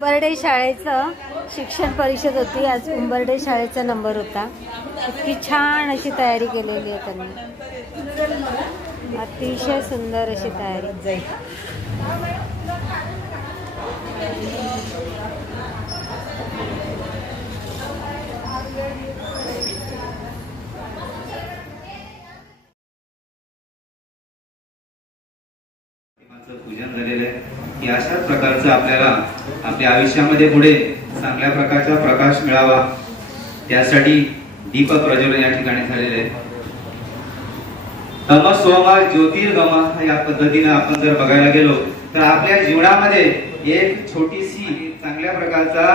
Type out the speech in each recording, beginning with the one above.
उंबरडे शाळेचं शिक्षण परिषद होती आज. उंबरडे शाळेचा नंबर होता. इतकी छान अशी तयारी केलेली आहे त्यांनी. अतिशय सुंदर अशी तयारी जाईल. पूजन झालेलं आहे की अशाच प्रकारचं आपल्याला आपल्या आयुष्यामध्ये पुढे चांगल्या प्रकारचा प्रकाश मिळावा त्यासाठी दीप प्रज्वलन या ठिकाणी झालेले आहे. तमस सोमा ज्योतिर्गमा या पद्धतीने आपण जर बघायला गेलो तर आपल्या जीवनामध्ये एक छोटीशी चांगल्या प्रकारचा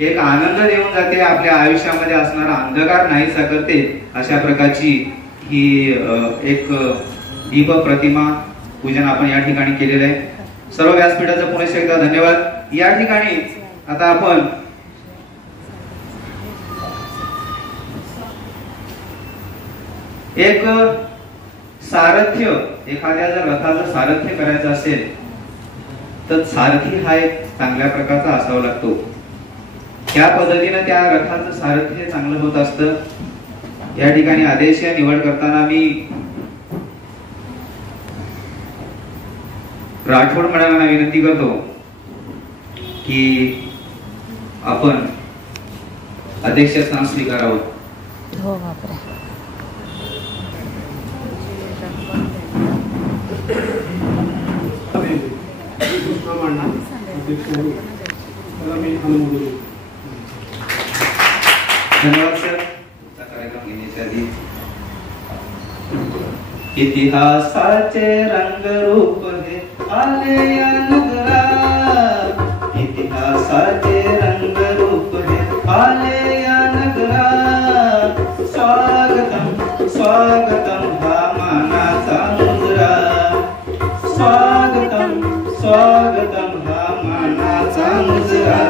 एक आनंद देऊन जाते. आपल्या आयुष्यामध्ये असणारा अंधकार नाहीसा करते. अशा प्रकारची ही एक दीप प्रतिमा पूजन आपण या ठिकाणी केलेलं आहे. सर्व व्यासपीठाचं पुन्हा एकदा धन्यवाद. या ठिकाणी आता आपण एक सारथ्य, एखाद्या जर रथाचं सारथ्य करायचं असेल तर सारथी हा एक चांगल्या प्रकारचा असावा लागतो. त्या पद्धतीने त्या रथाचं सारथ्य चांगलं होत असतं. या ठिकाणी आदेश निवड करताना मी राठोड मंडळांना विनंती करतो की आपण अध्यक्षस्थान स्वीकारावं. हो बापरे. धन्यवाद सर. कार्यक्रम घेण्याच्या आधी इतिहासाचे रंगरूप हे आले या नगरात. इतिहासाचे रंगरूप हे आले या नगरात. स्वागतम स्वागतम हा मानाचा मुजरा. स्वागतम स्वागतम हा मानाचा मुजरा.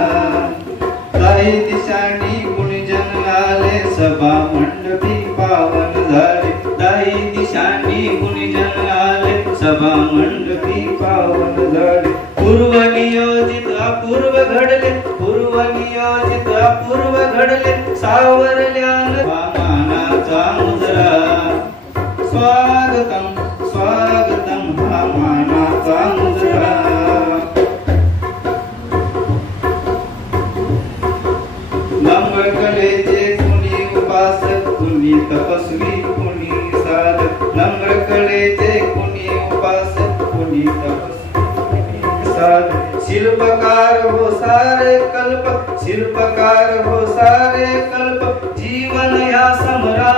काही दिशांनी गुणजन आले सभा मंडपी पावन झाले. काही दिशांनी गुणजन आले सभा मंडपी पावन झाले. पूर्व नियोजित अपूर्व घडले. पूर्व नियोजित अपूर्व घडले. सावरल्या मानाचा मुजरा. स्वागतम स्वागतम हा मानाचा मुजरा. नम्रकलेचे कुणी उपासक कुणी तपस्वी कुणी साधक. नम्रकलेचे कुणी उपासक कुणी तपस्वी कुणी साधक. शिल्पकार हो सारे कल्प. शिल्पकार हो सारे कल्प. जीवन या समरा.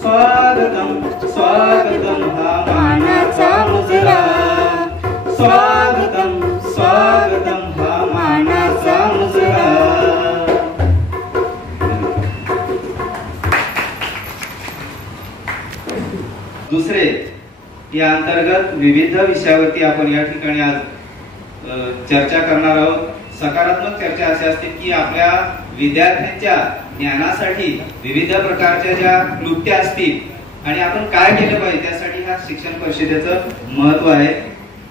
स्वागतम स्वागतम हा मानाचा मुजरा. स्वागतम स्वागतम हा मानाचा मुजरा. दुसरे या अंतर्गत विविध विषयावरती आपण या ठिकाणी आज चर्चा करणार आहोत. सकारात्मक चर्चा अशी असते की आपल्या विद्यार्थ्यांच्या ज्ञानासाठी विविध प्रकारच्या ज्या क्लुप्त्या असतील आणि आपण काय केलं पाहिजे त्यासाठी हा शिक्षण परिषदेचं महत्व आहे.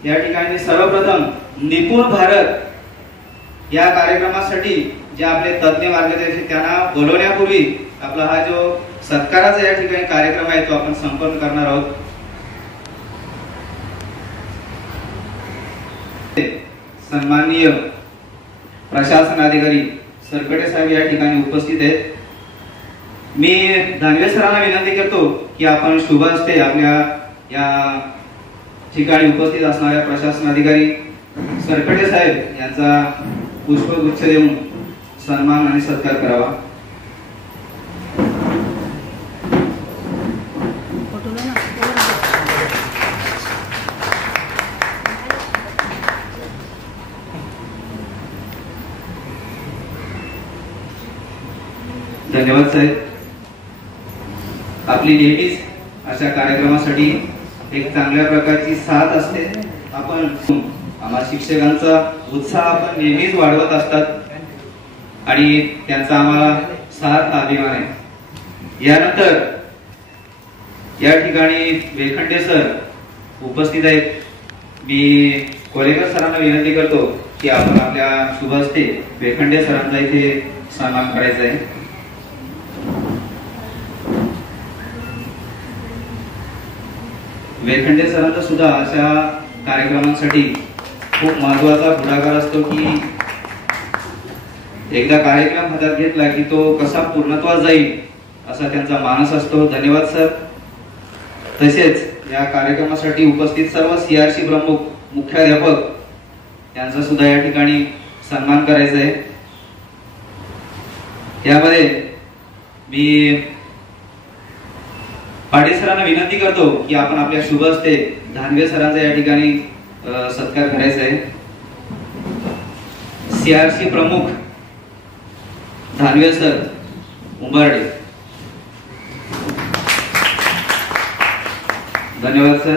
या ठिकाणी सर्वप्रथम निपुण भारत या कार्यक्रमासाठी जे आपले तज्ञ मार्गदर्शक त्यांना बोलवण्यापूर्वी आपला हा जो सत्काराचा या ठिकाणी कार्यक्रम आहे तो आपण संपन्न करणार आहोत. सन्माननीय प्रशासन अधिकारी सरकडे साहेब या ठिकाणी उपस्थित आहेत. मी धानवे सरांना विनंती करतो की आपण शुभ हस्ते आपल्या या ठिकाणी उपस्थित असणाऱ्या प्रशासन अधिकारी सरकडे साहेब यांचा पुष्पगुच्छ देऊन सन्मान आणि सत्कार करावा. धन्यवाद साहेब. आपली नेहमीच अशा कार्यक्रमासाठी एक चांगल्या प्रकारची साथ असते. आपण आम्हा शिक्षकांचा उत्साह आपण नेहमीच वाढवत असतात आणि त्यांचा आम्हाला साथ अभिमान आहे. यानंतर या ठिकाणी वेलखंडे सर उपस्थित आहेत. मी कोलेकर सरांना विनंती करतो की आपण आपल्या शुभ हस्ते वेखंडे सरांचा इथे सन्मान करायचा आहे. वेखंडे सरांचा सुद्धा अशा कार्यक्रमांसाठी खूप महत्वाचा पुढाकार असतो की एकदा कार्यक्रम हातात घेतला की तो कसा पूर्णत्वास जाईल असा त्यांचा मानस असतो. धन्यवाद सर. तसेच या कार्यक्रमासाठी उपस्थित सर्व CRC प्रमुख, मुख्याध्यापक यांचा सुद्धा या ठिकाणी सन्मान करायचा आहे. यामध्ये मी पाटील सरांना विनंती करतो की आपण आपल्या शुभ हस्ते धानवे सरांचा या ठिकाणी सत्कार करायचा आहे. CRC प्रमुख धानवे सर, उंबर्डे. धन्यवाद सर.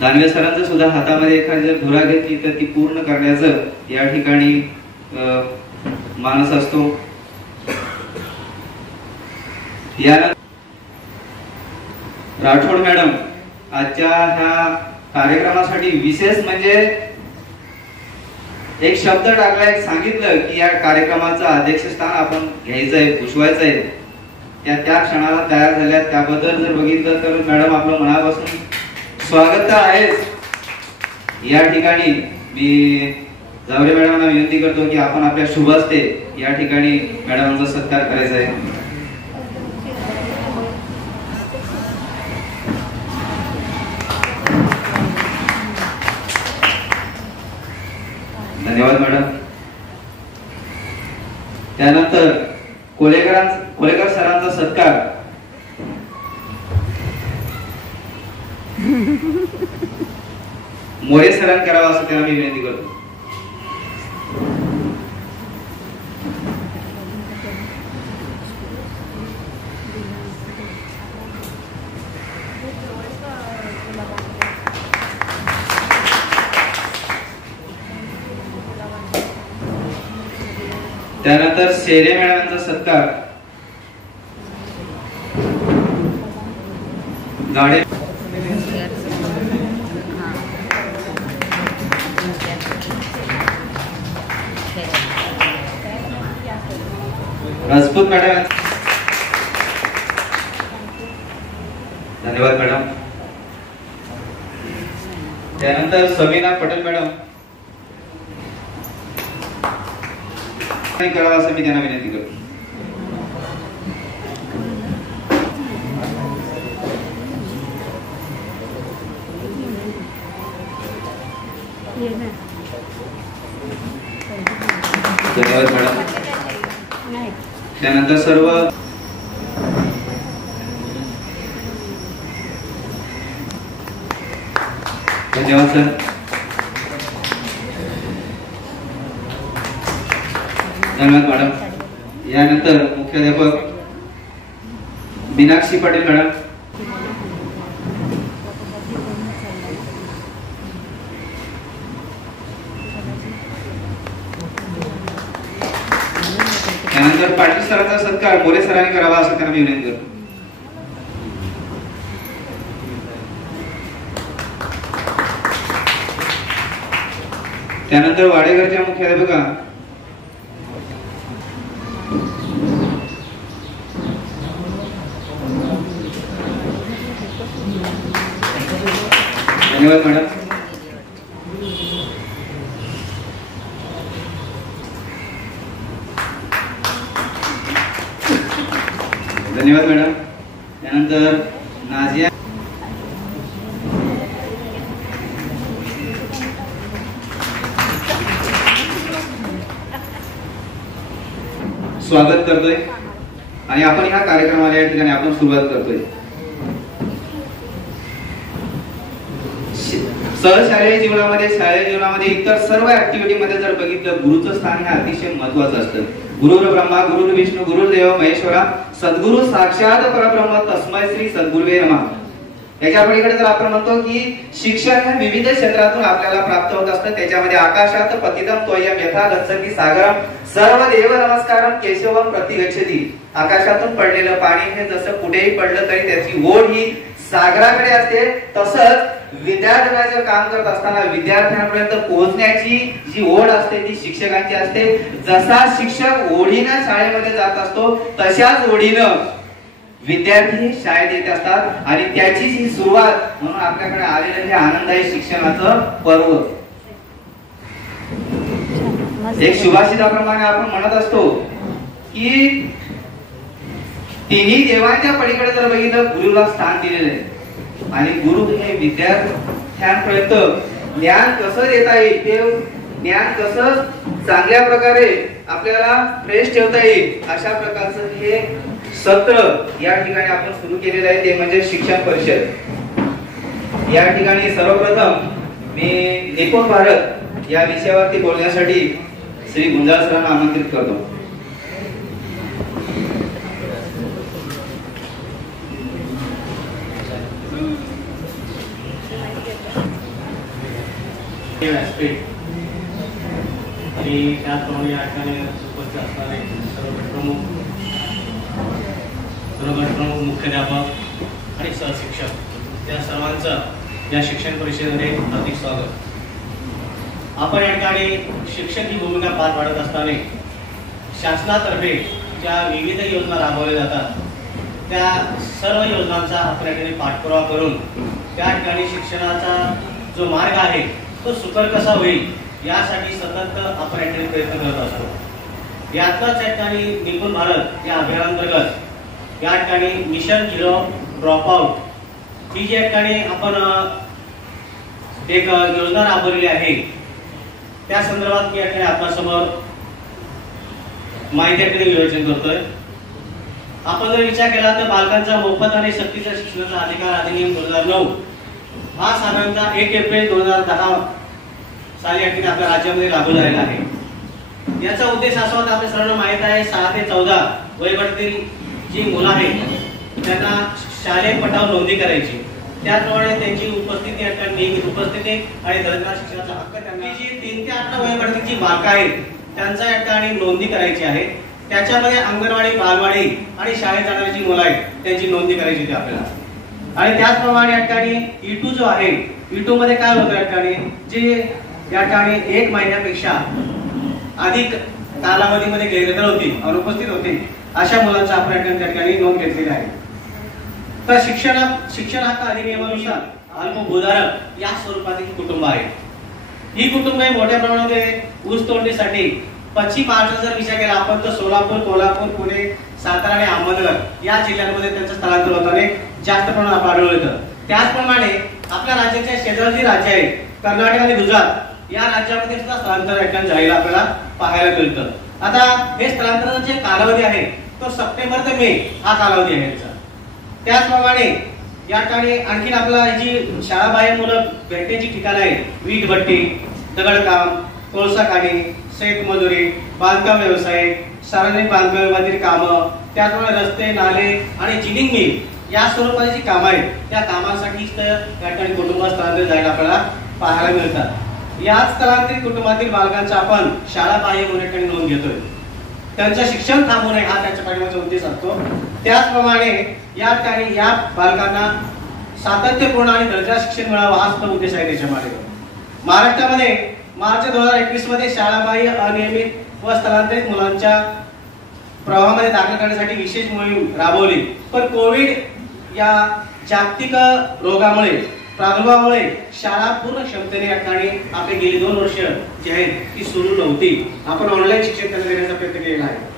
धानवे सरांचं सुद्धा हातामध्ये एखादी जर धुरा घेतली तर ती पूर्ण करण्याचं या ठिकाणी मानस असतो. यानंतर राठोड मॅडम आजच्या ह्या कार्यक्रमासाठी विशेष म्हणजे एक शब्द टाकलाय, सांगितलं की या कार्यक्रमाचं अध्यक्षस्थान आपण घ्यायचंय, भूषवायचं आहे. त्या क्षणाला तयार झाल्या. त्याबद्दल जर बघितलं तर मॅडम आपलं मनापासून स्वागत तर आहेच. या ठिकाणी मी जावरे मॅडमांना विनंती करतो की आपण आपल्या शुभ हस्ते या ठिकाणी मॅडमांचा सत्कार करायचा आहे. धन्यवाद मॅडम. त्यानंतर कोलेकर सरांचा सत्कार मोरे सरांनी करावा असं त्यांना मी विनंती करतो. त्यानंतर शेरे मॅडमांचा सत्कार गाडे राजपूत मॅडम. धन्यवाद मॅडम. त्यानंतर समीना पटेल मॅडम करावा असं मी त्यांना विनंती करतो. धन्यवाद मॅडम. त्यानंतर सर्व धन्यवाद सर. धन्यवाद मॅडम. यानंतर मुख्याध्यापक मीनाक्षी पाटील मॅडम. त्यानंतर पाटील सरांचा सत्कार मोरे सरांनी करावा असं त्यांना मी विनंती करतो. त्यानंतर वाडेघरच्या मुख्याध्यापका धन्यवाद मॅडम. धन्यवाद मॅडम. त्यानंतर नाझिया स्वागत करतोय आणि आपण ह्या कार्यक्रमाला या ठिकाणी आपण सुरुवात करतोय. सहशालेय जीवनामध्ये, शालेय जीवनामध्ये, इतर सर्व ऍक्टिव्हिटी मध्ये जर बघितलं गुरुचं स्थान हे अतिशय महत्वाचं असतं. गुरुर ब्रह्मा गुरुर विष्णू गुरुर्देव महेश्वरा सद्गुरु साक्षात परब्रह्म तस्मै श्री सद्गुरुवे नमः. याच्या पलीकडे जर आपण म्हणतो की शिक्षण हे विविध क्षेत्रातून आपल्याला प्राप्त होत असतं. त्याच्यामध्ये आकाशात पतितम त्वय्यम यथा गच्छति सागरम सर्व देव नमस्कारम केशवम प्रतिगच्छति. आकाशातून पडलेलं पाणी हे जसं कुठेही पडलं तरी त्याची ओढ ही सागराकडे असते. तसंच विद्यार्थ्यांचं काम करत असताना विद्यार्थ्यांपर्यंत पोहोचण्याची जी ओढ असते ती शिक्षकांची असते. जसा शिक्षक ओढीनं शाळेमध्ये जात असतो तशाच ओढीनं विद्यार्थी शाळेत येत असतात आणि त्याचीच ही सुरुवात म्हणून आपल्याकडे आलेलं हे आनंददायी शिक्षणाचं पर्व. एक सुभाषिताप्रमाणे आपण म्हणत असतो की तिन्ही देवांच्या पलीकडे जर बघितलं गुरुला स्थान दिलेलं आहे आणि गुरु हे विद्यार्थ्यांपर्यंत ज्ञान कसं देता येईल, ते ज्ञान कसं चांगल्या प्रकारे आपल्याला फ्रेश ठेवता येईल अशा प्रकारचं हे सत्र या ठिकाणी आपण सुरू केलेलं आहे, ते म्हणजे शिक्षण परिषद. या ठिकाणी सर्वप्रथम मी निपुण भारत या विषयावरती बोलण्यासाठी श्री गुंजाळ सरांना आमंत्रित करतो. आणि त्याचप्रमाणे या ठिकाणी उपस्थित असणारे सर्व गटप्रमुख, मुख्याध्यापक आणि सहशिक्षक या सर्वांचं या शिक्षण परिषदेमध्ये हार्दिक स्वागत. आपण या ठिकाणी शिक्षक ही भूमिका पार पाडत असताना शासनातर्फे ज्या विविध योजना राबवल्या जातात त्या सर्व योजनांचा आपण या ठिकाणी पाठपुरावा करून त्या ठिकाणी शिक्षणाचा जो मार्ग आहे तो सुकर कसा होईल यासाठी सतत आपण या ठिकाणी प्रयत्न करत असतो. यातच या ठिकाणी निपुण भारत या अभियानांतर्गत या ठिकाणी मिशन झिरो ड्रॉपआउट ही ज्या ठिकाणी आपण एक योजना राबवलेली आहे त्या संदर्भात मी या ठिकाणी आपल्यासमोर माहिती या ठिकाणी विवेचन करतोय. आपण जर विचार केला तर बालकांचा मोफत आणि सक्तीचा शिक्षणाचा अधिकार अधिनियम 2009 हा साधारणतः 1 एप्रिल 2010 साली या ठिकाणी आपल्या राज्यामध्ये लागू झालेला आहे. याचा उद्देश असा होता, आपल्या सर्वांना माहित आहे, 6 ते 14 वयोगटातील जी मुलं आहेत त्यांना शालेय पटावर नोंदणी करायची. त्याचप्रमाणे त्यांची उपस्थिती या ठिकाणी नियमित उपस्थिती आणि दर्जेदार शिक्षणाचा हक्क त्यांना जी 3 ते 8 वयोगटातील जी बालकं आहेत त्यांचा या ठिकाणी नोंदणी करायची आहे. त्याच्यामध्ये अंगणवाडी, बालवाडी आणि शाळेत जाणारी जी मुलं आहेत त्यांची नोंदणी करायची होती आपल्याला. आणि त्याचप्रमाणे या ठिकाणी E2 जो आहे, E2 मध्ये काय होतं या ठिकाणी जे या ठिकाणी 1 महिन्यापेक्षा अधिक कालावधीमध्ये गैरहजर होती, अनुपस्थित होते अशा मुलांचा आपण त्या ठिकाणी नोंद घेतलेली आहे. तर शिक्षण हक्क अधिनियमानुसार अल्पभूधारक या स्वरूपातील कुटुंब आहे. ही कुटुंब मोठ्या प्रमाणामध्ये ऊस तोडणीसाठी पश्चिम महाराष्ट्राचा जर विचार केला आपण तर सोलापूर, कोल्हापूर, पुणे, सातारा आणि अहमदनगर या जिल्ह्यांमध्ये त्यांचं स्थलांतर होताना जास्त प्रमाणात आढळून येतं. त्याचप्रमाणे आपल्या राज्याच्या शेजारची राज्य आहेत कर्नाटक आणि गुजरात या राज्यामध्ये सुद्धा स्थलांतर झालेलं आपल्याला पाहायला मिळतं. आता हे स्थलांतराचा जे कालावधी आहे तो सप्टेंबर ते मे हा कालावधी आहे. त्याचप्रमाणे या ठिकाणी आणखीन आपला जी शाळाबाह्य मुलं भेटण्याची ठिकाणं आहेत, वीट भट्टी, दगडकाम, कोळसा खाणी, शेतमजुरी, बांधकाम व्यवसाय, सार्वजनिक बांधकाम विभागातील कामं, त्याचप्रमाणे रस्ते, नाले आणि जिनिंग मिल या स्वरूपाची जी कामं आहेत त्या कामासाठी या ठिकाणी कुटुंब स्थलांतरित जायला आपल्याला पाहायला मिळतात. या स्थलांतरित कुटुंबातील बालकांचा आपण शाळाबाह्य होण्याकडे नोंद घेतोय. त्यांचं शिक्षण थांबू नये हा त्याच्या पाठीमागचा उद्देश असतो. त्याचप्रमाणे या ठिकाणी या बालकांना सातत्यपूर्ण आणि दर्जा शिक्षण मिळावं हा सुद्धा उद्देश आहे त्याच्या मागे. महाराष्ट्रामध्ये मार्च 2021 मध्ये शाळाबाह्य अनियमित व स्थलांतरित मुलांच्या प्रवाहामध्ये दाखल करण्यासाठी विशेष मोहीम राबवली. पण कोविड या जागतिक रोगामुळे प्रादुर्भावामुळे शाळा पूर्ण क्षमतेने या ठिकाणी आपली गेली 2 वर्ष जी आहेत ती सुरू नव्हती. आपण ऑनलाईन शिक्षण त्यांना देण्याचा प्रयत्न केलेला आहे.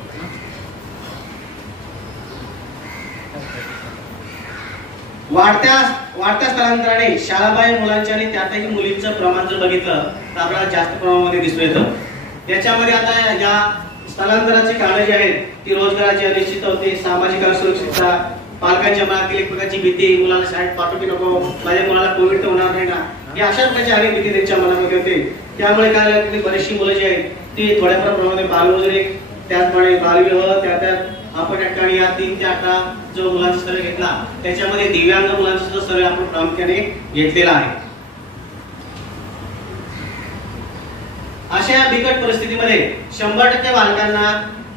वाढत्या स्थलांतराने शाळाबाह्य मुलांच्या आणि त्यातही मुलींचं प्रमाण जर बघितलं तर आपल्याला जास्त प्रमाणामध्ये दिसून येतं. त्याच्यामध्ये आता या स्थलांतराची कारणं जी आहेत ती रोजगाराची अनिश्चितता होती, सामाजिक असुरक्षितता, पालकांच्या मनातील एक प्रकारची भीती, मुलाला शाळेत पाठवू नको, माझ्या मुलाला कोविड तर होणार नाही ना, ही अशा प्रकारची अनेक भीती त्यांच्या मनामध्ये होते. त्यामुळे काय झालं की बरीचशी मुलं जी आहेत ती थोड्याफार प्रमाणात बालमजुरी, त्याचप्रमाणे बालविवाह, त्यात आपण या ठिकाणी या 3 ते 18 जो मुलांचा सर्वे घेतला त्याच्यामध्ये दिव्यांग मुलांचा सुद्धा सर्वे आपण प्रामुख्याने घेतलेला आहे. अशा बिकट परिस्थितीमध्ये 100% बालकांना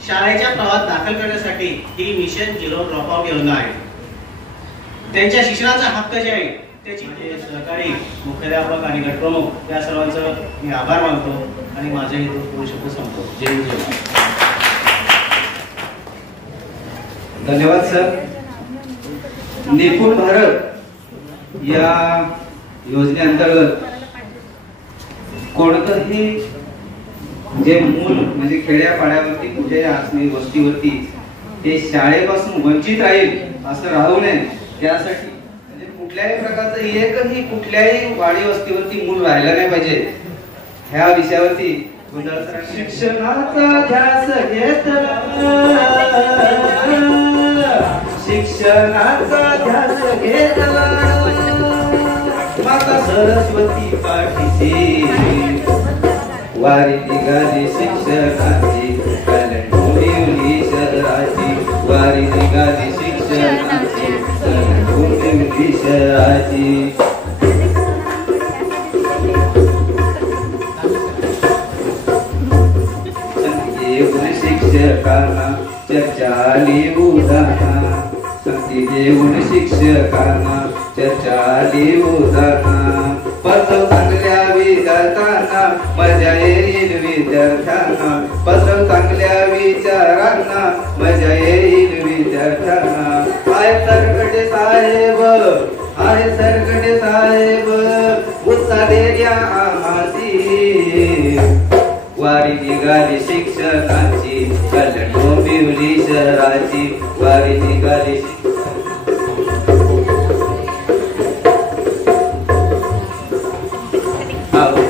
शाळेच्या प्रवाहात दाखल करण्यासाठी ही मिशन झिरो ड्रॉपआउट योजना आहे. त्यांच्या शिक्षणाचा हक्क जे आहे माझे सहकारी मुख्याध्यापक आणि गटप्रमुख या सर्वांचं मी आभार मानतो आणि माझे हेतू पूर्ण शब्द संपतो. जय जय. धन्यवाद सर. निपुण भारत या योजनेअंतर्गत कोणतंही जे मूल म्हणजे खेड्यापाड्यावरती कुठे असणे वस्तीवरती ते शाळेपासून वंचित राहील असं राहू नये त्यासाठी म्हणजे कुठल्याही प्रकारचं एकही कुठल्याही वाडी वस्तीवरती मूल राहिलं नाही पाहिजे ह्या विषयावरती शिक्षणाचा ध्यास घेतला शिक्षणाचा ध्यास घेतला माता सरस्वती पाठीशी वारी निघाली शिक्षणाची कलंडोली शहराची वारी निघाली शिक्षणाची कलंडोली शहराची. शिक्षकांना चर्चा लिहूदाना संती देऊन शिक्षकांना चर्चा लिहूदाना पसव चांगल्या विद्यार्थ्यांना मजा येईल विद्यार्थ्यांना पसव चांगल्या विचारांना मजा येईल विद्यार्थ्यांना. आहे सरकडे साहेब आहे सरकडे साहेब उत्साह देण्या आम्हासी वारी निघाली शिक्षकांची कलंडोबिवली शहराची वारी निघाली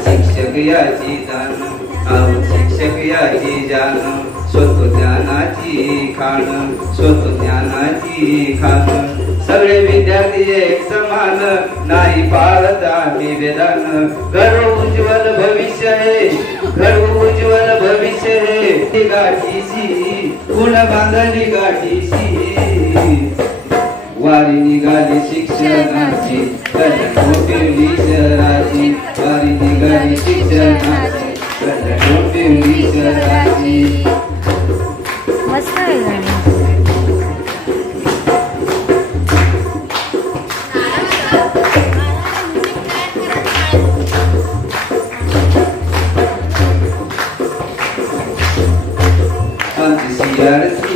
शिक्षक याची जाण शिक्षक याची जाण स्वत ज्ञानाची खाण स्वत ज्ञानाची खाण सगळे विद्यार्थी एक समान नाही पाळत आम्ही वेदान घर उज्ज्वल भविष्य आहे घर उज्ज्वल भविष्य आहे गाठीशी गुण बांधली गाठीशी वारी निघाली शिक्षणाची कलंडोबिवली शहराची वारी निघाली शिक्षणाची कलंडोबिवली शहराची. मस्त आहे गाणं.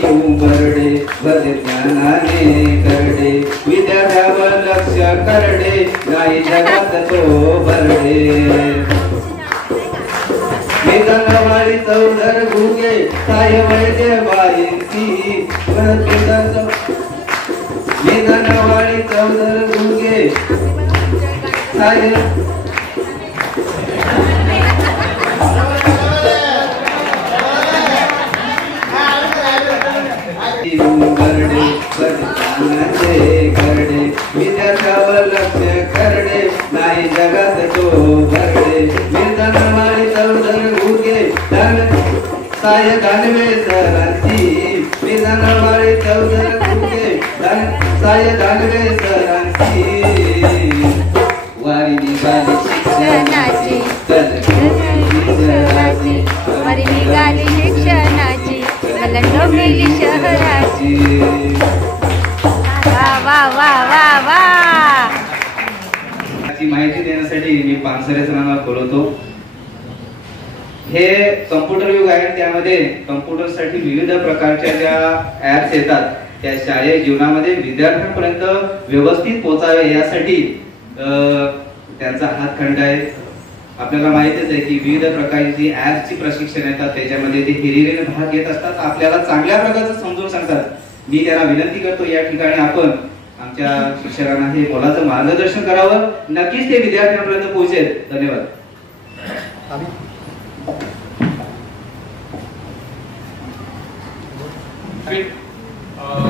उमरडे भले ज्ञानाने करडे विद्यार्थ्यावर लक्ष करडे नाही जगात तो भरडे. वेदनवाडी चौधर घुगे साय वैद्य बाईंची वेदनवाडी चौधर घुगे साय करडे करडे विद्यार्थ्यावर लक्ष करडे नाही जगात तो भरडे. वेदनवाडी चौधर घुगे साय दानवे सरांची वेदनवाडी चौधर घुगे साय दानवे सरांची वारी निघाली शिक्षणाची कलंडोबिवली वारी निघाली शिक्षणाची कलंडोबिवली शहराची. वा वा वा वा वा. माहिती देण्यासाठी मी पानसरे सरांना बोलवतो. हे कम्प्युटर युग आहे त्यामध्ये कम्प्युटर साठी विविध प्रकारच्या ज्या ऍप्स येतात त्या शालेय जीवनामध्ये विद्यार्थ्यांपर्यंत व्यवस्थित पोहोचावे यासाठी त्यांचा हातखंड आहे. आपल्याला माहितीच आहे की विविध प्रकारची ऍप्सची प्रशिक्षण येतात त्याच्यामध्ये ते हिरिरीने भाग घेत असतात आपल्याला चांगल्या प्रकारचं समजून सांगतात. मी त्यांना विनंती करतो या ठिकाणी आपण आमच्या शिक्षकांना हे मोलाचं मार्गदर्शन करावं नक्कीच ते विद्यार्थ्यांपर्यंत पोहोचेल. धन्यवाद.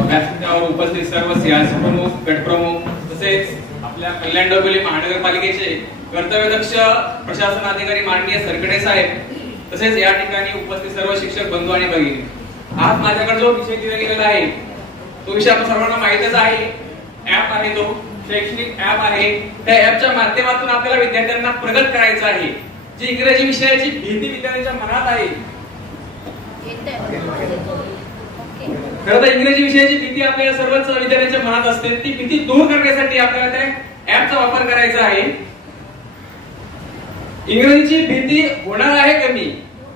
व्यासपीठावर उपस्थित सर्व सीआरसी प्रमुख गटप्रमुख तसेच आपल्या कल्याण डोंबिवली महानगरपालिकेचे कर्तव्यदक्ष प्रशासन अधिकारी माननीय सरकडे साहेब तसेच या ठिकाणी उपस्थित सर्व शिक्षक बंधू आणि भगिनी. आज माझ्याकडे जो विषय दिला गेलेला आहे तो विषय आपण सर्वांना माहितच आहे. ऍप आहे तो शैक्षणिक ऍप आहे. त्या ऍपच्या माध्यमातून आपल्याला विद्यार्थ्यांना प्रगत करायचं आहे. जी इंग्रजी विषयाची भीती विद्यार्थ्यांच्या मनात आहे खरं तर इंग्रजी विषयाची भीती आपल्या सर्वच विद्यार्थ्यांच्या मनात असते ती भीती दूर करण्यासाठी आपल्याला त्या ऍपचा वापर करायचा आहे. इंग्रजीची भीती होणार आहे कमी.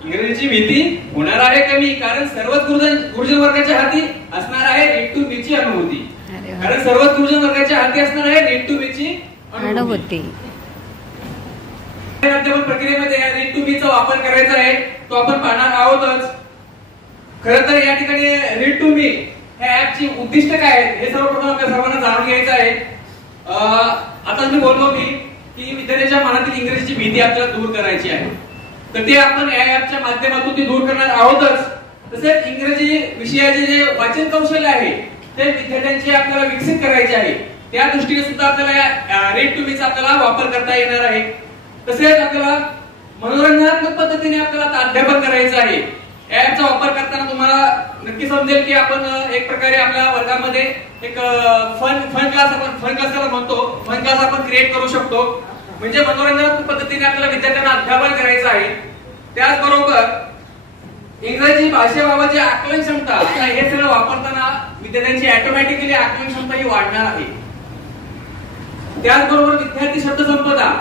इंग्रजीची भीती होणार आहे कमी, कारण सर्वच गुरुजन वर्गाच्या हाती असणार आहे रीड टू मीची अनुभूती. कारण सर्वच गुरुजन वर्गाच्या हाती असणार आहे रीड टू मीची अनुभूती. अध्यापन प्रक्रियेमध्ये या रीड टू मीचा वापर करायचा आहे, तो आपण पाहणार आहोतच. खरं तर या ठिकाणी रीड टू मी या ऍपची उद्दिष्ट काय आहेत हे सर्वप्रथम आपल्या सर्वांना जाणून घ्यायचं आहे. आता मी बोललो की विद्यार्थ्यांच्या मनातील इंग्रजीची भीती आपल्याला दूर करायची आहे, तर ते आपण या ऍपच्या माध्यमातून ती दूर करणार आहोतच. तसेच इंग्रजी विषयाचे जे वाचन कौशल्य आहे ते विद्यार्थ्यांचे आपल्याला विकसित करायचे आहे. त्या दृष्टीने सुद्धा आपल्याला रीड टू मीचा आपल्याला वापर करता येणार आहे. तसेच आपल्याला मनोरंजनात्मक पद्धतीने आपल्याला अध्यापन करायचं आहे. ऍपचा वापर करताना तुम्हाला नक्की समजेल की आपण एक प्रकारे आपल्या वर्गामध्ये एक फन क्लास म्हणतो, फन क्लास आपण क्रिएट करू शकतो. म्हणजे मनोरंजनात्मक पद्धतीने आपल्याला विद्यार्थ्यांना अध्यापन करायचं आहे. त्याचबरोबर इंग्रजी भाषेबाबतची आकलन क्षमता हे सगळं वापरताना विद्यार्थ्यांची ऑटोमॅटिकली आकलन क्षमता ही वाढणार आहे. त्याचबरोबर विद्यार्थी शब्दसंपदा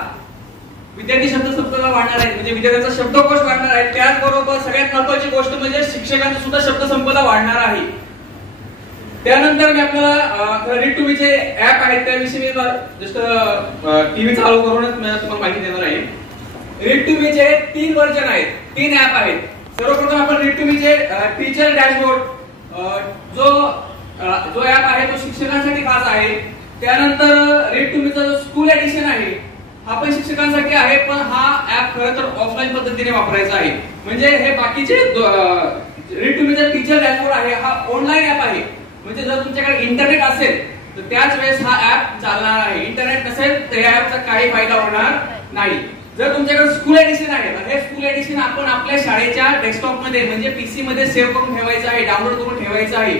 वाढणार आहे, म्हणजे विद्यार्थ्यांचा शब्दकोश वाढणार आहे. त्याचबरोबर सगळ्यात महत्त्वाची गोष्ट म्हणजे शिक्षकांची सुद्धा शब्दसंपदा वाढणार आहे. त्यानंतर मी आपल्याला रीड टू मीचे ऍप आहेत त्याविषयी मी जस्ट टीव्ही चालू करूनच तुम्हाला माहिती देणार आहे. रीड टू मीचे 3 व्हर्जन आहेत, 3 ऍप आहेत. सर्वप्रथम आपण रीड टू मीचे टीचर डॅशबोर्ड जो ऍप आहे तो शिक्षकांसाठी खास आहे. त्यानंतर रीड टू मीचा जो स्कूल एडिशन आहे हा पण शिक्षकांसाठी आहे, पण हा ऍप खरं तर ऑफलाईन पद्धतीने वापरायचा आहे. म्हणजे हे बाकीचे रीड टू मीचा टीचर डॅशबोर्ड आहे हा ऑनलाईन ऍप आहे. म्हणजे जर तुमच्याकडे इंटरनेट असेल तर त्याच वेळेस हा ऍप चालणार आहे. इंटरनेट नसेल तर या ऍपचा काही फायदा होणार नाही. जर तुमच्याकडे स्कूल एडिशन आहे तर हे स्कूल एडिशन आपण आपल्या शाळेच्या डेस्कटॉप मध्ये म्हणजे पीसी मध्ये सेव्ह करून ठेवायचं आहे, डाउनलोड करून ठेवायचं आहे.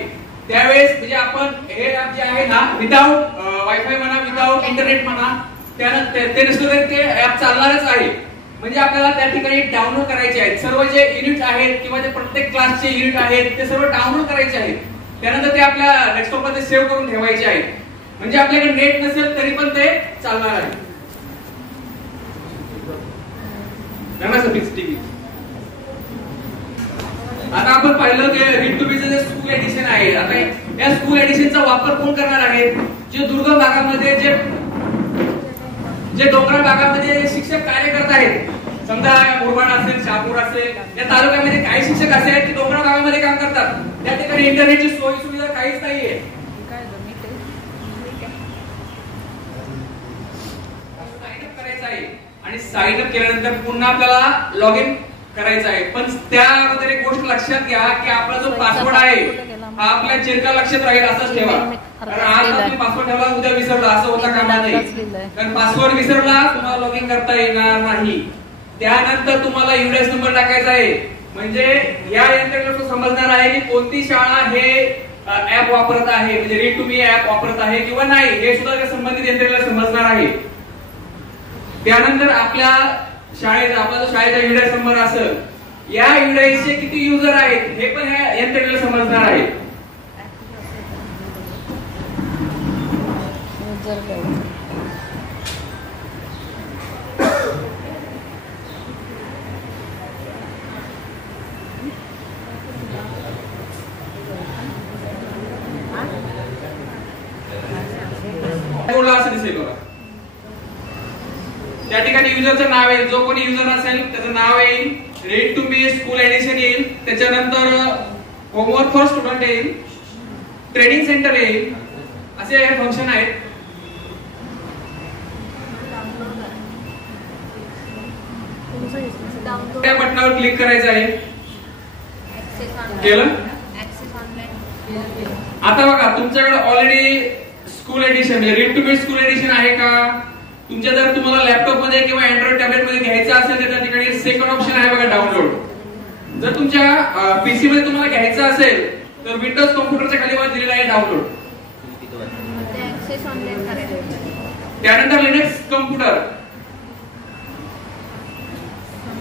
त्यावेळेस म्हणजे आपण हे ऍप जे आहे ना विदाउट वायफाय म्हणा, विदाउट इंटरनेट म्हणा, त्यानंतर ते नसलं ते ऍप चालणारच आहे. म्हणजे आपल्याला त्या ठिकाणी डाउनलोड करायचे आहेत सर्व जे युनिट आहेत किंवा जे प्रत्येक क्लासचे युनिट आहेत ते सर्व डाउनलोड करायचे आहेत. त्यानंतर ते आपल्या डेस्कटॉप मध्ये सेव्ह करून ठेवायचे आहेत. म्हणजे आपल्याकडे नेट नसेल तरी पण ते चालणार आहे. आता आपण पाहिलं की रीड टू मीचं जे स्कूल एडिशन आहे, आता या स्कूल एडिशनचा वापर कोण करणार आहे? जे दुर्गम भागामध्ये जे डोंगराळ भागामध्ये शिक्षक कार्य करत आहेत, समजा मुरबाड असेल, शहापूर असेल, या तालुक्यामध्ये काही शिक्षक असे आहेत की डोंगराळ भागामध्ये काम करतात. त्या ठिकाणी इंटरनेटची सोयी सुविधा काहीच नाहीये. करायचं आहे आणि साइन अप केल्यानंतर पुन्हा आपल्याला लॉग इन करायचं आहे. पण त्या अगोदर एक गोष्ट लक्षात घ्या की आपला जो पासवर्ड आहे हा आपल्या चिरकाल लक्षात राहील असंच ठेवा. कारण आज तुम्ही पासवर्ड ठेवला उद्या विसरला असं होता कामा नये. कारण पासवर्ड विसरला तुम्हाला लॉग इन करता येणार नाही. त्यानंतर तुम्हाला युडीएस नंबर टाकायचा आहे. म्हणजे या यंत्रणेला समजणार आहे की कोणती शाळा हे ऍप वापरत आहे, म्हणजे रीड टू मी ऍप वापरत आहे किंवा नाही हे सुद्धा संबंधित यंत्रणेला समजणार आहे. त्यानंतर आपल्या आपला जो शाळेचा युडीएस नंबर असेल या युडीएसचे किती युजर आहेत हे पण ह्या यंत्रणेला समजणार आहे. असं दिसेल बघा. त्या ठिकाणी युजरचं नाव आहे, जो कोणी युजर असेल त्याचं नाव येईल, read to me school edition येईल, त्याच्यानंतर होमवर्क फॉर स्टुडंट येईल, ट्रेनिंग सेंटर येईल, असे हे फंक्शन आहेत. त्या बटनावर क्लिक करायचं आहे. केलं? आता बघा तुमच्याकडे ऑलरेडी स्कूल एडिशन म्हणजे read to me school edition आहे का? तुमच्या जर तुम्हाला लॅपटॉप मध्ये किंवा अँड्रॉइड टॅबलेट मध्ये घ्यायचं असेल तर त्या ठिकाणी सेकंड ऑप्शन आहे बघा डाउनलोड. जर तुमच्या पीसी मध्ये तुम्हाला घ्यायचं असेल तर विंडोज कॉम्प्युटरच्या खाली वर दिलेला आहे डाउनलोड. त्यानंतर लिनक्स कॉम्प्युटर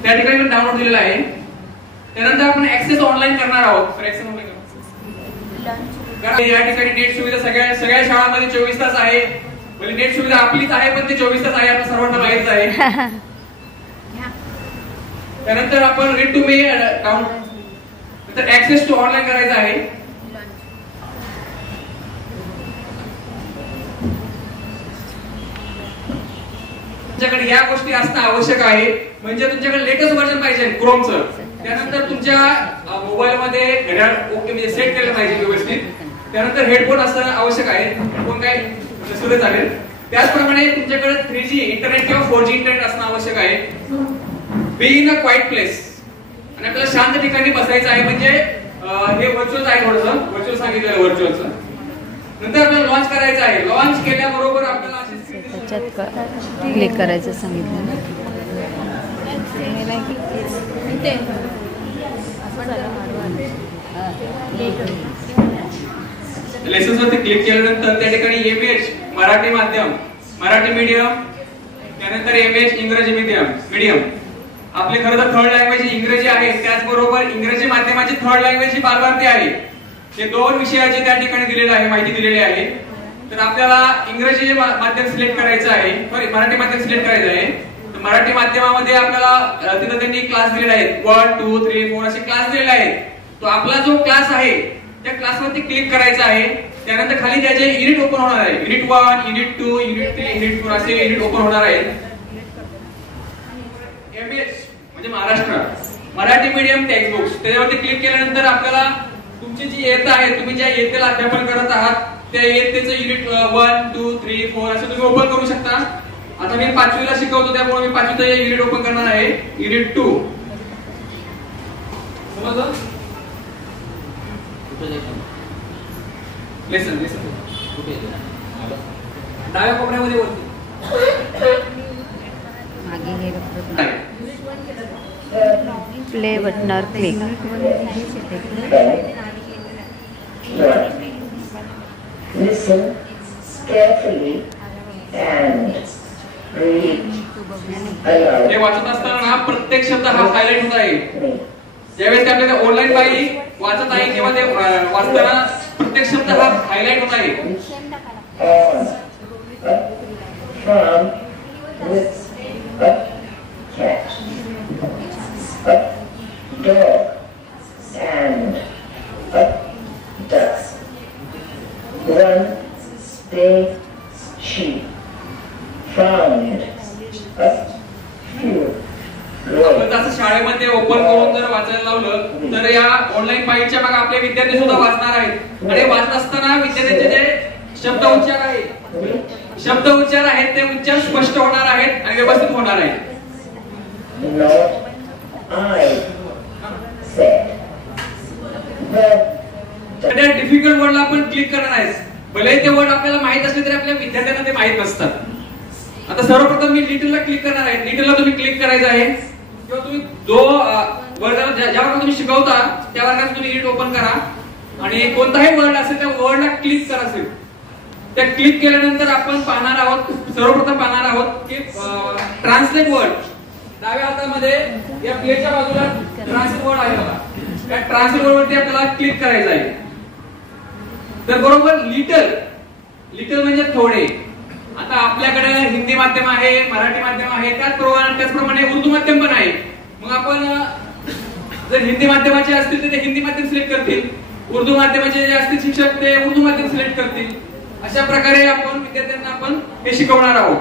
त्या ठिकाणी डाउनलोड दिलेला आहे. त्यानंतर आपण ऍक्सेस ऑनलाईन करणार आहोत. या ठिकाणी नेट सुविधा सगळ्या शाळांमध्ये 24 तास आहे. म्हणजे नेट सुविधा आपलीच आहे, पण ते 24 तास आहे, आपल्या सर्वांना माहित आहे. त्यानंतर आपण रीड टू मी अकाउंट, तर ऍक्सेस टू ऑनलाईन करायचं आहे. तुमच्याकडे या गोष्टी असणं आवश्यक आहे, म्हणजे तुमच्याकडे लेटेस्ट व्हर्जन पाहिजे क्रोमचं. त्यानंतर तुमच्या मोबाईल मध्ये घड्याळ ओके म्हणजे सेट केलं पाहिजे व्यवस्थित. त्यानंतर हेडफोन असणं आवश्यक आहे, कोण काय नसलं चालेल. त्याचप्रमाणे तुमच्याकडे 3G इंटरनेट किंवा 4G इंटरनेट असणं आवश्यक आहे. Be in a quite place, आणि आपल्याला शांत ठिकाणी बसायचं आहे, म्हणजे हे व्हर्च्युअल आहे, थोडंसं व्हर्च्युअल सांगितलं व्हर्च्युअलचं. नंतर आपल्याला लॉन्च करायचं आहे. लॉन्च केल्याबरोबर आपल्याला त्याच्यात क्लिक करायचं सांगितलं ना. लेसन्स वरती क्लिक केल्यानंतर त्या ठिकाणी इमेज मराठी माध्यम, मराठी मीडियम, त्यानंतर इमेज इंग्रजी मीडियम. आपले खरं तर थर्ड लँग्वेज इंग्रजी आहे, त्याचबरोबर इंग्रजी माध्यमाची थर्ड लँग्वेज ही बालभारती आहे. हे 2 विषयाचे त्या ठिकाणी दिलेले आहे, माहिती दिलेली आहे. तर आपल्याला इंग्रजी माध्यम सिलेक्ट करायचं आहे, सॉरी मराठी माध्यम सिलेक्ट करायचं आहे. तर मराठी माध्यमामध्ये आपल्याला तिथं त्यांनी क्लास दिलेले आहेत, 1 2 3 4 असे क्लास दिलेले आहेत. तो आपला जो क्लास आहे त्या क्लासवरती क्लिक करायचं आहे. त्यानंतर खाली त्याचे युनिट ओपन होणार आहे. युनिट 1, युनिट 2, युनिट 3, युनिट 4 असे युनिट ओपन होणार आहेत. एमएस म्हणजे Maharashtra Marathi medium text books, त्याच्यावरती क्लिक केल्यानंतर आपल्याला तुमची जी इयत्ता आहे, तुम्ही ज्या इयत्तेला अध्यापन करत आहात त्या इयत्तेचं युनिट 1 2 3 4 असं तुम्ही ओपन करू शकता. आता मी 5वीला शिकवतो, त्यामुळे मी 5वीचं युनिट ओपन करणार आहे, युनिट 2. समजलं? लेसन डाव्या कोपऱ्यामध्ये वरती मागे गेलं प्ले बटनावर click. Listen carefully and read aloud. हे वाचत असताना प्रत्येक शब्द हा हायलाइट होत आहे. ज्यावेळेस ते आपल्याला ऑनलाईन बाई वाचत आहे किंवा ते वाचताना प्रत्येक शब्द हा हायलाइट होत आहे. From, with, cat, dog, and ducks. Run, stay, sheep, found, few. आपण जसं शाळेमध्ये ओपन करून जर वाचायला लावलं तर या ऑनलाईन बाईटच्या मागे आपले विद्यार्थी सुद्धा वाचणार आहेत. आणि वाचत असताना विद्यार्थ्यांचे जे शब्द उच्चार आहेत ते उच्चार स्पष्ट होणार आहेत आणि व्यवस्थित होणार आहेत. त्या डिफिकल्ट वर्डला आपण क्लिक करणार आहे. भले ते वर्ड आपल्याला माहित असले तरी आपल्या विद्यार्थ्यांना ते माहित नसतात. आता सर्वप्रथम मी लिटलला क्लिक करणार आहे. लिटलला तुम्ही क्लिक करायचं आहे किंवा तुम्ही जो वर्गाला ज्या वर्गात तुम्ही शिकवता त्या वर्गात तुम्ही नीट ओपन करा आणि कोणताही वर्ड असेल त्या वर्डला क्लिक करा. असेल त्या क्लिक केल्यानंतर आपण पाहणार आहोत, सर्वप्रथम पाहणार आहोत की ट्रान्सलेट वर्ड. डाव्या हातामध्ये या प्लेटच्या बाजूला ट्रान्सलेट वर्ड आहे बघा. त्या ट्रान्सलेट वर्ड वरती आपल्याला क्लिक करायचं आहे. तर बरोबर लिटल म्हणजे थोडे. आता आपल्याकडे हिंदी माध्यम आहे, मराठी माध्यम आहे, त्याचप्रमाणे उर्दू माध्यम पण आहे. मग आपण जर हिंदी माध्यमाचे असतील तर ते हिंदी माध्यम सिलेक्ट करतील, उर्दू माध्यमाचे जे असतील शिक्षक ते उर्दू माध्यम सिलेक्ट करतील. अशा प्रकारे आपण विद्यार्थ्यांना हे शिकवणार आहोत.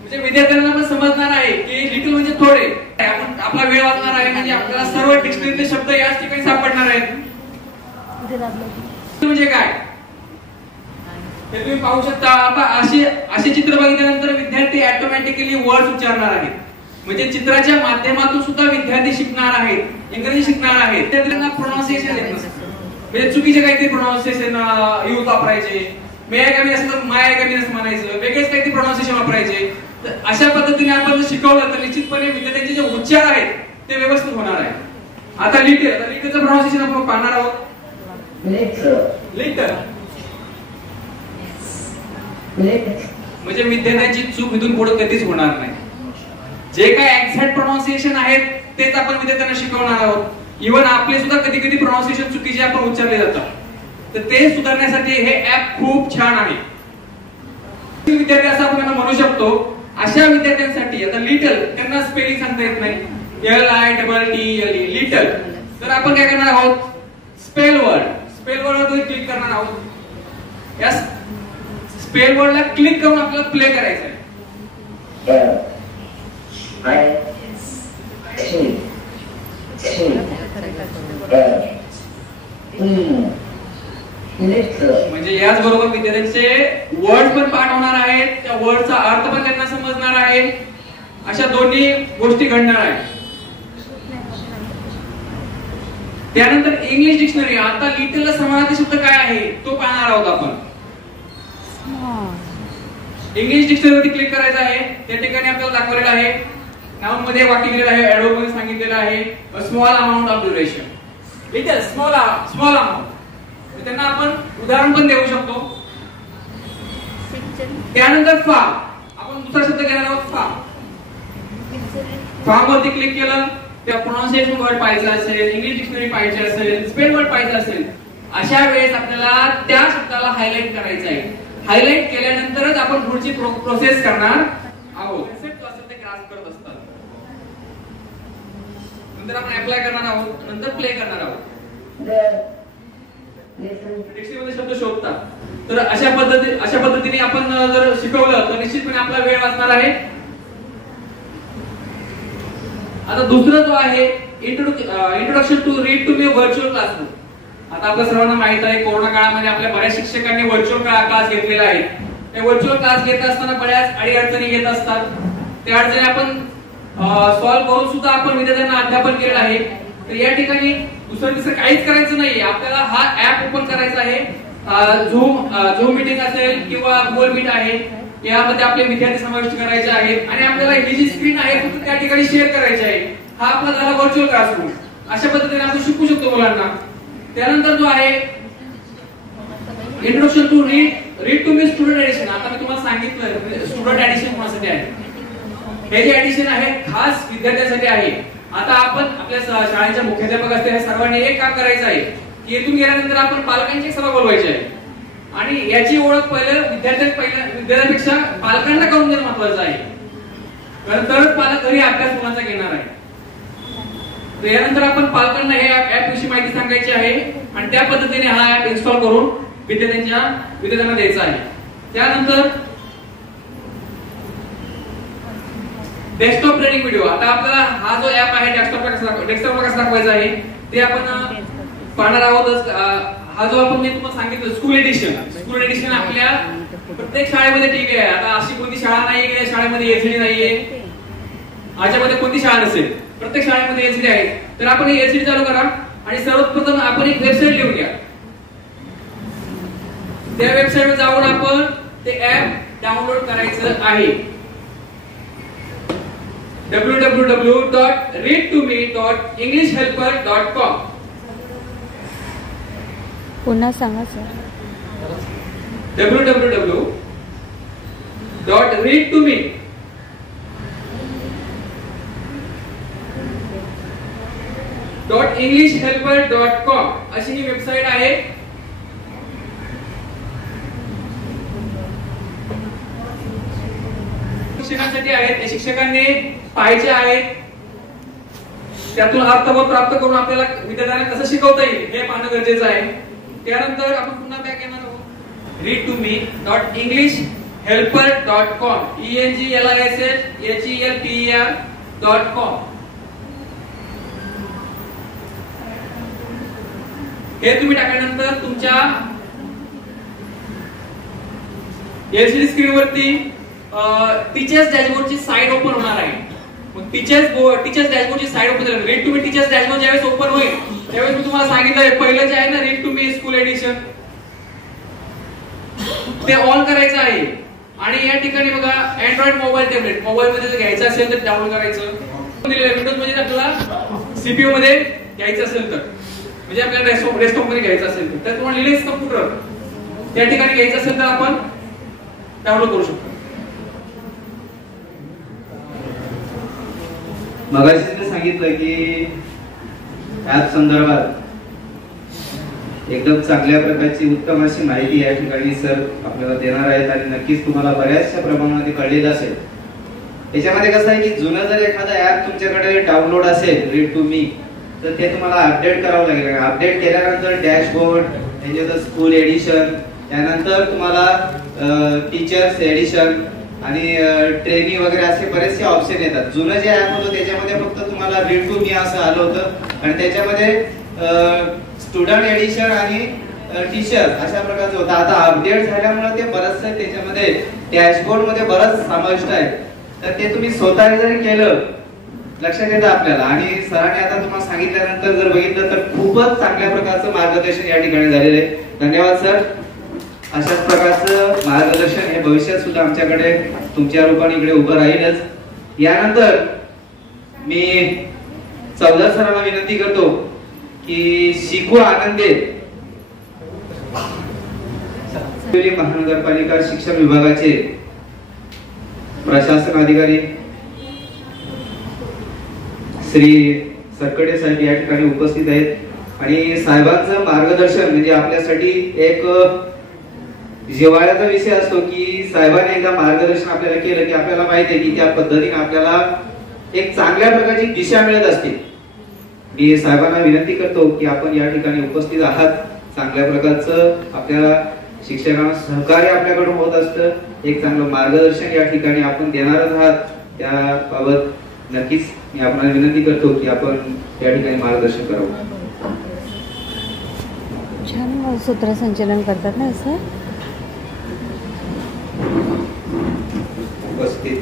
म्हणजे विद्यार्थ्यांना पण समजणार आहे की लिटल म्हणजे थोडे. आपण आपला वेळ वाचणार आहे म्हणजे आपल्याला सर्व डिक्शनरीतले शब्द याच ठिकाणी सापडणार आहेत. म्हणजे काय हे तुम्ही पाहू शकता. असे चित्र बघितल्यानंतर विद्यार्थी ऑटोमॅटिकली वर्ड उच्चारणार आहेत. म्हणजे चित्राच्या माध्यमातून सुद्धा विद्यार्थी शिकणार आहेत, इंग्रजी शिकणार आहेत. त्यांना प्रोनाउन्सिएशन येत नसतं. म्हणजे चुकीचे काहीतरी प्रोनाउन्सिएशन यूज वापरायचे, मे आय कमी असेल तर माय आय कमी असं म्हणायचं, वेगळेच काहीतरी प्रोनाउन्सिएशन वापरायचे. तर अशा पद्धतीने आपण जर शिकवलं तर निश्चितपणे विद्यार्थ्यांचे जे उच्चार आहेत ते व्यवस्थित होणार आहे. आता लिटलचं प्रोनाउन्सिएशन आपण पाहणार आहोत. लिटल म्हणजे विद्यार्थ्यांची चूक इथून पुढे कधीच होणार नाही. जे काय एक्झॅक्ट प्रोनाउन्सिएशन आहेत तेच आपण विद्यार्थ्यांना शिकवणार आहोत. इव्हन आपले सुद्धा कधी कधी प्रोनाउन्सिएशन चुकीचे आपण उच्चारले जातात. तर ते सुधारण्यासाठी हे ऍप खूप छान आहे. विद्यार्थी असं आपण त्यांना म्हणू शकतो. अशा विद्यार्थ्यांसाठी आता लिटल त्यांना स्पेलिंग सांगता येत नाही, LITTLE लिटल, तर आपण काय करणार आहोत, स्पेल वर्ड वर क्लिक करणार आहोत. या स्पेल वर्डला क्लिक करून आपल्याला प्ले करायचं आहे. म्हणजे याच बरोबर विद्यार्थ्यांचे वर्ड पण पाठ होणार आहेत, त्या वर्डचा अर्थ पण त्यांना समजणार आहे. अशा दोन्ही गोष्टी घडणार आहेत. त्यानंतर इंग्लिश डिक्शनरी, आता लिटलला समानार्थी शब्द काय आहे तो पाहणार आहोत आपण. इंग्लिश डिक्शनरीवरती क्लिक करायचं आहे. त्या ठिकाणी आपल्याला दाखवलेलं आहे, नाउन मध्ये वाक्य दिलेलं आहे, ऍडवर्ब मध्ये सांगितलेलं आहे a small amount of duration. Little small amount, त्यांना आपण उदाहरण पण देऊ शकतो. त्यानंतर फार्म, आपण दुसरा शब्द घेणार आहोत फार्म. फार्म वरती क्लिक केलं, त्या प्रोनाउन्सिएशन वर्ड पाहिजे असेल, इंग्लिश डिक्शनरी पाहिजे असेल, स्पेल वर्ड पाहिजे असेल, अशा वेळेस आपल्याला त्या शब्दाला हायलाइट करायचं आहे. हायलाइट केल्यानंतरच आपण पुढची प्रोसेस करणार आहोत. कन्सेप्ट असेल ते ग्रास्प करत असतात. नंतर आपण अप्लाय करणार आहोत, नंतर प्ले करणार आहोत. डिक्शनरीमध्ये शब्द शोधतात. तर अशा पद्धतीने आपण जर शिकवलं तर निश्चितपणे आपला वेळ वाचणार आहे. आता दुसरा जो आहे introduction to read to me virtual classroom. आता आपल्या सर्वांना माहित आहे, कोरोना काळामध्ये आपल्या बऱ्याच शिक्षकांनी व्हर्च्युअल क्लास घेतलेला आहे. ते व्हर्च्युअल क्लास घेत असताना बऱ्याच अडीअडचणी येत असतात. त्या अडचणी आपण सॉल्व्ह करून सुद्धा आपण विद्यार्थ्यांना अध्यापन केलेलं आहे. तर या ठिकाणी दुसरं तिसरं काहीच करायचं नाहीये, आपल्याला हा ऍप ओपन करायचा आहे. झूम मीटिंग असेल किंवा गुगल मीट आहे, यामध्ये आपले विद्यार्थी समाविष्ट करायचे आहेत आणि आपल्याला ही जी स्क्रीन आहे फक्त त्या ठिकाणी शेअर करायची आहे. हा आपला झाला व्हर्च्युअल क्लासरूम. अशा पद्धतीने आपण शिकू शकतो मुलांना. त्यानंतर जो आहे introduction to read to me student edition. आता मी तुम्हाला सांगितलं स्टुडंट एडिशन कोणासाठी आहे. हे जे एडिशन आहे खास विद्यार्थ्यांसाठी आहे. आता आपण आपल्या शाळेच्या मुख्याध्यापक असलेल्या सर्वांनी एक काम करायचं आहे की इथून गेल्यानंतर आपण पालकांची सभा बोलवायची आहे आणि याची ओळख विद्यार्थ्यांपेक्षा पालकांना करून देणं महत्वाचं आहे. कारण तरच पालक घरी अभ्यास मुलांचा घेणार आहे. तर यानंतर आपण पालकांना हे ऍप विषयी माहिती सांगायची आहे आणि त्या पद्धतीने हा ऍप इन्स्टॉल करून विद्यार्थ्यांना द्यायचा आहे. त्यानंतर डेस्कटॉप ट्रेनिंग व्हिडिओ. आता आपल्याला हा जो ऍप आहे डेस्कटॉपला कसा दाखवायचा आहे ते आपण पाहणार आहोत. हा जो आपण मी तुम्हाला सांगितलं स्कूल एडिशन आपल्या प्रत्येक शाळेमध्ये टीव्ही आहे. आता अशी कोणती शाळा नाहीये की त्या शाळेमध्ये एलसीडी नाहीये, याच्यामध्ये कोणती शाळा नसेल, प्रत्येक शाळेमध्ये एलसीडी आहे. तर आपण एलसीडी चालू करा आणि सर्वप्रथम आपण एक वेबसाईट लिहून घ्या. त्या वेबसाईटवर जाऊन आपण ते ऍप डाउनलोड करायचं आहे. www.readtome.englishhelper.com. पुन्हा सांगा सर. www.readtome.englishhelper.com अशी ही वेबसाईट आहे. शिक्षकांसाठी आहेत, ते शिक्षकांनी पाहायचे आहेत. त्यातून अर्थबोध प्राप्त करून आपल्याला विद्यार्थ्यांना कसं शिकवता येईल हे पाहणं गरजेचं आहे. त्यानंतर आपण पुन्हा बॅक येणार आहोत. readtome.englishhelper.com ENGLISHHELPER.com. हे तुम्ही टाकल्यानंतर तुमच्या एलसीडी स्क्रीनवरती टीचर्स डॅशबोर्डची साइट ओपन होणार आहे. मग टीचर्स डॅशबोर्डची साइट ओपन झाली. Read to me teachers dashboard ज्यावेळेस ओपन होईल त्यावेळेस मी तुम्हाला सांगितलंय पहिलं जे आहे ना read to me school edition ते ऑन करायचं आहे. आणि या ठिकाणी बघा अँड्रॉइड मोबाईल टॅबलेट मोबाईल मध्ये घ्यायचं असेल तर डाउनलोड करायचं. विंडोज मध्ये आपल्याला सीपीयू मध्ये घ्यायचं असेल तर म्हणजे आपल्याला डेस्कटॉप मध्ये घ्यायचं असेल तर तुम्हाला लिनक्स कॉम्प्युटर त्या ठिकाणी घ्यायचं असेल तर आपण डाउनलोड करू शकतो. मगाशी सांगितलं की ऍप संदर्भात एकदम चांगल्या प्रकारची उत्तम अशी माहिती या ठिकाणी सर आपल्याला देणार आहेत आणि नक्कीच तुम्हाला बऱ्याचशा प्रमाणामध्ये कळलेलं असेल. त्याच्यामध्ये कसं आहे की जुनं जर एखादा ऍप तुमच्याकडे डाउनलोड असेल रीड टू मी, तर ते तुम्हाला अपडेट करावं लागेल. अपडेट केल्यानंतर डॅशबोर्ड, त्याच्यात स्कूल एडिशन, त्यानंतर तुम्हाला टीचर्स एडिशन आणि ट्रेनिंग वगैरे असे बरेचसे ऑप्शन येतात. जुनं जे ऍप होतं त्याच्यामध्ये फक्त तुम्हाला रीड टू मी असं आलं होतं आणि त्याच्यामध्ये स्टुडंट एडिशन आणि टीचर अशा प्रकारचं होतं. आता अपडेट झाल्यामुळे ते बरचसं त्याच्यामध्ये डॅशबोर्ड मध्ये बरंच समाविष्ट आहे. तर ते तुम्ही स्वतः जरी केलं लक्षात येतं आपल्याला, आणि सरांनी आता तुम्हाला सांगितल्यानंतर जर बघितलं तर खूपच चांगल्या प्रकारचं मार्गदर्शन या ठिकाणी झालेलं आहे. धन्यवाद सर. अशाच प्रकारचं मार्गदर्शन हे भविष्यात सुद्धा आमच्याकडे तुमच्या रूपाने इकडे उभं राहीलच. यानंतर मी चौधर सरांना विनंती करतो की शिकू आनंदे महानगरपालिका शिक्षण विभागाचे प्रशासन अधिकारी श्री सरकडे साहेब या ठिकाणी उपस्थित आहेत आणि साहेबांचं मार्गदर्शन म्हणजे आपल्यासाठी एक जिव्हाळ्याचा विषय असतो की साहेबांनी एकदा मार्गदर्शन आपल्याला केलं की आपल्याला माहिती आहे की त्या पद्धतीने आपल्याला एक चांगल्या प्रकारची दिशा मिळत असते. मी साहेबांना विनंती करतो की आपण या ठिकाणी उपस्थित आहात, चांगल्या प्रकारचं आपल्याला शिक्षकांना सहकार्य आपल्याकडून होत असतं, एक चांगलं मार्गदर्शन या ठिकाणी आपण देणारच आहात. त्याबाबत नक्कीच मी आपल्याला विनंती करतो की आपण या ठिकाणी मार्गदर्शन करावं. छान सूत्रसंचलन करतात ना सर. उपस्थित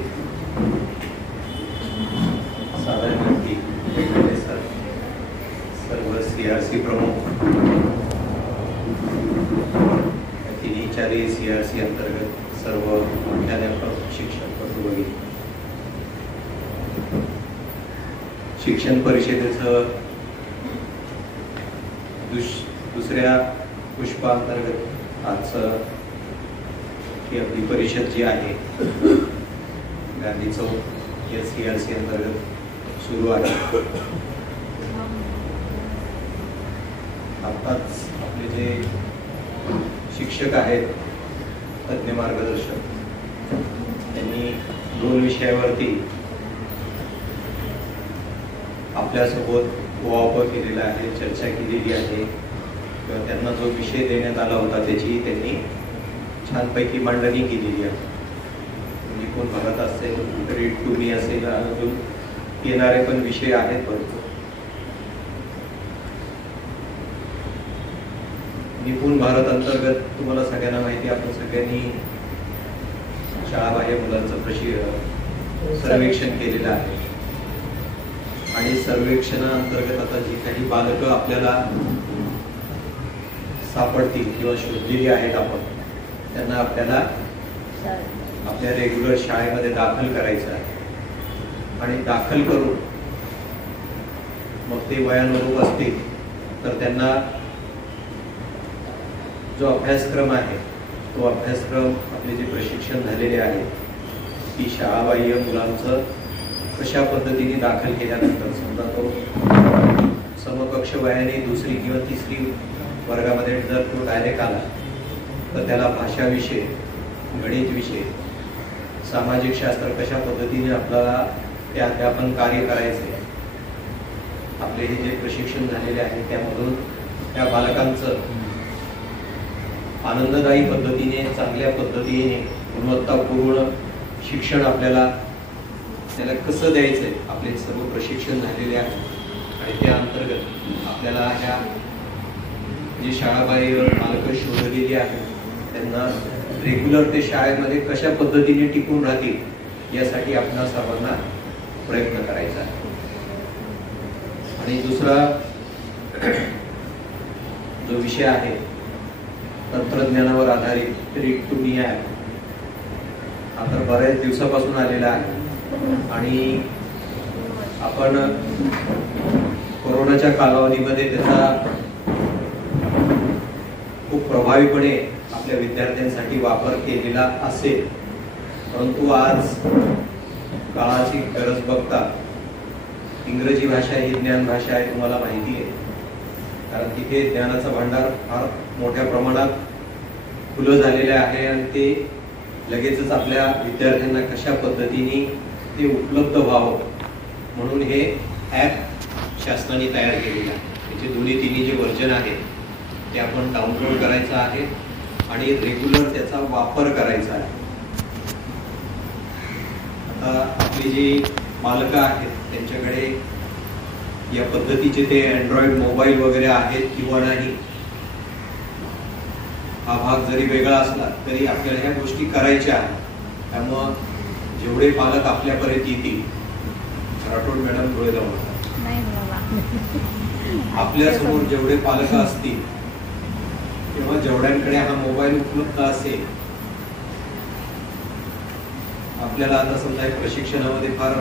साधारण सर्व CRC प्रमुख, तिन्ही चारही CRC अंतर्गत सर्व मुख्याध्यापक, शिक्षक वर्ग, शिक्षण परिषदेचं दुसऱ्या पुष्पांतर्गत आजचं ही आपली परिषद जी आहे गांधी चौक या CRC अंतर्गत सुरू आहे. आताच आपले जे शिक्षक आहेत तज्ञ मार्गदर्शक, त्यांनी 2 विषयावरती आपल्यासोबत वापर केलेला आहे, चर्चा केलेली आहे किंवा त्यांना जो विषय देण्यात आला होता त्याची त्यांनी छानपैकी मांडणी केलेली आहे. म्हणजे कोण भारत असेल, रीड टू मी असेल, अजून येणारे पण विषय आहेत भरपूर. निपुण भारत अंतर्गत तुम्हाला सगळ्यांना माहिती, आपण सगळ्यांनी शाळाबाह्य मुलांचं सर्वेक्षण केलेलं आहे आणि सर्वेक्षणाअंतर्गत आता जी काही बालकं आपल्याला सापडतील किंवा शोधलेली आहेत आपण, त्यांना आपल्याला आपल्या रेग्युलर शाळेमध्ये दाखल करायचं आहे आणि दाखल करून मग ते वयानुरूप असतील तर त्यांना जो अभ्यासक्रम आहे तो अभ्यासक्रम, आपले जे प्रशिक्षण झालेले आहे की शाळाबाह्य मुलांचं कशा पद्धतीने दाखल केल्यानंतर समजा तो समकक्ष वयाने 2री किंवा 3री वर्गामध्ये जर तो डायरेक्ट आला तर त्याला भाषा विषय, गणित विषय, सामाजिक शास्त्र कशा पद्धतीने आपल्याला ते अध्यापन कार्य करायचे, आपले हे जे प्रशिक्षण झालेले आहे त्यामधून त्या बालकांचं आनंददायी पद्धतीने, चांगल्या पद्धतीने गुणवत्तापूर्ण शिक्षण आपल्याला त्याला कसं द्यायचंय, आपले सर्व प्रशिक्षण झालेले आहे आणि त्या अंतर्गत आपल्याला ह्या जी शाळाबाह्य बालकं शोधलेली आहेत त्यांना रेग्युलर ते शाळेमध्ये कशा पद्धतीने टिकून राहतील यासाठी आपल्या सर्वांना प्रयत्न करायचा आहे. आणि दुसरा जो विषय आहे तंत्रज्ञानावर आधारित रीड टू मी ॲप, हा तर बऱ्याच दिवसापासून आलेला आहे आणि आपण कोरोनाच्या कालावधीमध्ये त्याचा खूप प्रभावीपणे आपल्या विद्यार्थ्यांसाठी वापर केलेला असेल, परंतु आज काळाची गरज बघता इंग्रजी भाषा ही ज्ञान भाषा आहे, तुम्हाला माहिती आहे. कारण तिथे ज्ञानाचा भांडार फार मोठ्या प्रमाणात खुलं झालेलं आहे आणि ते लगेचच आपल्या विद्यार्थ्यांना कशा पद्धतीने ते उपलब्ध व्हावं म्हणून हे ॲप शासनाने तयार केलेलं आहे. त्याचे दोन्ही तिन्ही जे व्हर्जन आहेत ते आपण डाउनलोड करायचं आहे आणि रेग्युलर त्याचा वापर करायचा आहे. आता आपली जी मालक आहेत त्यांच्याकडे या पद्धतीचे ते अँड्रॉइड मोबाईल वगैरे आहेत किंवा नाही, हा भाग जरी वेगळा असला तरी आपल्याला ह्या गोष्टी करायच्या आहेत. त्यामुळं जेवढे पालक आपल्यापर्यंत येतील, राठोड मॅडम डोळे लावून आपल्या समोर जेवढे पालक असतील किंवा जेवढ्यांकडे हा मोबाईल उपलब्ध असेल, आपल्याला आता समजा प्रशिक्षणामध्ये फार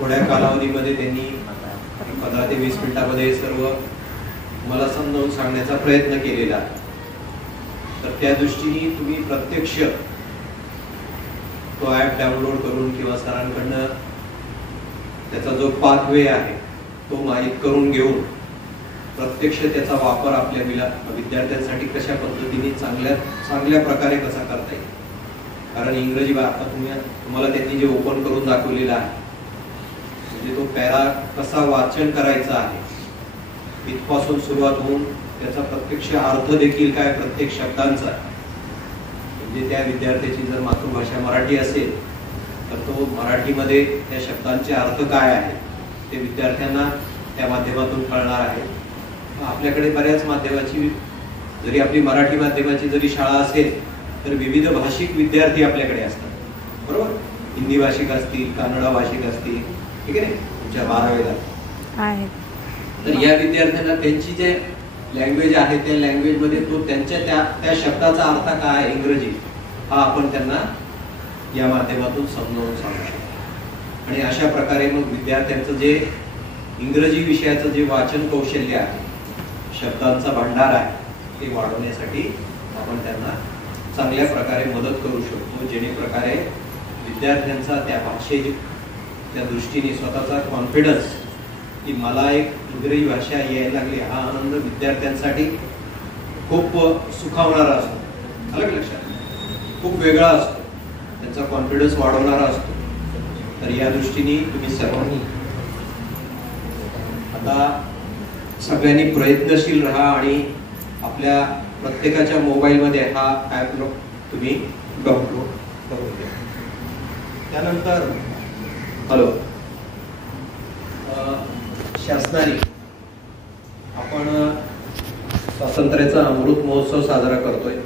थोड्या कालावधीमध्ये त्यांनी 15 ते 20 मिनिटांमध्ये सर्व मला समजावून सांगण्याचा प्रयत्न केलेला आहे. तर त्या दृष्टीने तुम्ही प्रत्यक्ष तो ऍप डाउनलोड करून किंवा सरांकडनं त्याचा जो पाथवे आहे तो माहीत करून घेऊन प्रत्यक्ष त्याचा वापर आपल्या विद्यार्थ्यांसाठी कशा पद्धतीने चांगल्या प्रकारे कसा करता येईल. कारण इंग्रजी आता तुम्हाला त्यांनी जे ओपन करून दाखवलेला आहे म्हणजे तो पॅरा कसा वाचन करायचा आहे इथपासून सुरुवात होऊन त्याचा प्रत्यक्ष अर्थ देखील काय प्रत्येक शब्दांचा, म्हणजे त्या विद्यार्थ्याची जर मातृभाषा मराठी असेल तर तो मराठीमध्ये त्या शब्दांचे अर्थ काय आहे ते विद्यार्थ्यांना त्या माध्यमातून कळणार आहे. आपल्याकडे बऱ्याच माध्यमाची जरी आपली मराठी माध्यमाची जरी शाळा असेल तर विविध भाषिक विद्यार्थी आपल्याकडे असतात, बरोबर. हिंदी भाषिक असतील, कन्नड भाषिक असतील, ठीक आहे तुमच्या 12वीला आहेत. तर या विद्यार्थ्यांना त्यांची जे लँग्वेज आहे त्या लँग्वेज मध्ये तो त्यांच्या त्या शब्दाचा अर्थ काय इंग्रजी हा आपण त्यांना या माध्यमातून समजावून सांगू शकतो. आणि अशा प्रकारे मग विद्यार्थ्यांचं जे इंग्रजी विषयाचं जे वाचन कौशल्य आहे, शब्दांचा भांडार आहे, ते वाढवण्यासाठी आपण त्यांना चांगल्या प्रकारे मदत करू शकतो, जेणे प्रकारे विद्यार्थ्यांचा त्या भाषेच्या दृष्टीने स्वतःचा कॉन्फिडन्स की मला एक इंग्रजी भाषा यायला लागली हा आनंद विद्यार्थ्यांसाठी खूप सुखावणारा असतो. अलग लक्षात खूप वेगळा असतो, त्यांचा कॉन्फिडन्स वाढवणारा असतो. तर या दृष्टीने तुम्ही सर्वांनी आता सगळ्यांनी प्रयत्नशील राहा आणि आपल्या प्रत्येकाच्या मोबाईलमध्ये हा ॲप तुम्ही डाउनलोड करून घ्या. त्यानंतर हॅलो शासनाने आपण स्वातंत्र्याचा अमृत महोत्सव साजरा करतोय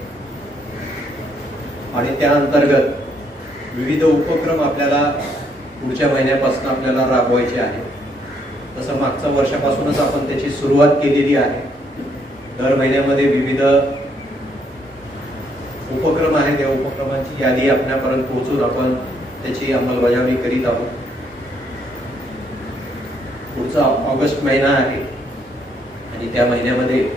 आणि त्या अंतर्गत विविध उपक्रम आपल्याला पुढच्या महिन्यापासून आपल्याला राबवायचे आहे. तसं मागच्या वर्षापासूनच आपण त्याची सुरुवात केलेली आहे. दर महिन्यामध्ये विविध उपक्रम आहेत, त्या उपक्रमांची यादी आपल्यापर्यंत पोहोचून आपण त्याची अंमलबजावणी करीत आहोत. पुढचा ऑगस्ट महिना आहे आणि त्या महिन्यामध्ये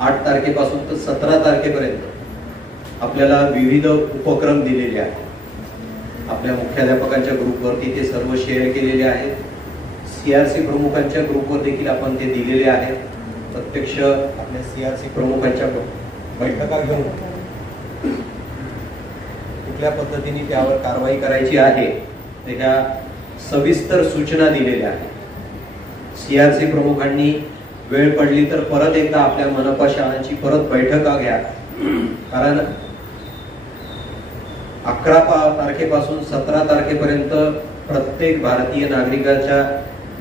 8 तारखेपासून तर 17 तारखेपर्यंत आपल्याला विविध उपक्रम दिलेले आहेत. आपल्या मुख्याध्यापकांच्या ग्रुपवरती ते सर्व शेअर केलेले आहेत. CRC प्रमुखांच्या ग्रुपवर देखील आपण ते दिलेले आहेत. प्रत्यक्ष आपल्या CRC प्रमुखांच्या बैठका घेऊन कुठल्या पद्धतीने त्यावर कारवाई करायची आहे त्या सविस्तर सूचना दिलेल्या आहेत. CRC प्रमुखांनी वेळ पडली तर परत एकदा आपल्या मनपा शाळांची परत बैठका घ्या. कारण 11 तारखेपासून 17 तारखेपर्यंत प्रत्येक भारतीय नागरिकाच्या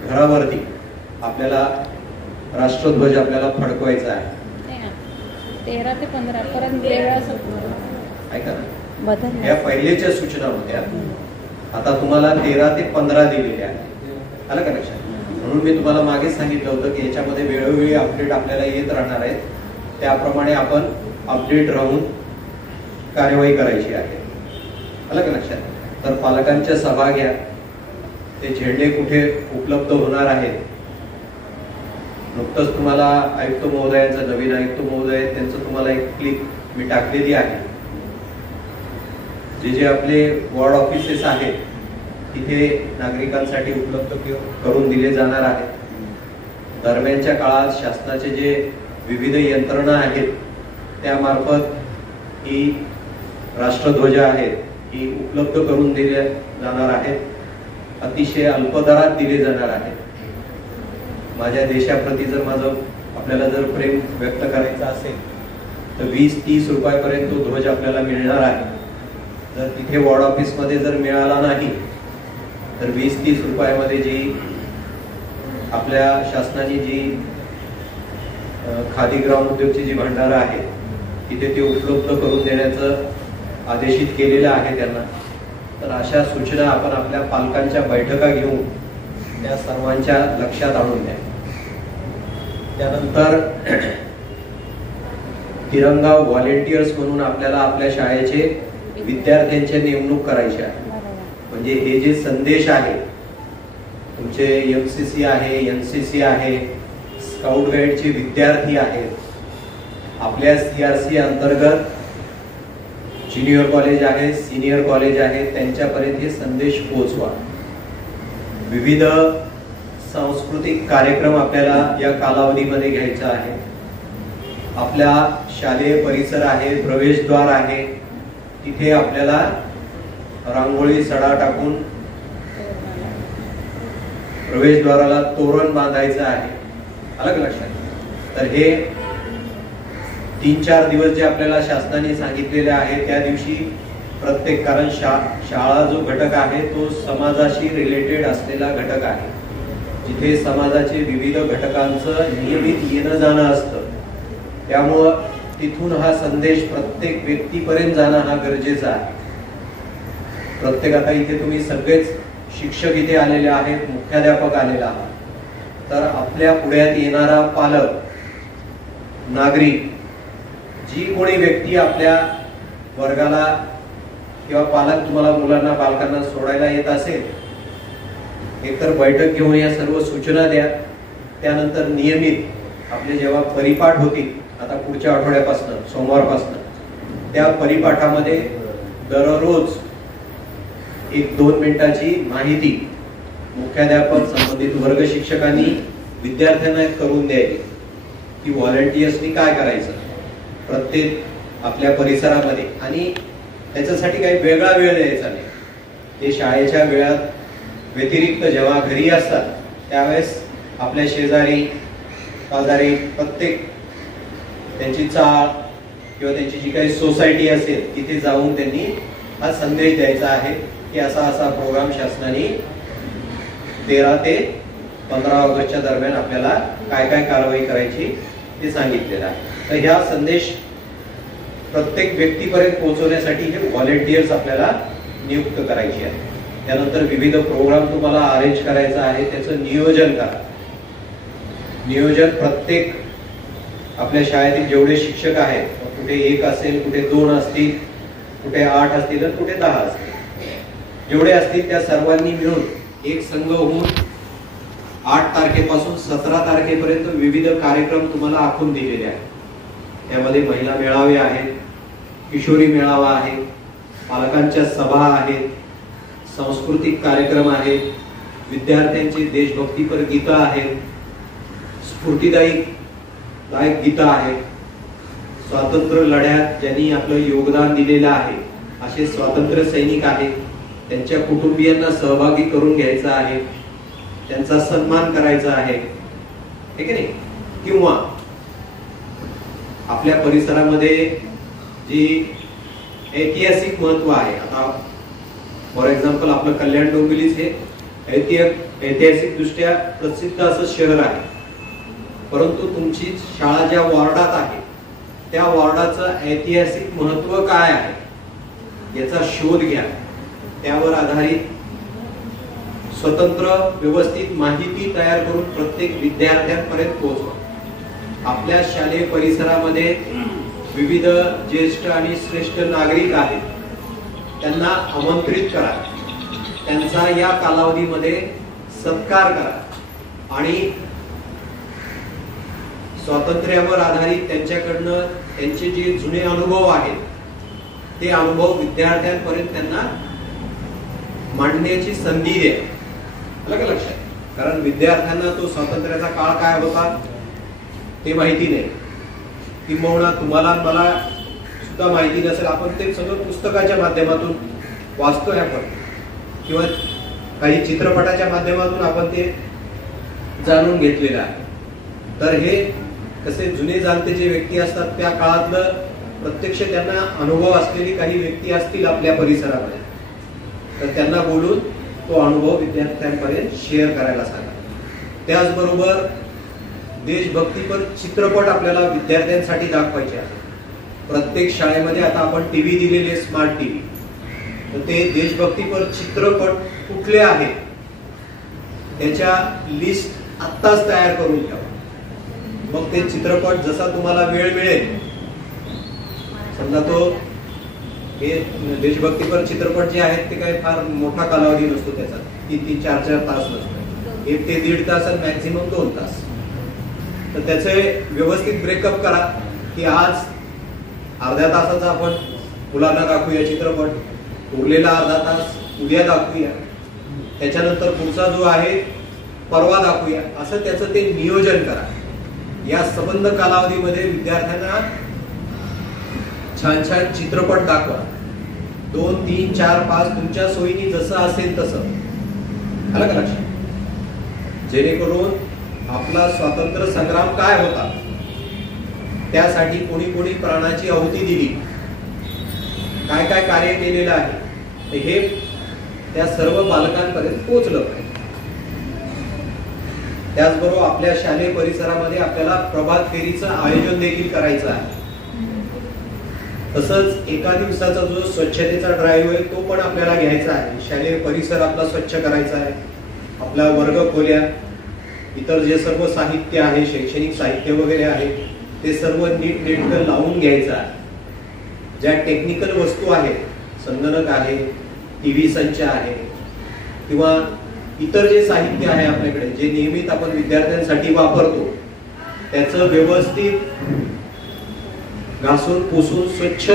घरावरती आपल्याला राष्ट्रध्वज आपल्याला फडकवायचा आहे. 13 ते 15 परत वेगळा ऐका ना, या पहिलेच्या सूचना होत्या, आता तुम्हाला 13 ते 15 दिलेल्या आहेत. आलं का लक्षात? म्हणून मी तुम्हाला मागेच सांगितलं होतं की याच्यामध्ये वेळोवेळी अपडेट आपल्याला येत राहणार आहेत. त्याप्रमाणे आपण अपडेट राहून कार्यवाही करायची आहे. आलं का लक्षात? तर पालकांच्या सभा घ्या. ते झेंडे कुठे उपलब्ध होणार आहेत नुकतंच तुम्हाला आयुक्त महोदयांचं, नवीन आयुक्त महोदय त्यांचं तुम्हाला एक क्लिप मी टाकलेली आहे. जे आपले वॉर्ड ऑफिसेस आहेत तिथे नागरिकांसाठी उपलब्ध करून दिले जाणार आहेत. दरम्यानच्या काळात शासनाचे जे विविध यंत्रणा आहेत त्यामार्फत ही राष्ट्रध्वज आहेत ही उपलब्ध करून दिले जाणार आहेत. अतिशय अल्प दरात दिले जाणार आहेत. माझ्या देशाप्रती जर माझं आपल्याला जर प्रेम व्यक्त करायचं असेल तर 20-30 रुपयापर्यंत तो ध्वज आपल्याला मिळणार आहे. जर तिथे वॉर्ड ऑफिस मध्ये जर मिळाला नाही तर 20-30 रुपयामध्ये जी आपल्या शासनाने जी खादी ग्राम उद्योगची जी भंडार आहे तिथे ते उपलब्ध करून देण्याचं आदेशित केलेलं आहे त्यांना. तर अशा सूचना आपण आपल्या पालकांच्या बैठका घेऊन त्या सर्वांच्या लक्षात आणून द्या. त्यानंतर तिरंगा व्हॉलेंटियर्स म्हणून आपल्याला आपल्या शाळेचे विद्यार्थ्यांची नेमणूक करायची आहे. म्हणजे हे जे संदेश आहे तुमचे MCC आहे, NCC आहे, स्काउट गाईडचे विद्यार्थी आहेत, आपल्या CRC अंतर्गत ज्युनियर कॉलेज आहे, सिनियर कॉलेज आहे, त्यांच्यापर्यंत हे संदेश पोहोचवा. विविध सांस्कृतिक कार्यक्रम आपल्याला या कालावधीमध्ये घ्यायचा आहे. आपल्या शालेय परिसर आहे, प्रवेशद्वार आहे, तिथे आपल्याला रांगोळी सडा टाकून प्रवेशद्वाराला तोरण बांधायचं आहे. अलग लक्षात. तर हे 3-4 दिवस जे आपल्याला शासनाने सांगितलेले आहे त्या दिवशी प्रत्येक, कारण शाळा जो घटक आहे तो समाजाशी रिलेटेड असलेला घटक आहे, जिथे समाजाचे विविध घटकांचं नियमित येणं जाणं असतं. त्यामुळं तिथून हा संदेश प्रत्येक व्यक्तीपर्यंत जाणं हा गरजेचा आहे. प्रत्येक, आता इथे तुम्ही सगळेच शिक्षक इथे आलेले आहेत, मुख्याध्यापक आलेला आहे, तर आपल्या पुढ्यात येणारा पालक, नागरिक, जी कोणी व्यक्ती आपल्या वर्गाला किंवा पालक तुम्हाला मुलांना बालकांना सोडायला येत असेल, एकतर बैठक घेऊन या सर्व सूचना द्या. त्यानंतर नियमित आपले जेव्हा परिपाठ होतील आता पुढच्या आठवड्यापासून सोमवारपासून, त्या परिपाठामध्ये दररोज 1-2 मिनिटाची माहिती मुख्याध्यापक, संबंधित वर्ग शिक्षकांनी विद्यार्थ्यांना करून द्यायची की व्हॉलेंटियर्सनी काय करायचं प्रत्येक आपल्या परिसरामध्ये. आणि त्याच्यासाठी काही वेगळा वेळ द्यायचा नाही. ते शाळेच्या वेळात व्यतिरिक्त जेव्हा घरी असतात त्यावेळेस आपल्या शेजारी पाजारी प्रत्येक त्यांची चाळ किंवा त्यांची जी काही सोसायटी असेल तिथे जाऊन त्यांनी हा संदेश द्यायचा आहे की असा असा प्रोग्राम शासनाने 13 ते 15 ऑगस्टच्या दरम्यान आपल्याला काय काय कारवाई करायची ते सांगितलेलं आहे. तर ह्या संदेश प्रत्येक व्यक्तीपर्यंत पोहोचवण्यासाठी हे व्हॉलेंटियर्स आपल्याला नियुक्त करायची आहे. त्यानंतर विविध प्रोग्राम तुम्हाला अरेंज करायचा आहे, त्याचं नियोजन करा. नियोजन प्रत्येक आपल्या शाळेतील जेवढे शिक्षक आहेत, कुठे 1 असेल, कुठे 2 असतील, कुठे 8 असतील आणि कुठे 10 असतील, जेवढे असतील त्या सर्वांनी मिळून एक संघ होऊन 8 तारखेपासून 17 तारखेपर्यंत विविध कार्यक्रम तुम्हाला आखून दिलेले आहेत. त्यामध्ये महिला मेळावे आहेत, किशोरी मेळावा आहे, पालकांच्या सभा आहेत, सांस्कृतिक कार्यक्रम आहेत, विद्यार्थ्यांची देशभक्तीपर गीतं आहेत, स्फूर्तिदायी गीतं आहेत, स्वातंत्र्य लढ्यात ज्यांनी आपलं योगदान दिलेलं आहे असे स्वातंत्र्य सैनिक आहेत, त्यांच्या कुटुंबियांना सहभागी करून घ्यायचा आहे, त्यांचा सन्मान करायचा आहे, ठीक आहे. किंवा आपल्या परिसरामध्ये जी ऐतिहासिक महत्व आहे, आता फॉर एक्झाम्पल आपलं कल्याण डोंबिवलीच हे ऐतिहासिक दृष्ट्या प्रसिद्ध असं शहर आहे, परंतु तुमची शाळा ज्या वॉर्डात आहे त्या वॉर्डाचं ऐतिहासिक महत्व काय आहे याचा शोध घ्या. त्यावर आधारित स्वतंत्र व्यवस्थित माहिती तयार करून प्रत्येक विद्यार्थ्यांपर्यंत पोहोचवा. आपल्या शालेय परिसरामध्ये विविध ज्येष्ठ आणि श्रेष्ठ नागरिक आहेत, त्यांना आमंत्रित करा, त्यांचा या कालावधीमध्ये सत्कार करा आणि स्वातंत्र्यावर आधारित त्यांच्याकडनं त्यांचे जे जुने अनुभव आहेत ते अनुभव विद्यार्थ्यांपर्यंत त्यांना मांडण्याची संधी द्या. लक्षात. कारण विद्यार्थ्यांना तो स्वातंत्र्याचा काळ काय होता ते माहिती नाही. किंबहुना तुम्हाला मला सुद्धा माहिती नसेल. आपण ते सगळं पुस्तकाच्या माध्यमातून वाचतोय आपण, किंवा काही चित्रपटाच्या माध्यमातून आपण ते जाणून घेतलेलं आहे. तर हे कसे जुने जाणते जे व्यक्ती असतात त्या काळातलं प्रत्यक्ष त्यांना अनुभव असलेली काही व्यक्ती असतील आपल्या परिसरामध्ये, तर त्यांना बोलून तो अनुभव विद्यार्थ्यांपर्यंत शेअर करायला सांगा. त्याचबरोबर देशभक्तीपर चित्रपट आपल्याला विद्यार्थ्यांसाठी दाखवायचे आहे. प्रत्येक शाळेमध्ये आता आपण टीव्ही दिलेले, स्मार्ट टीव्ही, तर ते देशभक्तीपर चित्रपट कुठले आहेत त्याच्या लिस्ट आत्ताच तयार करून ठेवा. मग ते चित्रपट जसा तुम्हाला वेळ मिळेल, समजा तो हे देशभक्तीपर चित्रपट जे आहेत ते काही फार मोठा कालावधी नसतो त्याचा, 3-4 तास नसतो, 1 ते 1.5 तास आणि मॅक्झिमम 2 तास. तर त्याचे व्यवस्थित ब्रेकअप करा की आज अर्ध्या तासाचा आपण मुलांना दाखवूया चित्रपट, उरलेला अर्धा तास उद्या दाखवूया, त्याच्यानंतर पुढचा जो आहे परवा दाखवूया, असं त्याचं ते नियोजन करा. या संबंध कालावधीमध्ये विद्यार्थ्यांना छान छान चित्रपट दाखवा. 2, 3, 4, 5 तुमच्या सोयीने जसं असेल तसं. आलं का लक्षात? जेणेकरून आपला स्वातंत्र्य संग्राम काय होता, त्यासाठी कोणी कोणी प्राणाची आहुती दिली, काय काय कार्य केलेलं आहे, हे त्या सर्व बालकांपर्यंत पोहोचलं पाहिजे. त्याचबरोबर आपल्या शालेय परिसरामध्ये आपल्याला प्रभात फेरीचं आयोजन देखील करायचं आहे. तसंच एका दिवसाचा जो स्वच्छतेचा ड्राईव्ह आहे तो पण आपल्याला घ्यायचा आहे. शालेय परिसर आपला स्वच्छ करायचा आहे. आपल्या वर्ग खोल्या, इतर जे सर्व साहित्य आहे, शैक्षणिक साहित्य वगैरे आहे, ते सर्व नीट नेटकं लावून घ्यायचं आहे. ज्या टेक्निकल वस्तू आहेत, संगणक आहे, टीव्ही संच आहे, किंवा इतर जे साहित्य आहे आपल्याकडे जे नियमित आपण विद्यार्थ्यांसाठी वापरतो, त्याचं व्यवस्थित घासून पुसून स्वच्छ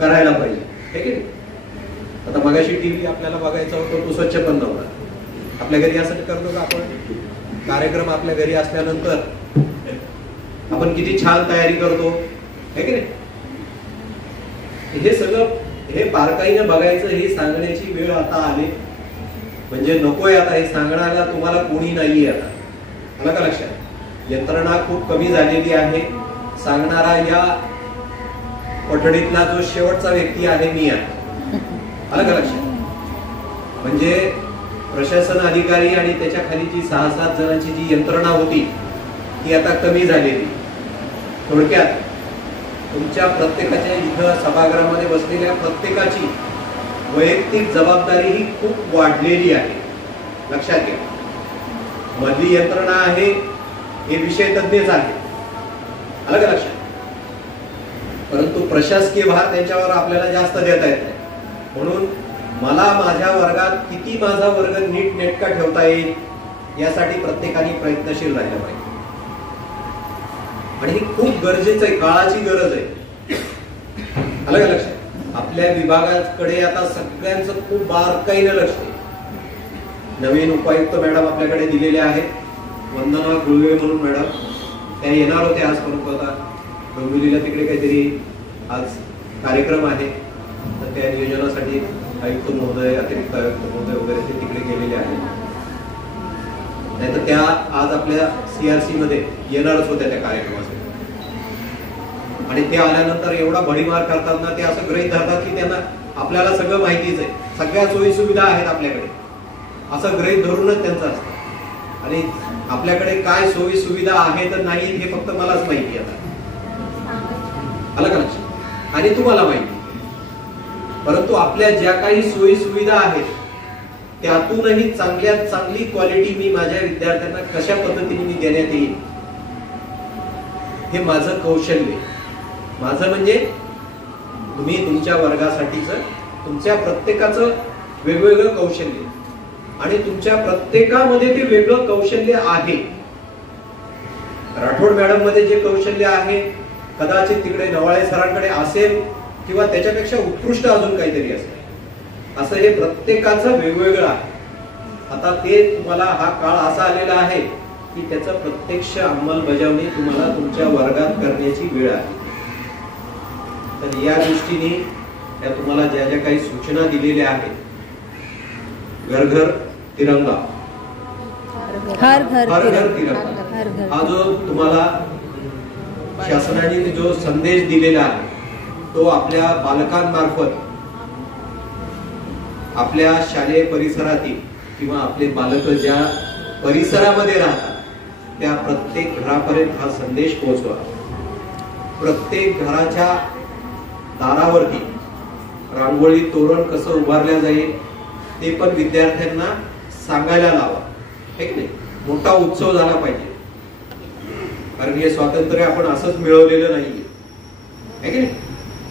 करायला पाहिजे. ठीक आहे. आता मगाशी टीव्ही आपल्याला बघायचा होता, तो स्वच्छ पण नव्हता. आपल्या घरी असं करतो का आपण? कार्यक्रम आपल्या घरी असल्यानंतर आपण किती छान तयारी करतो, है की नाही? हे सगळं हे बारकाईनं बघायचं, हे सांगण्याची वेळ आता आली. म्हणजे नकोय आता हे सांगण्याला तुम्हाला कोणी नाहीये आता. आलं का लक्षात? यंत्रणा खूप कमी झालेली आहे. सांगणारा या कोठडीतला जो शेवटचा व्यक्ती आहे मी आहे. आलं का लक्षात? म्हणजे प्रशासन अधिकारी आणि त्याच्या खाली जी 6-7 जणांची जी यंत्रणा होती ती आता कमी झालेली. थोडक्यात तुमच्या प्रत्येकाच्या इथं सभागृहामध्ये बसलेल्या प्रत्येकाची वैयक्तिक जबाबदारी ही खूप वाढलेली आहे. लक्षात घ्या. मधली यंत्रणा आहे हे विषय तज्ञच आहे. आलं का लक्षात? परंतु प्रशासकीय भार त्यांच्यावर आपल्याला जास्त देता येत नाही. म्हणून मला माझ्या वर्गात किती माझा वर्ग नीट नेटका ठेवता येईल यासाठी प्रत्येकाने प्रयत्नशील राहिलं पाहिजे. आणि हे खूप गरजेचं आहे, काळाची गरज आहे. आलं का लक्षात? आपल्या विभागाकडे आता सगळ्यांचं खूप बारकाईनं लक्ष आहे. नवीन उपायुक्त मॅडम आपल्याकडे दिलेले आहेत, वंदना गुळवे म्हणून मॅडम. त्या येणार होत्या आजपर्यंत. होता डोंबिवलीला तिकडे काहीतरी आज कार्यक्रम आहे, तर त्या नियोजनासाठी आयुक्त महोदय, अतिरिक्त आयुक्त महोदय वगैरे ते तिकडे गेलेले आहेत. नाहीतर त्या आज आपल्या CRC मध्ये येणारच होत्या त्या कार्यक्रमासाठी. आणि ते आल्यानंतर एवढा भडीमार करतात ना, ते असं गृहीत धरतात की त्यांना आपल्याला सगळं माहितीच आहे, सगळ्या सोयी सुविधा आहेत आपल्याकडे, असं गृहीत धरूनच त्यांचं असतं. आणि आपल्याकडे काय सोयी सुविधा आहेत नाही हे फक्त मलाच माहिती आता. आलं का लक्षात? आणि तुम्हाला माहिती. परंतु आपल्या ज्या काही सोयी सुविधा आहेत त्यातूनही चांगल्यात चांगली क्वालिटी मी माझ्या विद्यार्थ्यांना कशा पद्धतीने मी देण्यात येईल हे माझं कौशल्य. माझं म्हणजे तुम्ही तुमच्या वर्गासाठीच तुमच्या प्रत्येकाचं वेगवेगळं कौशल्य, आणि तुमच्या प्रत्येकामध्ये ते वेगळं कौशल्य आहे. राठोड मॅडम मध्ये जे कौशल्य आहे कदाचित तिकडे नवाळे सरांकडे असेल, किंवा त्याच्यापेक्षा उत्कृष्ट अजून काहीतरी असेल. असं हे प्रत्येकाचं वेगवेगळं आहे. आता ते तुम्हाला हा काळ असा आलेला आहे की त्याचं प्रत्यक्ष अंमलबजावणी तुम्हाला तुमच्या वर्गात करण्याची वेळ आहे. तर या दृष्टीने त्या तुम्हाला ज्या ज्या काही सूचना दिलेल्या आहेत, घर घर तिरंगा, हर घर हर घर तिरंगा. तिरंगा, हर घर. हा जो तुम्हाला शासनाने जो संदेश दिलेला आहे तो आपल्या बालकांमार्फत आपल्या शालेय परिसरातील किंवा आपले बालक ज्या परिसरामध्ये राहतात त्या प्रत्येक घरापर्यंत हा संदेश पोहोचवा. प्रत्येक घराच्या दारावरती रांगोळी तोरण कसं उभारल्या जाईल ते पण विद्यार्थ्यांना सांगायला लावा. है की नाही? मोठा उत्सव झाला पाहिजे, कारण हे स्वातंत्र्य आपण असंच मिळवलेलं नाहीये. है की नाही?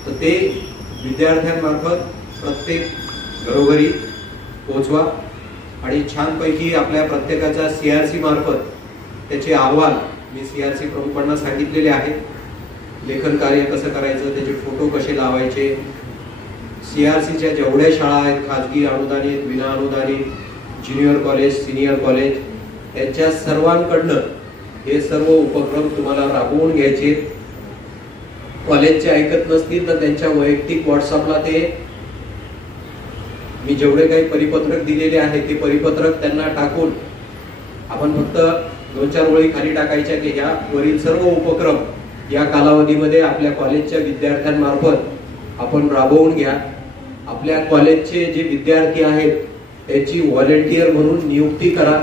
तर ते विद्यार्थ्यांमार्फत प्रत्येक घरोघरी पोहोचवा आणि छानपैकी आपल्या प्रत्येकाच्या CRC मार्फत त्याचे अहवाल मी CRC प्रमुखांना सांगितलेले आहेत. लेखन कार्य कसं करायचं, त्याचे फोटो कसे लावायचे, CRCच्या जेवढ्या शाळा आहेत, खाजगी अनुदानित, विना अनुदानित, ज्युनियर कॉलेज, सिनियर कॉलेज, त्यांच्या सर्वांकडनं हे सर्व उपक्रम तुम्हाला राबवून घ्यायचे. कॉलेजचे ऐकत नसतील तर त्यांच्या वैयक्तिक व्हॉट्सअपला ते मी जेवढे काही परिपत्रक दिलेले आहे ते परिपत्रक त्यांना टाकून आपण फक्त 2-4 ओळी खाली टाकायच्या की ह्या वरील सर्व उपक्रम या कालावधीमध्ये आपल्या कॉलेजच्या विद्यार्थ्यांमार्फत आपण राबवून घ्या. आपल्या कॉलेजचे जे विद्यार्थी आहेत त्याची व्हॉलेंटियर म्हणून नियुक्ती करा,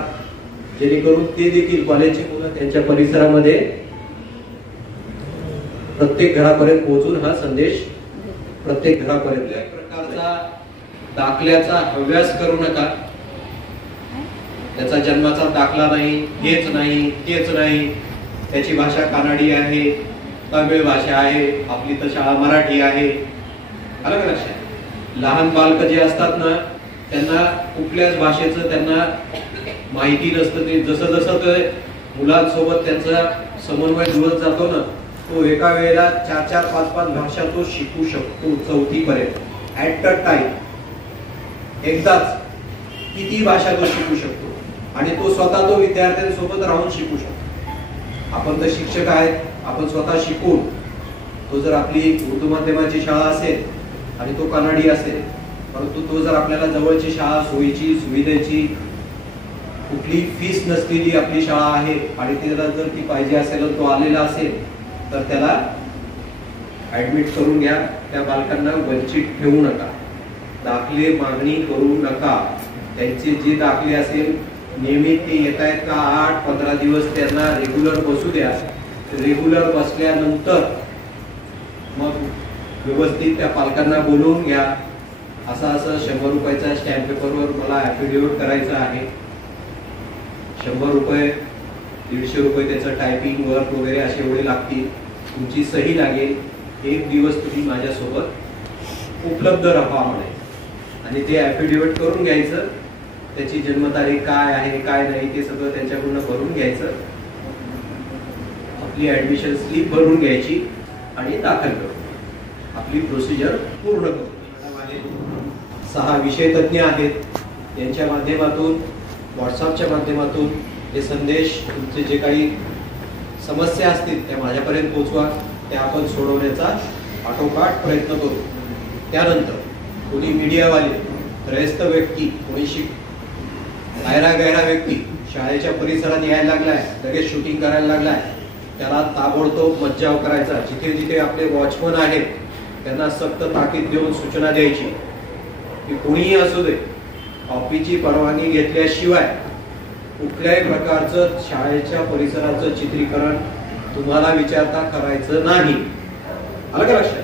जेणेकरून ते देखील कॉलेजची मुलं त्यांच्या परिसरामध्ये प्रत्येक घरापर्यंत पोहोचून हा संदेश प्रत्येक घरापर्यंत. एक प्रकारचा दाखल्याचा हव्यास करू नका. त्याचा जन्माचा दाखला नाही, हेच नाही, तेच नाही, त्याची भाषा कानडी आहे, तमिळ भाषा आहे, आपली तर शाळा मराठी आहे. आलं का लक्षात? लहान बालक जे असतात ना त्यांना कुठल्याच भाषेचं त्यांना माहिती नसतं. ते जसं जसं ते मुलांसोबत त्यांचा समन्वय जुळत जातो ना, तो एका वेळेला 4-4, 5-5 भाषा तो शिकू शकतो 4थी पर्यंत ऍट अ टाइम. एकदाच किती भाषा तो शिकू शकतो आणि तो स्वतः तो विद्यार्थ्यांसोबत राहून शिकू शकतो. आपण तर शिक्षक आहेत, आपण स्वतः शिकून तो जर आपली उर्दू माध्यमाची शाळा असेल आणि तो कन्नडी असेल, परंतु तो जर आपल्याला जवळची शाळा, सोयीची, सुविधेची, कुठली फीस नसलेली आपली शाळा आहे आणि त्याला जर ती पाहिजे असेल तो आलेला असेल तर त्याला ऍडमिट करून घ्या. त्या बालकांना वंचित ठेवू नका. दाखले मागणी करू नका. त्यांचे जे दाखले असेल नियमित ते येत आहेत का 8-15 दिवस त्यांना रेग्युलर बसू द्या. रेग्युलर बसल्यानंतर मग व्यवस्थित त्या पालकांना बोलवून घ्या. असं 100 रुपयाचा स्टॅम्प पेपरवर मला ऍफिडेव्हिट करायचं आहे. 100 रुपये, 150 रुपये त्याचं टायपिंग वर्क वगैरे असे एवढे लागतील. तुमची सही लागेल. एक दिवस तुम्ही माझ्यासोबत उपलब्ध राहा म्हणे आणि ते ऍफिडेव्हिट करून घ्यायचं. त्याची जन्मतारीख काय आहे काय नाही ते सगळं त्यांच्याकडून भरून घ्यायचं. आपली ऍडमिशन स्लिप भरून घ्यायची आणि दाखल करू. आपली प्रोसिजर पूर्ण करू. 6 विषय तज्ञ आहेत, यांच्या माध्यमातून व्हॉट्सअपच्या माध्यमातून हे संदेश, तुमचे जे काही समस्या असतील त्या माझ्यापर्यंत पोहोचवा. त्या आपण सोडवण्याचा आटोकाट प्रयत्न करू. त्यानंतर कोणी मीडियावाले, त्रयस्थ व्यक्ती, कोणी गैरा व्यक्ती शाळेच्या परिसरात यायला लागलाय, लगेच शूटिंग करायला लागलाय, त्याला ताबडतोब मज्जाव करायचा. जिथे जिथे आपले वॉचमन आहेत त्यांना सक्त ताकीद देऊन सूचना द्यायची की कोणीही असू दे, कॉपीची परवानगी घेतल्याशिवाय कुठल्याही प्रकारचं शाळेच्या परिसराचं चित्रीकरण तुम्हाला विचारता करायचं नाही. आलं का लक्षात?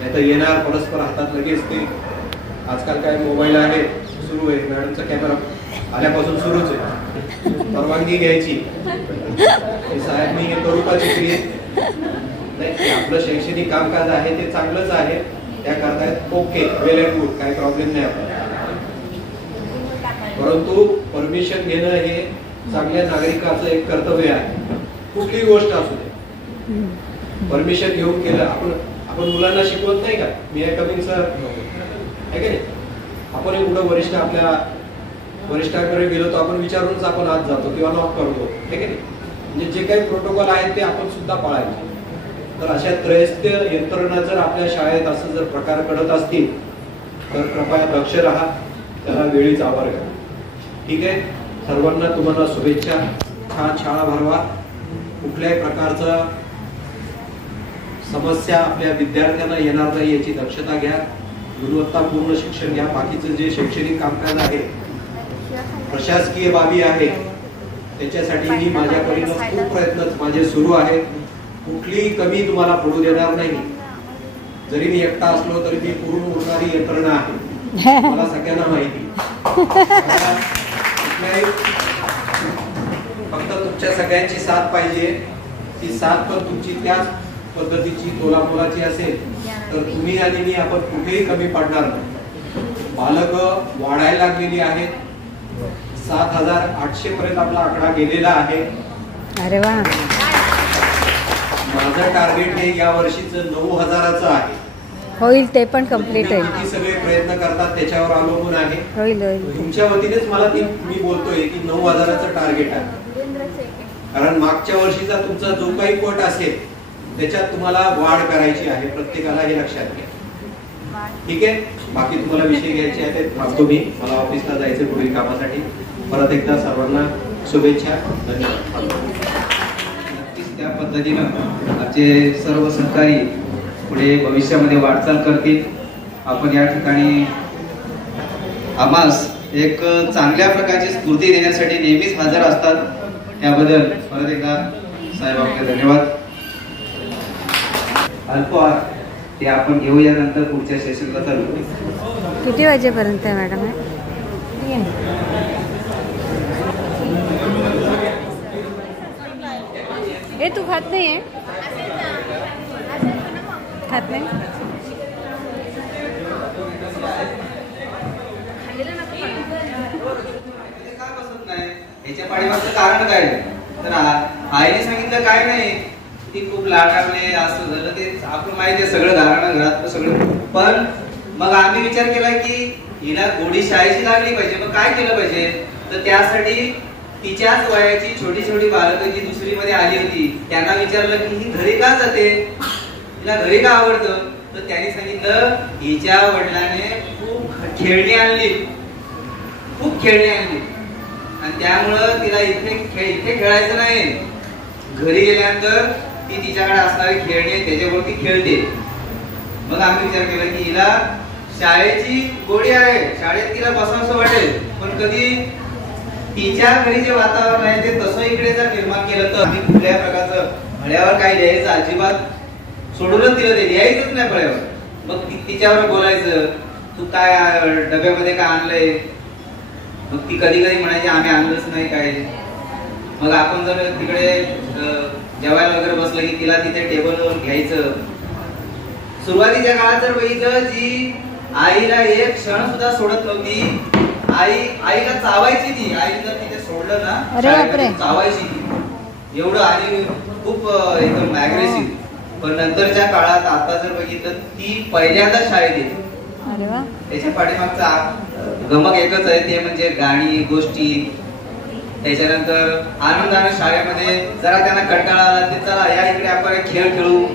नाही तर येणार परस्पर हातात लगेच ते. आजकाल काय मोबाईल आहे, सुरू आहे, मॅडमचा कॅमेरा आल्यापासून सुरूच आहे. परवानगी घ्यायची, साहेब मी करू का चित्री? नाही, आपलं शैक्षणिक कामकाज आहे ते चांगलंच आहे, त्या करतायत, ओके, वेल अँड गुड, काही प्रॉब्लेम नाही आपल्याला. परंतु परमिशन घेणं हे चांगल्या नागरिकाचं एक कर्तव्य आहे. कुठलीही गोष्ट असू दे, परमिशन घेऊन केलं. आपण मुलांना शिकवत नाही का, मी कमिंग सर, आहे का नाही? आपण कुठं वरिष्ठ आपल्या वरिष्ठांकडे गेलो तर आपण विचारूनच आपण आत जातो किंवा नॉक करतो, ठीक आहे. म्हणजे जे काही प्रोटोकॉल आहेत ते आपण सुद्धा पाळायचे. तर अशा त्रयस्थ यंत्रणा जर आपल्या शाळेत असं जर प्रकार घडत असतील तर कृपया लक्ष राहा, त्याला वेळीच आवार घ्या, ठीक आहे. सर्वांना तुम्हाला शुभेच्छा. छान शाळा भरवा. कुठल्याही प्रकारचा समस्या आपल्या विद्यार्थ्यांना येणार नाही याची दक्षता घ्या. गुणवत्तापूर्ण शिक्षण घ्या. बाकीचं जे शैक्षणिक कामकाज आहे, प्रशासकीय बाबी आहे, त्याच्यासाठी मी माझ्या परीने खूप प्रयत्न माझे सुरू आहेत. कुठलीही कमी तुम्हाला पडू देणार नाही. जरी मी एकटा असलो तरी मी पूर्ण उरणारी यंत्रणा आहे, मला सगळ्यांना माहिती. फक्त तुमच्या सगळ्यांची साथ पाहिजे. ती साथ पण तुमची त्याच पद्धतीची तोलामोलाची असेल तर तुम्ही आणि मी आपण कुठेही कमी पडणार नाही. बालक वाढायला लागलेली आहेत. 7,800 पर्यंत आपला आकडा गेलेला आहे. अरे वा. माझं टार्गेट हे या वर्षीचं 9,000चं आहे. होईल, ते पण कम्प्लीट होईल. किती सगळे प्रयत्न करतात त्याच्यावर अवलंबून आहे. होईल होईल. तुमच्या वतीनेच मला मी बोलतोय की 9,000चं टार्गेट आहे. कारण मागच्या वर्षीचा तुमचा जो काही पट असेल त्याच्यात तुम्हाला वाढ करायची आहे. प्रत्येकाला हे लक्षात घ्या, ठीक आहे. बाकी तुम्हाला विषय घ्यायचे आहे ते थांबतो मी. मला ऑफिसला जायचं पुढील कामासाठी. परत एकदा सर्वांना शुभेच्छा. धन्यवाद. नक्कीच त्या पद्धतीनं आमचे सर्व सहकारी पुढे भविष्यामध्ये वाटचाल करतील. आपण या ठिकाणी आम्हास एक चांगल्या प्रकारची स्फूर्ती देण्यासाठी नेहमीच हजर असतात. त्याबद्दल परत एकदा साहेब आपले धन्यवाद. अल्पहार ते आपण घेऊया, नंतर पुढच्या सेशनला चालू करू. किती वाजेपर्यंत आहे मॅडम? हे तू खात नाही आहे? खात नाही? याच्या पाठीमागचं कारण काय? तर आईने सांगितलं काय नाही, ती खूप लाडावले, असं झालं ते आपण माहिती आहे सगळं, घराणं घरात सगळं. पण मग आम्ही विचार केला की हिला गोडी शाळेची लागली पाहिजे. मग काय केलं पाहिजे? तर त्यासाठी तिच्याच वयाची छोटी छोटी बालकं जी 2री मध्ये आली होती त्यांना विचारलं की ही घरी का जाते, तिला घरी का आवडतं? तर त्यांनी सांगितलं हिच्या वडिलांने खूप खेळणी आणली, खूप खेळणी आणली आणि त्यामुळं तिला इथे खेळायचं नाही. घरी गेल्यानंतर ती तिच्याकडे असणारी खेळणी त्याच्यावरती खेळते. मग आम्ही विचार केला की हिला शाळेची गोडी आहे, शाळेत तिला बसावंसं वाटेल, पण कधी तिच्या घरी जे वातावरण आहे ते तसं इकडे जर निर्माण केलं तर आम्ही कुठल्या प्रकारचं फळ्यावर काय द्यायचं अजिबात सोडूनच दिलं, ते द्यायचंच नाही फळ्यावर. मग तिच्यावर बोलायचं तू काय डब्यामध्ये काय आणलंय. मग ती कधी कधी म्हणायची आम्ही आणलंच नाही काय. मग आपण जर तिकडे जेवायला वगैरे बसलं की तिला तिथे टेबलवर घ्यायचं. सुरुवातीच्या काळात जर बघितलं जी आईला एक क्षण सुद्धा सोडत नव्हती. आईला चावायची ती. आईला जर तिथे सोडलं ना चावायची ती एवढं. आणि खूप एकदम अग्रेसिव्ह. पण नंतरच्या काळात आता जर बघितलं ती पहिल्यांदा शाळेत येते. त्याच्या पाठीमागचा गमक एकच आहे, ते म्हणजे गाणी गोष्टी. त्याच्यानंतर आनंदाने शाळेमध्ये जरा त्यांना कंटाळा आला ते चला या इकडे आपण खेळ खेळू.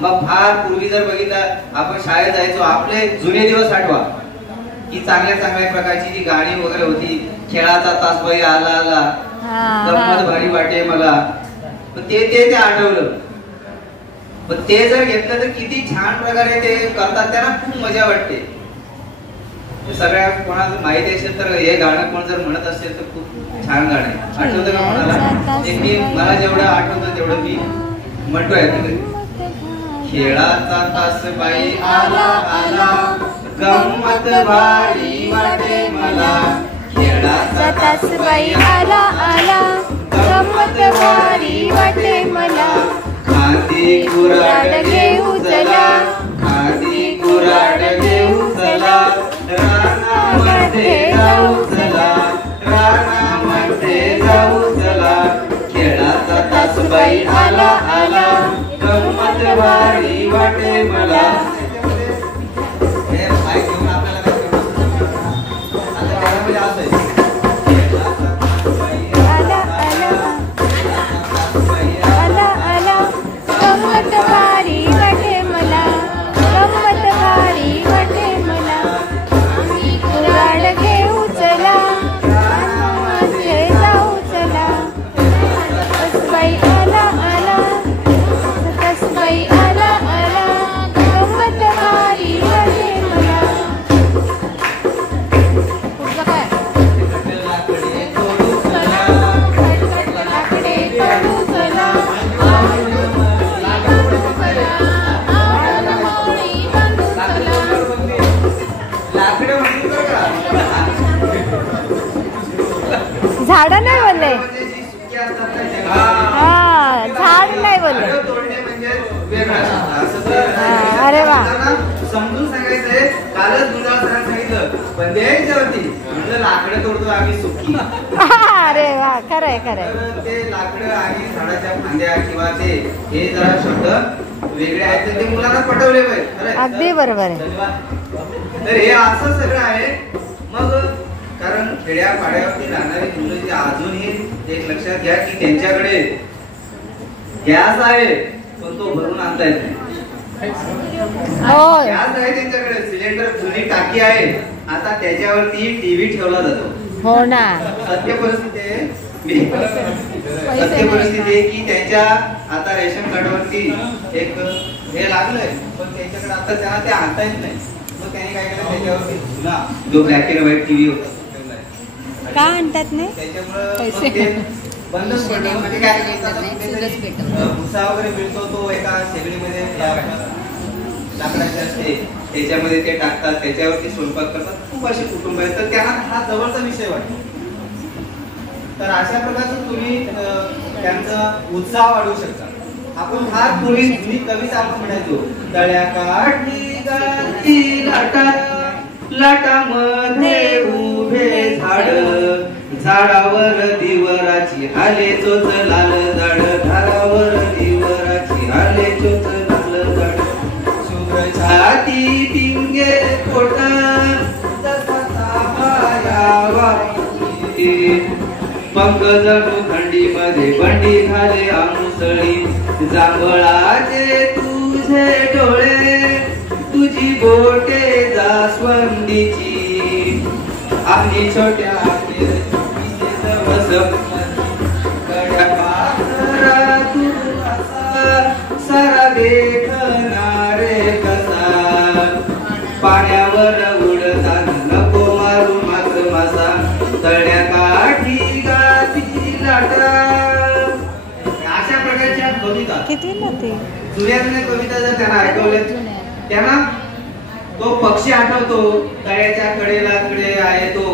मग फार पूर्वी जर बघितलं आपण शाळेत जायचो, आपले जुने दिवस आठवा की चांगल्या चांगल्या प्रकारची जी गाणी वगैरे होती. खेळाचा तासबाई आला आला, गंमत भारी वाटे मला. ते आठवलं. पण ते जर घेतलं तर किती छान प्रकारे ते करतात, त्यांना खूप मजा वाटते. सगळ्या कोणाला माहिती असेल तर हे गाणं कोण जर म्हणत असेल तर खूप छान गाणं आहे. आठवतं का कोणाला? मला जेवढं आठवतं तेवढं मी म्हणतोय. खेळाचा तासबाई आला आला, गंमत भारी वाटे मला. खेळाचा तासबाई आला आला, गंमत भारी वाटे मला. खादी कुराड घेऊ चला, खादी कुराड घेऊ चला, रानामध्ये जाऊ चला, रानामध्ये जाऊ चला. खेळाचा तासबाई आला आला, गंमत भारी वाटे मला. हे बाईक घेऊन आपल्याला काय करायचं? आता गाण्यामध्ये असं आहे अरे वा. मुलांना समजून सांगायचंय. कालच गुंजाळ सरांनी सांगितलं पण द्यायच्यावरती म्हटलं लाकडं तोडतो आम्ही सुखी. अरे वा, खरंय खरंय. तर ते लाकडं आणि झाडाच्या फांद्या किंवा ते हे जरा शब्द वेगळे आहेत तर ते मुलांना पटवले पाहिजे. अगदी बरोबर आहे. तर हे असं सगळं आहे. मग कारण खेड्या पाड्यावरती राहणारी मुलं जे अजूनही एक लक्षात घ्या की त्यांच्याकडे गॅस आहे पण तो भरून आणता येत नाही. होय. गॅस आहे त्यांच्याकडे, सिलेंडर जुनी टाकी आहे, आता त्याच्यावरती टीव्ही ठेवला जातो. हो ना. सत्य परिस्थिती आहे. सत्य परिस्थिती आहे की त्यांच्या आता रेशन कार्डवरती एक हे लागलंय पण त्यांच्याकडे आता त्यांना ते आणता येत नाही. मग त्यांनी काय केलं त्याच्यावरती जुना जो ब्लॅक अँड व्हाईट टीव्ही होता का आणतात नाही? त्याच्यामुळे ते बंदच पडलं. म्हणजे काय भुसा वगैरे मिळतो तो एका शेगडीमध्ये लाकडाचे असते त्याच्यामध्ये ते टाकतात, त्याच्यावरती स्वयंपाक करतात. खूप असे कुटुंब आहेत तर त्यांना हा जवळचा विषय वाटतो. तर अशा प्रकारचं तुम्ही त्यांचा उत्साह वाढवू शकता. आपण फार पूर्वी जुनी कविता आपण म्हणायचो, तळ्या काठी गाठी लाटा लाटामध्ये उभे झाड, झाडावर दिवराची आले चोच लाल झाड, झाडावर दिवराची आले चोच लाल झाड, शुभ्र छाती पिंगे कोट पंख जणू थंडीमध्ये बंडी घाले आमुसळी, जांभळाचे तुझे डोळे तुझी बोटे जास्वंदीची, आपली छोट्या सारा देखणारे कसा, पाण्यावर उडताना नको मारू मात्र मासा, तळ्या काठी गाठी लाटा. अशा प्रकारच्या कविता कितवीला ते जुन्या कविता जर त्यांना ऐकवल्या त्यांना तो पक्षी आठवतो, तळ्याच्या कडेला कडे आहे तो.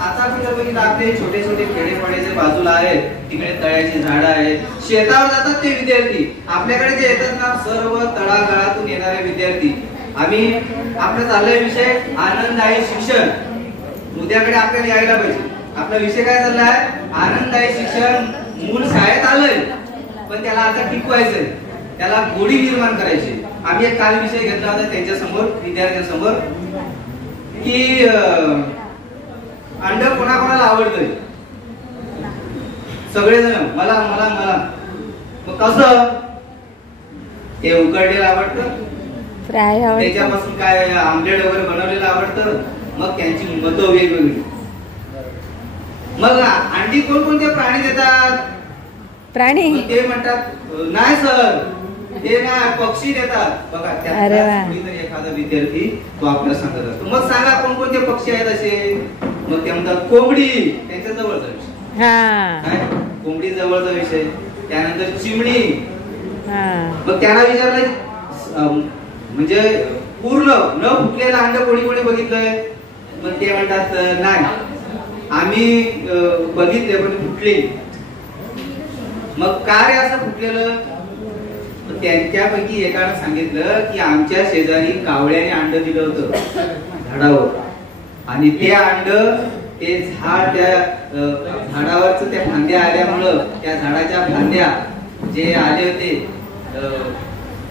आता कुठे बघितलं आपले छोटे छोटे खेडेपाड्याचे बाजूला आहेत तिकडे तळ्याची झाडं आहेत, शेतावर जातात ते विद्यार्थी. आपल्याकडे जे येतात ना सर्व तळागाळातून येणारे विद्यार्थी. आम्ही आपला चाललाय विषय आनंददायी शिक्षण. उद्याकडे आपल्याला यायला पाहिजे. आपला विषय काय चाललाय आनंददायी शिक्षण. मूळ शाळेत आलंय पण त्याला आता टिकवायचंय, त्याला गोडी निर्माण करायची. आम्ही एक काल विषय घेतला होता त्यांच्या समोर विद्यार्थ्यांसमोर की अंड कोणाकोणाला आवडतंय. सगळेजण मला मला मला. मग कसं ते उकडलेलं आवडतं, फ्राय आवडतं, त्याच्यापासून काय आमलेट वगैरे बनवलेलं आवडतं. मग त्यांची मतं वेगवेगळी. मग अंडी कोणकोणते प्राणी देतात? प्राणी ते म्हणतात नाही सर ते ना पक्षी देतात. बघा त्यात एखादा विद्यार्थी तो आपल्याला सांगत असतो. मग सांगा कोणकोणते पक्षी आहेत असे? मग ते म्हणतात कोंबडी, त्यांच्या जवळचा विषय. कोंबडी जवळचा विषय. त्यानंतर चिमणी. मग त्यांना विचारलं म्हणजे पूर्ण न फुटलेलं अंड कोणी कोणी बघितलंय? मग ते म्हणतात नाही आम्ही बघितले पण फुटले. मग काय असं फुटलेलं? त्यांच्यापैकी एकानं सांगितलं की आमच्या शेजारी कावळ्याने अंड दिलं होतं झाडावर आणि ते अंड ते झाड त्या झाडावरच त्या फांद्या आल्यामुळं त्या झाडाच्या फांद्या जे आले होते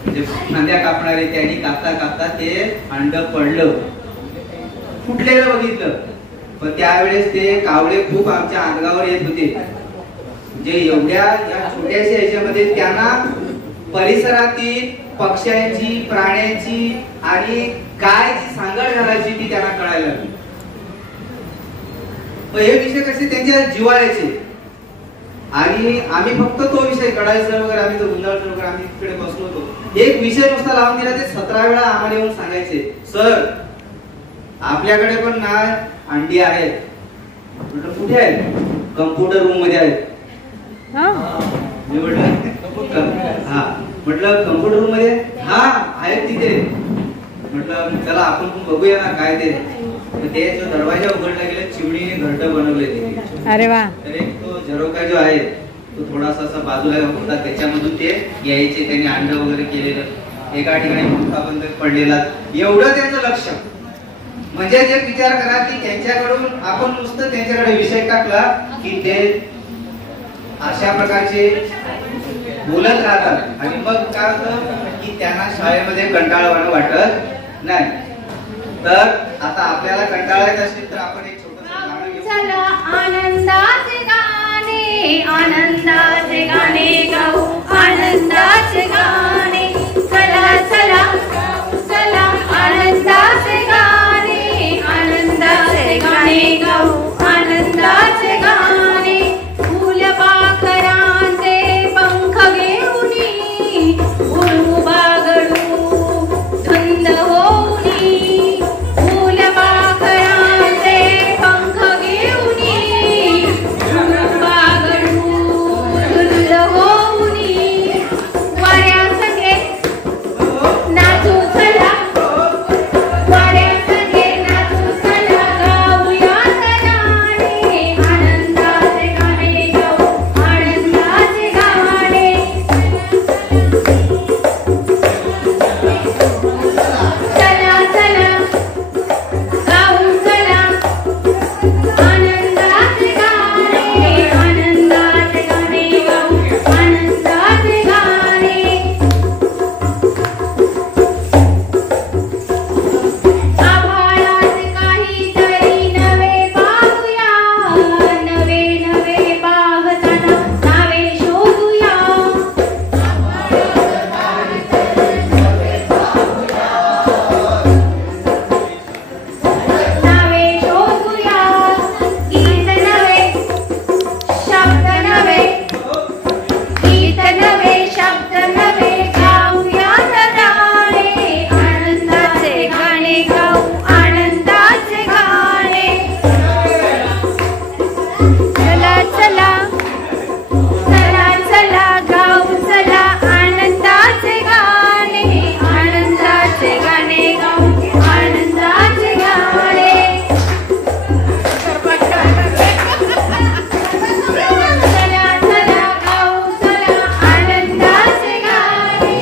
म्हणजे फांद्या कापणारे त्यांनी कापता कापता ते अंड पडलं, फुटलेलं बघितलं. पण त्यावेळेस ते कावळे खूप आमच्या अंगावर येत होते. म्हणजे एवढ्या या छोट्याशा ह्याच्यामध्ये त्यांना परिसरातील पक्ष्यांची प्राण्यांची आणि काय जी सांगड घालायची ती त्यांना कळायला लागली. हे विषय कसे त्यांच्या जिव्हाळ्याचे. आणि आम्ही फक्त तो विषय कडायचा वगैरे आम्ही तो गुंजाळसर वगैरे आम्ही तिकडे बसलो होतो. एक विषय नुसता लावून दिला ते 17 वेळा आम्हाला येऊन सांगायचे सर आपल्याकडे पण ना अंडी आहेत. म्हटलं कुठे आहेत? कम्प्युटर रूम मध्ये आहेत. मी म्हटलं कम्प्युटर रूम मध्ये हा आहेत तिथे. म्हटलं चला आपण पण बघूया ना काय ते. ते जो दरवाजा उघडला गेला चिमणीने घरटं बनवलंय तिथे. अरे वा. तर एक तो झरोका जो आहे तो थोडासा असा बाजूला होता त्याच्यामधून ते यायचे, त्यांनी अंड वगैरे केलेलं. एका ठिकाणी मोठा बंद पडलेला, एवढं त्यांचं लक्ष. म्हणजे जे विचार करा की त्यांच्याकडून आपण नुसतं त्यांच्याकडे विषय टाकला की ते अशा प्रकारचे बोलत राहतात आणि मग काय होतं की त्यांना शाळेमध्ये कंटाळवाणं वाटत नाही. तर आता आपल्याला कंटाळा येत असेल तर आपण एक छोटंसं गाणं घेऊ. चला आनंदाचे गाणे, आनंदाचे गाणे गाऊ, आनंदाचे गाणे. चला चला चला आनंदाचे गाणे, आनंदाचे गाणे गाऊ, आनंदाचे गाणे. फुलपाखरांचे पंख घेऊनी उडू बागडू धुंद होऊनी. फुलपाखरांचे पंख घेऊनी उडू बागडू धुंद होऊनी. वाऱ्यासंगे नाचू चला, वाऱ्यासंगे नाचू चला, गाऊया तराणे, आनंदाचे गाणे गाऊ, आनंदाचे गाणे. चला चला गाऊ चला, आनंदाचे गाणे, आनंदाचे गाणे गाऊ, आनंदाचे गाणे. आभाळात काहीतरी नवे पाहूया, नवे नवे पाहताना नावे शोधूया. नावे शोधूया, गीत नवे शब्द नवे, गीत नवे शब्द नवे, गाऊया तराणे, आनंदाचे गाणे गाऊ, आनंदाचे गाणे. चला चला चला चला गाऊ चला, आनंदाचे गाणे, आनंदाचे गाणे गाऊ, आनंदाचे गाणे. चला चला गाऊ चला, आनंदाचे गाणे,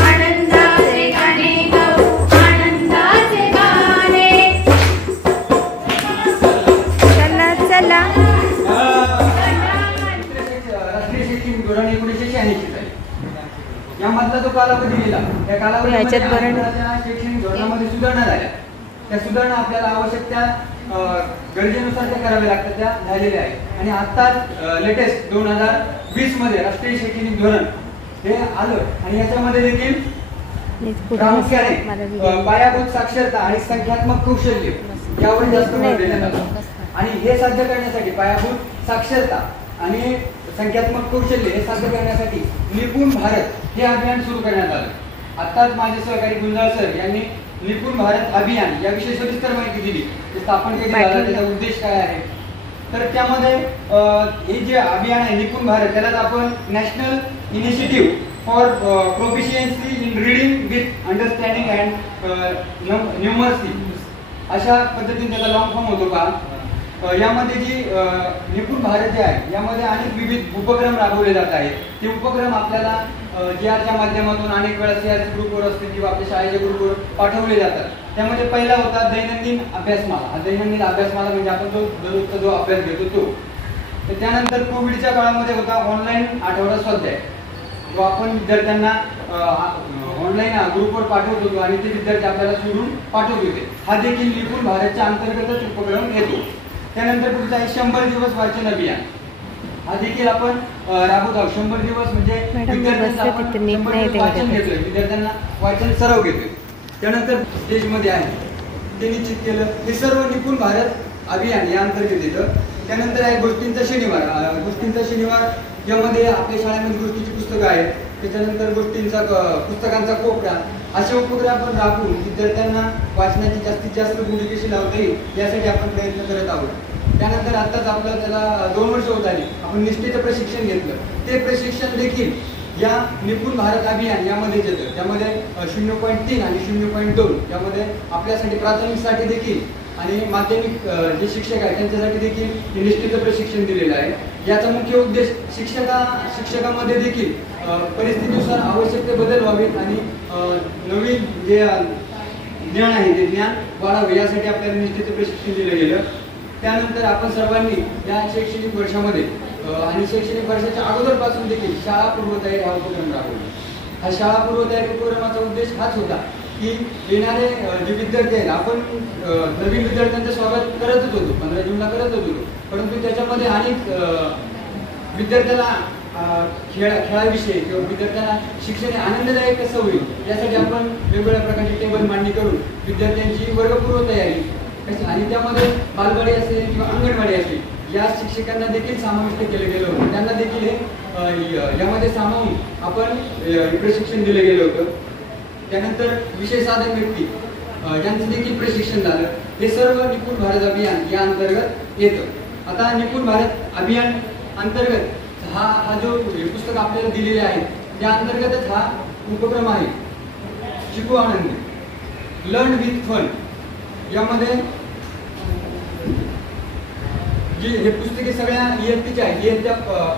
आनंदाचे गाणे गाऊ, आनंदाचे गाणे. चला चला राष्ट्रीय शैक्षणिक धोरण 1986 आहे. यामधला जो कालावधी गेला त्या कालावधीमध्ये याच्यात बरं नाही. आपल्याला शैक्षणिक धोरणामध्ये सुधारणा झाल्या. त्या सुधारणा आपल्याला आवश्यक त्या गरजेनुसार त्या कराव्या लागतात, त्या झालेल्या आहेत. आणि आत्ताच लेटेस्ट 2020 मध्ये राष्ट्रीय शैक्षणिक धोरण हे आलं आणि याच्यामध्ये देखील प्रामुख्याने पायाभूत साक्षरता आणि संख्यात्मक कौशल्य यावर जास्त भर देण्यात आलं. आणि हे साध्य करण्यासाठी पायाभूत साक्षरता आणि संख्यात्मक कौशल्य हे साध्य करण्यासाठी निपुण भारत हे अभियान सुरू करण्यात आलं. आत्ताच माझे सहकारी गुंजाळ सर यांनी निपुण भारत अभियान याविषयी सविस्तर माहिती दिली. ते स्थापन केले झालं, त्याचा उद्देश काय आहे. तर त्यामध्ये हे जे अभियान आहे निपुण भारत, त्यालाच आपण national initiative for proficiency in reading with understanding and numeracy अशा पद्धतीने त्याचा लॉंग फॉर्म होतो का. यामध्ये जी निपुण भारत जे आहे यामध्ये अनेक विविध उपक्रम राबवले जात आहेत. ते उपक्रम आपल्याला GR माध्यमातून अनेक वेळा CRC ग्रुपवर असतील किंवा आपल्या शाळेच्या ग्रुपवर पाठवले जातात. त्यामध्ये पहिला होता दैनंदिन अभ्यासमाला. हा दैनंदिन अभ्यासमाला म्हणजे आपण जो दररोजचा जो अभ्यास घेतो तो. तर त्यानंतर कोविडच्या काळामध्ये होता ऑनलाईन आठवडा स्वाध्याय, जो आपण विद्यार्थ्यांना ऑनलाईन ग्रुपवर पाठवत होतो आणि ते विद्यार्थी आपल्याला सोडून पाठवत होते. हा देखील निपुण भारतच्या अंतर्गतच उपक्रम येतो. त्यानंतर पुढचा आहे 100 दिवस वाचन अभियान. हा देखील आपण राबवत आहोत. 100 दिवस म्हणजे विद्यार्थ्यांना वाचन सराव घेतोय. त्यानंतर देशमध्ये आहे ते निश्चित केलं. हे सर्व निपुण भारत अभियान या अंतर्गत येतं. त्यानंतर आहे गोष्टींचा शनिवार. गोष्टींचा शनिवार यामध्ये आपल्या शाळेमध्ये गोष्टीची पुस्तकं आहेत. त्याच्यानंतर गोष्टींचा पुस्तकांचा कोपरा असे उपक्रम आपण राबवून विद्यार्थ्यांना वाचनाची जास्तीत जास्त गोडी कशी लावता येईल यासाठी आपण प्रयत्न करत आहोत. त्यानंतर आताच आपलं त्याला 2 वर्ष होत आली, आपण निष्ठेचं प्रशिक्षण घेतलं. ते प्रशिक्षण देखील या निपुण भारत अभियान यामध्ये येतं. त्यामध्ये 0.3 आणि 0.2 यामध्ये आपल्यासाठी प्राथमिकसाठी देखील आणि माध्यमिक जे शिक्षक आहेत त्यांच्यासाठी देखील निष्ठेचं प्रशिक्षण दिलेलं आहे. याचा मुख्य उद्देश शिक्षकांमध्ये देखील परिस्थितीनुसार आवश्यक ते बदल व्हावेत आणि नवीन जे ज्ञान आहे ते ज्ञान वाढावे यासाठी आपल्याला निश्चित प्रशिक्षण दिलं गेलं. त्यानंतर आपण सर्वांनी या शैक्षणिक वर्षामध्ये आणि शैक्षणिक वर्षाच्या अगोदरपासून देखील शाळा पूर्वतयारी हा उपक्रम राबवला. हा शाळा पूर्वतयारी उपक्रमाचा उद्देश हाच होता की येणारे जे विद्यार्थी आहेत, आपण नवीन विद्यार्थ्यांचं स्वागत करतच होतो, 15 जूनला करतच होतो, परंतु त्याच्यामध्ये अनेक विद्यार्थ्याला खेळाविषयी किंवा विद्यार्थ्यांना शिक्षण आनंददायक कसं होईल यासाठी आपण वेगवेगळ्या प्रकारची टेबल मांडणी करून विद्यार्थ्यांची वर्गपूर्व तयारी कशी, आणि त्यामध्ये बालवाडी असेल किंवा अंगणवाडी असेल या शिक्षकांना देखील समाविष्ट केलं गेलं होतं. त्यांना देखील यामध्ये सामावून आपण प्रशिक्षण दिलं गेलं होतं. त्यानंतर विषय साधन व्यक्ती ज्यांचं देखील प्रशिक्षण झालं. हे सर्व निपुण भारत अभियान या अंतर्गत येतं. आता निपुण भारत अभियान अंतर्गत हा जो पुस्तक आपल्याला दिलेले आहे त्या अंतर्गतच हा उपक्रम आहे. शिकू आनंदी, लर्न विथ फन. यामध्ये जी हे पुस्तके सगळ्या इयत्तेचे आहेत, इयत्ता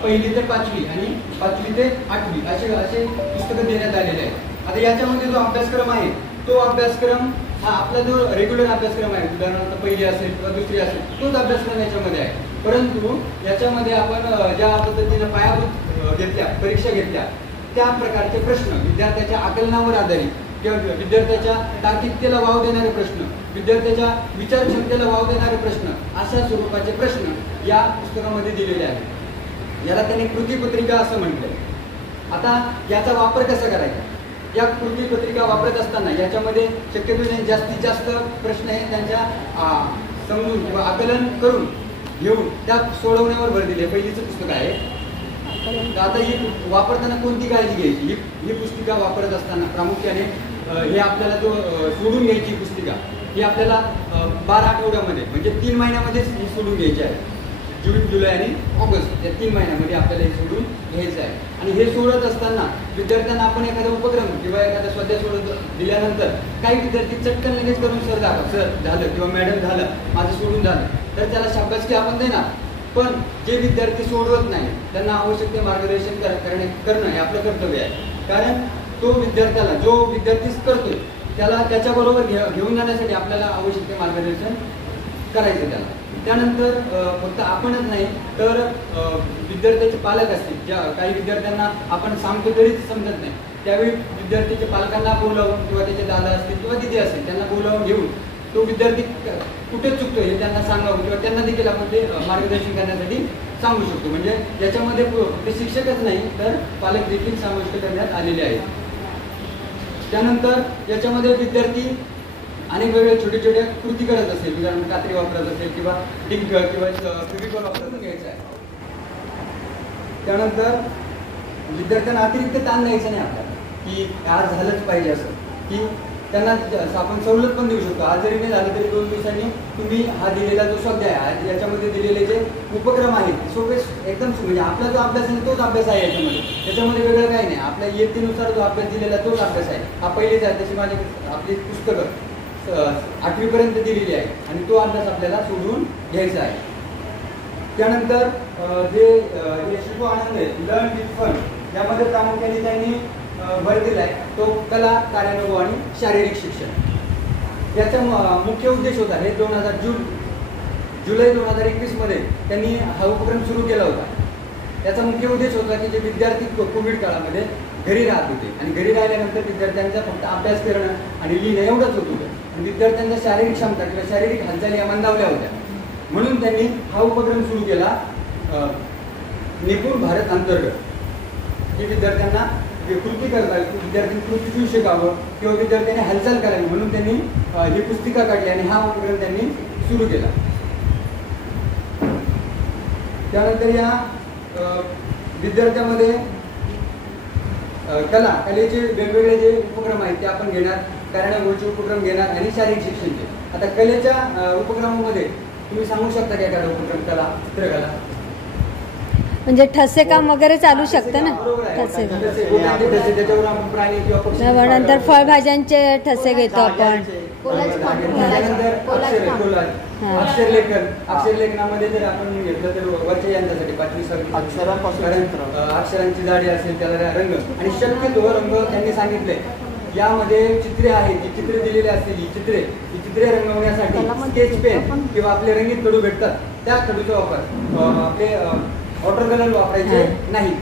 1ली ते 5वी आणि 5वी ते 8वी असे पुस्तकं देण्यात आलेले आहेत. आता याच्यामध्ये जो अभ्यासक्रम आहे तो अभ्यासक्रम हा आपला जो रेग्युलर अभ्यासक्रम आहे, उदाहरणार्थ 1ली असेल किंवा 2री असेल तोच अभ्यासक्रम याच्यामध्ये आहे. परंतु याच्यामध्ये आपण ज्या पद्धतीने पायाभूत घेतल्या, परीक्षा घेतल्या, त्या प्रकारचे प्रश्न विद्यार्थ्याच्या आकलनावर आधारित किंवा विद्यार्थ्याच्या तार्किकतेला वाव देणारे प्रश्न, विद्यार्थ्याच्या विचारक्षमतेला वाव देणारे प्रश्न अशा स्वरूपाचे प्रश्न या पुस्तकामध्ये दिलेले आहेत. याला त्यांनी कृतीपत्रिका असं म्हटलंय. आता याचा वापर कसा करायचा? या कृतीपत्रिका वापरत असताना याच्यामध्ये शक्यतो जास्तीत जास्त प्रश्न हे त्यांच्या समजून किंवा आकलन करून घेऊन त्या सोडवण्यावर भर दिले. पहिलीचं पुस्तक आहे. आता ही वापरताना कोणती काळजी घ्यायची? ही पुस्तिका वापरत असताना प्रामुख्याने हे आपल्याला जो सोडून घ्यायची पुस्तिका ही आपल्याला 12 आठवड्यामध्ये म्हणजे 3 महिन्यामध्येच ही सोडून घ्यायची आहे. जून, जुलै आणि ऑगस्ट या 3 महिन्यामध्ये आपल्याला हे सोडून घ्यायचं आहे. आणि हे सोडत असताना विद्यार्थ्यांना आपण एखादा उपक्रम किंवा एखादा स्वाध्याय सोडत दिल्यानंतर काही विद्यार्थी चटकन लगेच करून सर झालं किंवा मॅडम झालं, माझं सोडून झालं, तर त्याला शाबासकी आपण देणार. पण जे विद्यार्थी सोडवत नाही त्यांना आवश्यक ते मार्गदर्शन करणं हे आपलं कर्तव्य आहे. कारण तो विद्यार्थ्याला जो विद्यार्थीच करतोय त्याला त्याच्याबरोबर घेऊन जाण्यासाठी आपल्याला आवश्यक ते मार्गदर्शन करायचं त्याला. त्यानंतर फक्त आपणच नाही तर विद्यार्थ्याचे पालक असतील, ज्या काही विद्यार्थ्यांना आपण सांगतो तरीच समजत नाही, त्यावेळी विद्यार्थ्याच्या पालकांना बोलावून किंवा त्याचे दादा असतील किंवा दिदी असतील त्यांना बोलावून घेऊन तो विद्यार्थी कुठे चुकतो हे त्यांना सांगावं किंवा त्यांना देखील आपण ते मार्गदर्शन करण्यासाठी सांगू शकतो. म्हणजे याच्यामध्ये फक्त शिक्षकच नाही तर पालक देखील समाविष्ट करण्यात आलेले आहेत. त्यानंतर याच्यामध्ये विद्यार्थी अनेक वेगवेगळ्या छोट्या छोट्या कृती करत असेल, उदाहरण कात्री वापरत असेल किंवा डिंक किंवा फेविकॉल वापरत घ्यायचं आहे. त्यानंतर विद्यार्थ्यांना अतिरिक्त ताण द्यायचा नाही आपल्याला की आज झालंच पाहिजे असं, की त्यांना आपण सवलत पण देऊ शकतो. आज जरी नाही झालं तरी 2 दिवसांनी तुम्ही हा दिलेला जो स्वाध्याय आहे याच्यामध्ये दिलेले जे उपक्रम आहेत सोपे एकदम म्हणजे आपला जो अभ्यास आहे तोच अभ्यास आहे याच्यामध्ये वेगळं काही नाही. आपल्या इयत्तेनुसार जो अभ्यास दिलेला तोच अभ्यास आहे. हा पहिलेच आहे. तशी माझी आपली पुस्तकं 8वी पर्यंत दिलेली आहे आणि तो अभ्यास आपल्याला सोडून घ्यायचा आहे. त्यानंतर जे शिकू आनंद आहे, लर्न विथ फन, यामध्ये प्रामुख्याने त्यांनी भर दिलाय तो कला, कार्यानुभव आणि शारीरिक शिक्षण. याचा मुख्य उद्देश होता हे जुलै 2021 मध्ये त्यांनी हा उपक्रम सुरू केला होता. याचा मुख्य उद्देश होता की जे विद्यार्थी कोविड काळामध्ये घरी राहत होते आणि घरी राहिल्यानंतर विद्यार्थ्यांचा फक्त अभ्यास करणं आणि लिहिणं एवढंच होत होतं आणि विद्यार्थ्यांच्या शारीरिक क्षमता किंवा शारीरिक हालचाली या मंदावल्या होत्या. म्हणून त्यांनी हा उपक्रम सुरू केला निपुण भारत अंतर्गत, की विद्यार्थ्यांना कृती करता विद्यार्थ्यांनी कृती शिकावं किंवा विद्यार्थ्यांनी हालचाल करावी म्हणून त्यांनी ही पुस्तिका काढली आणि हा उपक्रम त्यांनी सुरू केला. त्यानंतर या विद्यार्थ्यामध्ये कलेचे वेगवेगळे जे उपक्रम आहेत ते आपण घेणार, कार्यानुभवचे उपक्रम घेणार आणि शारीरिक शिक्षणचे. आता कलेच्या उपक्रमामध्ये तुम्ही सांगू शकता का एखादा उपक्रम? कला, चित्रकला म्हणजे ठसे काम वगैरे चालू शकतं ना. ठसे त्याच्यावर आपण प्राणी किंवा पक्षी, नंतर फळभाज्यांचे ठसे घेतो आपण. त्यानंतर अक्षर कोलाज, अक्षरलेखनामध्ये जर आपण घेतलं तर वरच्या यंत्रासाठी 5वी अक्षरांची जाडी असेल त्याला रंग आणि शक्यतो रंग त्यांनी सांगितले यामध्ये चित्रे आहेत, जी चित्रे दिलेली असतील ही चित्रे रंगवण्यासाठी स्केच पेन किंवा आपले रंगीत खडू भेटतात त्या खडूचा वापर आपले वॉटर कलर वापरायचे नाही.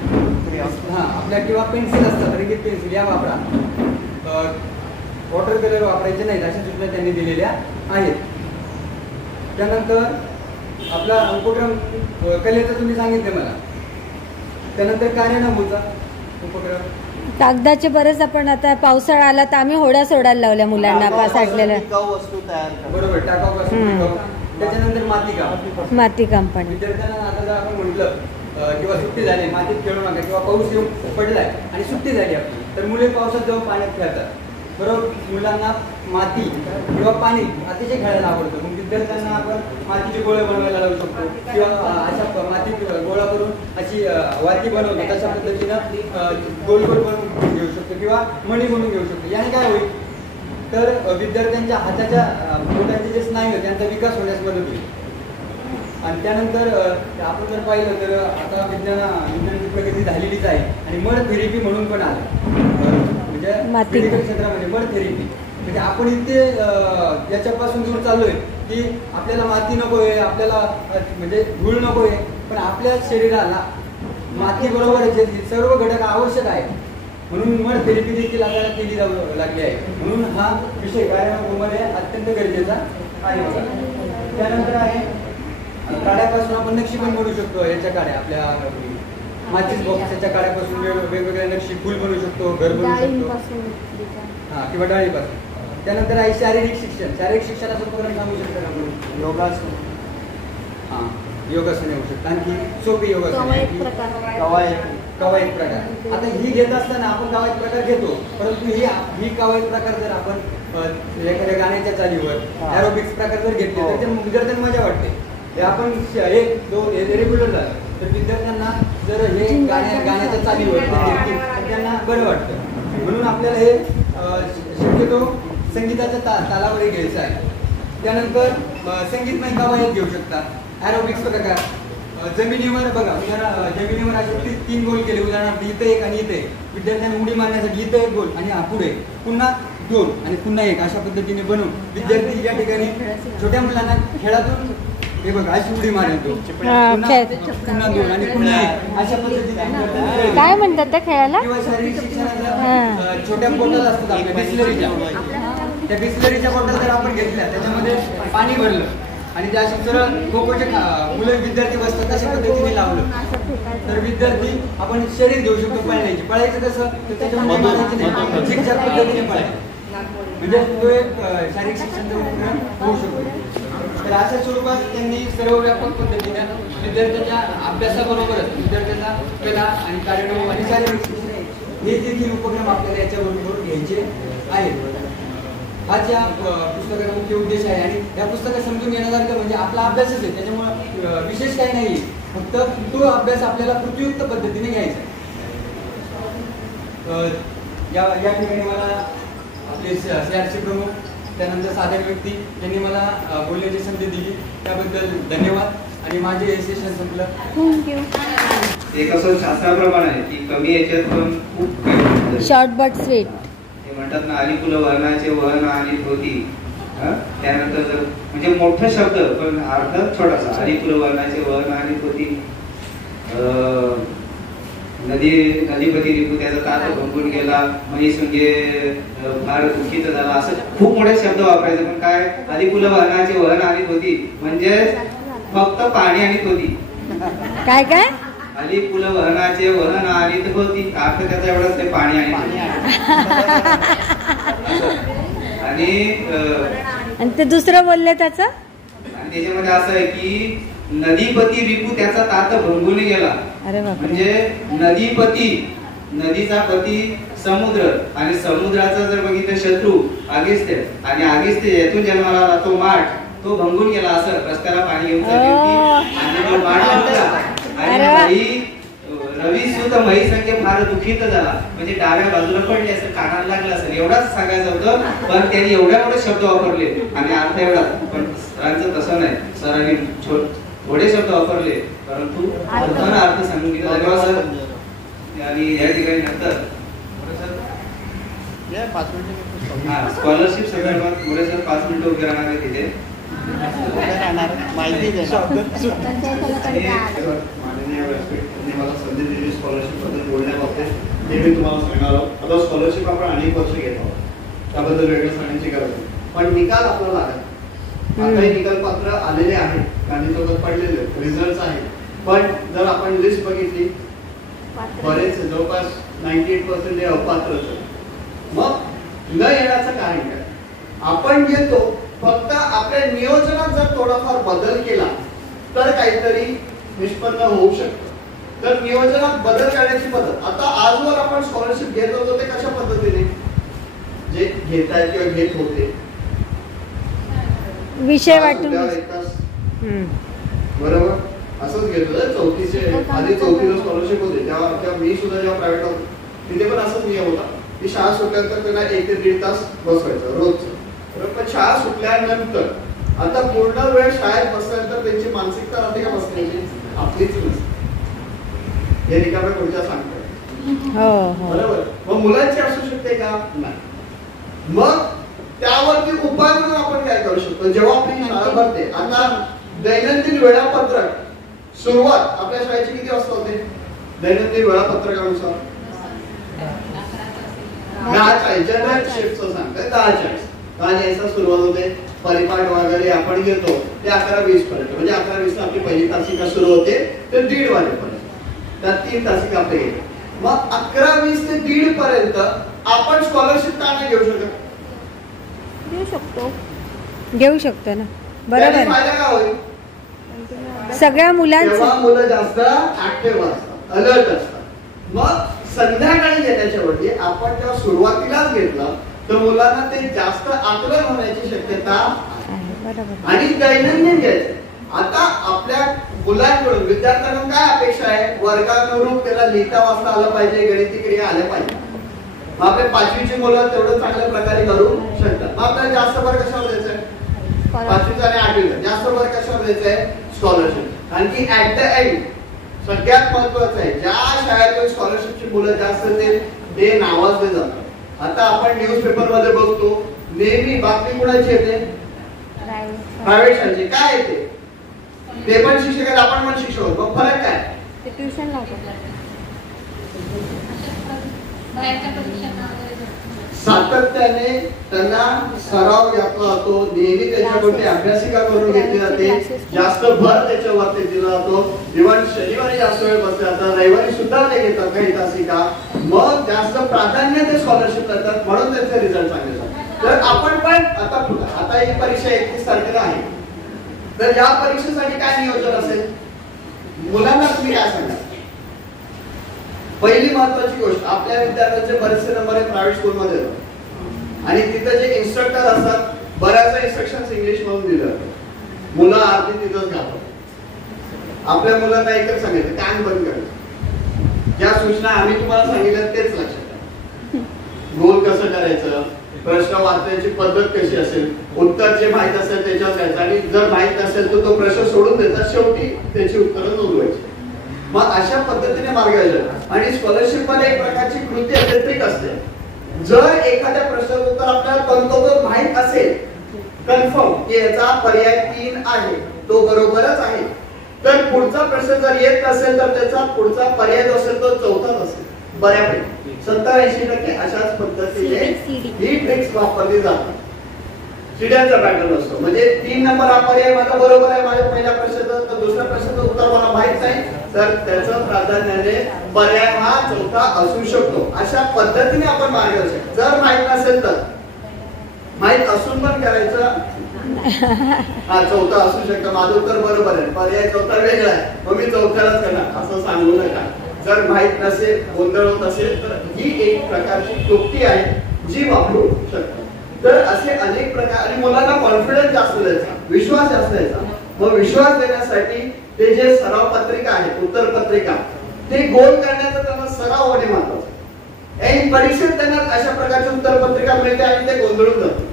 आपल्या किंवा पेन्सिल असतात रंगीत पेन्सिल या वापरा, वॉटर कलर वापरायचे नाहीत अशा सूचना त्यांनी दिलेल्या आहेत. त्यानंतर आपला उपक्रम कलेचा तुम्ही सांगितले मला. त्यानंतर कार्यान्वूचा उपक्रम कागदाचे बरेच आपण आता पावसाळा आला तर आम्ही होड्या सोडायला लावल्या मुलांना साठलेल्या. बरोबर टाकाऊपासून. त्याच्यानंतर मातीकाम पण विद्यार्थ्यांना आता जर आपण म्हटलं किंवा सुट्टी झाली मातीत खेळू नका किंवा पाऊस येऊन पडलाय आणि सुट्टी झाली आपली तर मुले पावसात जाऊन पाण्यात खेळतात. बरोबर मुलांना माती किंवा पाणी अतिशय खेळायला आवडतं. मग विद्यार्थ्यांना आपण मातीचे गोळे बनवायला लावू शकतो किंवा अशा माती गोळा करून अशी वाती बनवतो तशा पद्धतीनं गोल गोल बनवून घेऊ शकतो किंवा मणी बनवून घेऊ शकतो. याने काय होईल तर विद्यार्थ्यांच्या हाताच्या बोटांचे जे स्नायू आहेत त्यांचा विकास होण्यास मदत होईल. आणि त्यानंतर आपण जर पाहिलं तर आता विज्ञानाची प्रगती झालेलीच आहे आणि मड थेरपी म्हणून पण आलं म्हणजे मेडिकल क्षेत्रामध्ये मड थेरपी. म्हणजे आपण इथे याच्यापासून दूर चाललोय की आपल्याला माती नको आहे, आपल्याला म्हणजे धूळ नको आहे, पण आपल्या शरीराला माती बरोबर सर्व घटक आवश्यक आहे. म्हणून मड थेरपी देखील आपल्याला केली जाऊ लागली आहे. म्हणून हा विषय कार्यान्वूमध्ये अत्यंत गरजेचा आहे. त्यानंतर आहे काड्यापासून आपण नक्षी पण बनवू शकतो. याच्या काड्या आपल्या माचीस बॉक्सच्या काड्यापासून वेगवेगळ्या नक्षी फुल बनवू शकतो, घर बनवू शकतो किंवा डाळीपासून. त्यानंतर आहे शारीरिक शिक्षण. शारीरिक शिक्षणाचं उपक्रम सांगू शकतो आपण. योगासन, योगासन येऊ शकतं. आणखी सोपी योगासन कवायत प्रकार. आता ही घेत असताना आपण कवायत प्रकार घेतो परंतु ही कवायत प्रकार जर आपण एखाद्या गाण्याच्या चालीवर एरोबिक्स प्रकार जर घेतले तर विद्यार्थ्यांना मजा वाटते. हे आपण 1-2 रेग्युलर झालं तर विद्यार्थ्यांना जर हे गाण्याच्या चालीवर तर त्यांना बरं वाटतं. म्हणून आपल्याला हे शक्यतो संगीताच्या तालावर घ्यायचं आहे. त्यानंतर संगीतमय कवायत घेऊ शकता. एरोबिक्स प्रकार जमिनीवर बघा, जमिनीवर असे 3 गोल केले उदाहरणार्थ इथं एक आणि इथे विद्यार्थ्यांनी उडी मारण्यासाठी इथं 1 गोल आणि पुढे पुन्हा 2 आणि पुन्हा 1 अशा पद्धतीने बनवून विद्यार्थी या ठिकाणी छोट्या मुलांना खेळातून हे बघा अशी उडी मारेल तो पुन्हा 2 आणि पुन्हा 1 अशा पद्धतीने काय म्हणतात त्या खेळाला. किंवा शारीरिक शिक्षणाला छोट्या बॉटल असतात आपल्या बिस्लरीच्या, त्या बिस्लरीच्या बॉटल जर आपण घेतल्या त्याच्यामध्ये पाणी भरलं आणि त्या सरळ खो-खोचे मुलं विद्यार्थी बसतात तशा पद्धतीने लावलं तर विद्यार्थी आपण शरीर घेऊ शकतो पळण्याची. पळायचं कसं तर त्याच्यामध्ये झिकझॅक पद्धतीने पळायचं म्हणजे तो एक शारीरिक शिक्षणाचा उपक्रम होऊ शकतो. तर अशा स्वरूपात त्यांनी सर्व व्यापक पद्धतीने विद्यार्थ्यांच्या अभ्यासाबरोबरच विद्यार्थ्यांना कला आणि कार्यान्वयन आणि शारीरिक शिक्षण हे देखील उपक्रम आपल्याला याच्याबरोबर घ्यायचे आहेत. हाच या पुस्तकाचा मुख्य उद्देश आहे. आणि या पुस्तकात समजून घेण्यासारखं म्हणजे आपला अभ्यासच आहे, त्याच्यामुळं विशेष काही नाही. फक्त तो अभ्यास आपल्याला कृतीयुक्त पद्धतीने घ्यायचा. या ठिकाणी मला आपले CRC प्रमुख त्यानंतर साधारण व्यक्ती यांनी मला बोलण्याची संधी दिली त्याबद्दल धन्यवाद. आणि माझे हे सेशन संपलं. थँक्यू. एक असं शास्त्राप्रमाणे आहे की कमी याच्यात पण खूप काही शॉर्ट बट स्वीट ते म्हणतात ना, आली फुलं वर्णाचे वहन आणि धोती. त्यानंतर जर म्हणजे मोठा शब्द पण अर्थ छोटासा. आली फुलं वर्णाचे वहन आणि धोती. नदीपती रिपू त्याचा तात भंगून गेला, मनीसुंगे फार दुःखित झाला. असं खूप मोठे शब्द वापरायचे. पण काय आली फुलं वर्णाचे वहन आणि धोती म्हणजे फक्त पाणी आणि धोती. काय काय आली फुलं वहनाचे वहन आणि धोती अर्थ त्याचा एवढाच ते पाणी आणि आणि ते दुसरं बोलले त्याचं. आणि त्याच्यामध्ये असं आहे की नदीपती रिपू त्याचा तात भंगून गेला. अरे बाप. म्हणजे नदीपती, नदीचा पती समुद्र आणि समुद्राचा जर बघितलं शत्रू आगिस्ते आणि आगिस्ते यातून जन्माला आला तो माठ, तो भंगून गेला. असं रस्त्याला पाणी घेऊन चालली होती आणि तो माठ भंगला आणि रवी सुत महिसंख्य फार दुखीत झाला, म्हणजे डाव्या बाजूला पडले असं, कानाला लागलं असेल एवढाच सांगायचं होतं, पण त्यांनी एवढ्या मोठे शब्द वापरले आणि अर्थ एवढा. पण सरांचं तसं नाही, सरांनी थोडे शब्द वापरले परंतु अर्थ सांगून दिला. धन्यवाद सर. आणि या ठिकाणी नंतर स्कॉलरशिप संदर्भात मोरे सर 5 मिनिटं उभे राहणार आहे तिथे. माननीय व्यासपीठ मला संधी दिली स्कॉलरशिप बद्दल बोलण्याबाबतीत, हे मी तुम्हाला सांगणार आहोत. आता स्कॉलरशिप आपण अनेक वर्ष घेत आहोत, त्याबद्दल वेगळं सांगण्याची गरज नाही. पण निकाल आपला लागत, आता हे निकाल पात्र आलेले आहेत, गांधी चौकात पडलेले रिझल्ट आहेत. पण जर आपण लिस्ट बघितली, बरेच जवळपास 98% अपात्र. मग न येण्याचं कारण काय? आपण घेतो, फक्त आपल्या नियोजनात जर थोडाफार बदल केला तर काहीतरी निष्पन्न होऊ शकतं. तर नियोजनात बदल करण्याची पद्धत, आता आजवर आपण स्कॉलरशिप घेत होतो ते कशा पद्धतीने, जे घेताय किंवा घेत होते विषय वाटून बरोबर असंच घेत होतं. चौथीचे आधी चौथीला स्कॉलरशिप होते, तेव्हा मी सुद्धा जेव्हा प्रायव्हेट होतो तिथे पण असंच नियम होता की शाळा सुटल्यानंतर त्यांना 1 ते 1.5 तास बसवायचं रोजचं. पण शाळा सुटल्यानंतर आता पूर्ण वेळ शाळेत बसल्यानंतर त्यांची मानसिकता राहते का बसण्याची? आपलीच नसते. हे रिकाम्या खुर्च्या सांगतात बरोबर. मग मुलांची असू शकते का? नाही. मग त्यावरती उपाय म्हणून आपण काय करू शकतो? जेव्हा आपली शाळा भरते, आता दैनंदिन वेळापत्रक सुरुवात आपल्या शाळेची किती वाजता होते? दैनंदिन वेळापत्रकानुसार 10:40 जनरल शिफ्टचं सांगतोय 10:40. 10:40 सुरुवात होते. परिपाठ वगैरे आपण घेतो ते 11:20 पर्यंत, म्हणजे 11:20 ला आपली पहिली तासिका सुरू होते ते 1:30 वाजेपर्यंत. त्यात 3 तासिका आपले घेतो. मग 11:20 ते 1:30 पर्यंत आपण स्कॉलरशिप का नाही घेऊ शकत? घेऊ शकतो ना, बरोबर. फायदा काय होईल? सगळ्या मुलांचं मुलं जास्त ऍक्टिव्ह असतात, अलर्ट असतात. मग संध्याकाळी घेण्याच्या वेळी आपण जेव्हा सुरुवातीलाच घेतलं तर मुलांना ते जास्त आकलन होण्याची शक्यता आहे. आणि दैनंदिन घ्यायचं. आता आपल्या मुलांकडून विद्यार्थ्यांना काय अपेक्षा आहे? वर्गानुरूप त्याला लिहिता वाचता आलं पाहिजे, गणिती क्रिया आल्या पाहिजे. मग आपल्या 5वीची मुलं तेवढं चांगल्या प्रकारे करू शकतात. मग आपल्याला जास्त भर कशावर द्यायचंय? 5वीचा आणि 8वीचा जास्त भर कशावर द्यायचंय? स्कॉलरशिप. कारण की ऍट द एंड सगळ्यात महत्वाचं आहे, ज्या शाळेतून स्कॉलरशिपची मुलं जास्त असतील ते नावाजले जातात. आता आपण न्यूजपेपर मध्ये बघतो, नेहमी बातमी कुणाची येते? प्रायव्हेट शाळेची. काय येते? ते पण शिक्षक आहेत, आपण पण शिक्षक. मग फरक काय? ट्युशन लावतात. सातत्याने त्यांना सराव घेतला जातो, नेहमी त्याच्याकडे अभ्यासिका करून घेतली जाते, जास्त भर त्याच्यावरती दिला जातो. इव्हन शनिवारी जास्त वेळ बसले जातात, रविवारी सुद्धा ते घेतात काही तासिका. मग जास्त प्राधान्य ते स्कॉलरशिप देतात, म्हणून त्यांचे रिझल्ट चांगले जातात. तर आपण पण आता ही परीक्षा 31 तारखेला आहे, तर या परीक्षेसाठी काय नियोजन असेल? मुलांना तुम्ही काय सांगा? पहिली महत्वाची गोष्ट, आपल्या विद्यार्थ्यांचे बरेचसे नंबर आहे प्रायव्हेट स्कूलमध्ये आणि तिथे जे इन्स्ट्रक्टर असतात, बऱ्याचदा इन्स्ट्रक्शन्स इंग्लिश मधून दिले जातात. मुलं अर्धी तिथंच घालतात. आपल्या मुलांना एकच सांगायचं, कान बंद करायचं. ज्या सूचना आम्ही तुम्हाला सांगितल्या तेच लक्षात ठेवा. गोल कसं करायचं, प्रश्न वाचण्याची पद्धत कशी असेल, उत्तर जे माहित असेल त्याच्यावर द्यायचं, आणि जर माहित नसेल तर तो प्रश्न सोडून द्यायचा, शेवटी त्याची उत्तरं नोंदवायची. मग अशा पद्धतीने मार्गदर्शन. आणि स्कॉलरशिप मध्ये एक प्रकारची कृती एकत्रित असते. जर एखाद्या प्रश्नाचं उत्तर आपल्याला तंतोतंत माहित असेल, कन्फर्म की याचा पर्याय 3 आहे, तो बरोबरच आहे, तर पुढचा प्रश्न जर येत नसेल तर त्याचा पुढचा पर्याय जो असेल तो चौथाच असेल. बऱ्यापैकी 70-80% अशाच पद्धतीने ही ट्रिक्स वापरली जातात. चिड्यांचा पॅटर्न असतो, म्हणजे 3 नंबर हा पर्याय माझा बरोबर आहे माझ्या पहिल्या प्रश्नाचं, तर दुसऱ्या प्रश्नाचं उत्तर मला माहित नाही, तर त्याचं प्राधान्याने पर्याय हा चौथा असू शकतो. अशा पद्धतीने आपण मार्गदर्शन. जर माहित नसेल तर माहित असून पण करायचं, हा चौथा असू शकतो, माझं उत्तर बरोबर आहे, पर्याय चौथा वेगळा आहे, मग मी चौथ्यालाच करणार असं सांगू नका. जर माहित नसेल, गोंधळ होत असेल तर ही एक प्रकारची क्लुप्ती आहे जी वापरू शकतो. तर असे अनेक प्रकार. आणि मुलांना कॉन्फिडन्स जास्त द्यायचा, विश्वास जास्त द्यायचा. मग विश्वास देण्यासाठी ते जे सराव पत्रिका आहे, उत्तर पत्रिका, ते गोल करण्याचा त्यांना सराव होणे महत्वाचं आहे. आणि परीक्षेत त्यांना अशा प्रकारची उत्तरपत्रिका मिळते आणि ते गोंधळून जातात.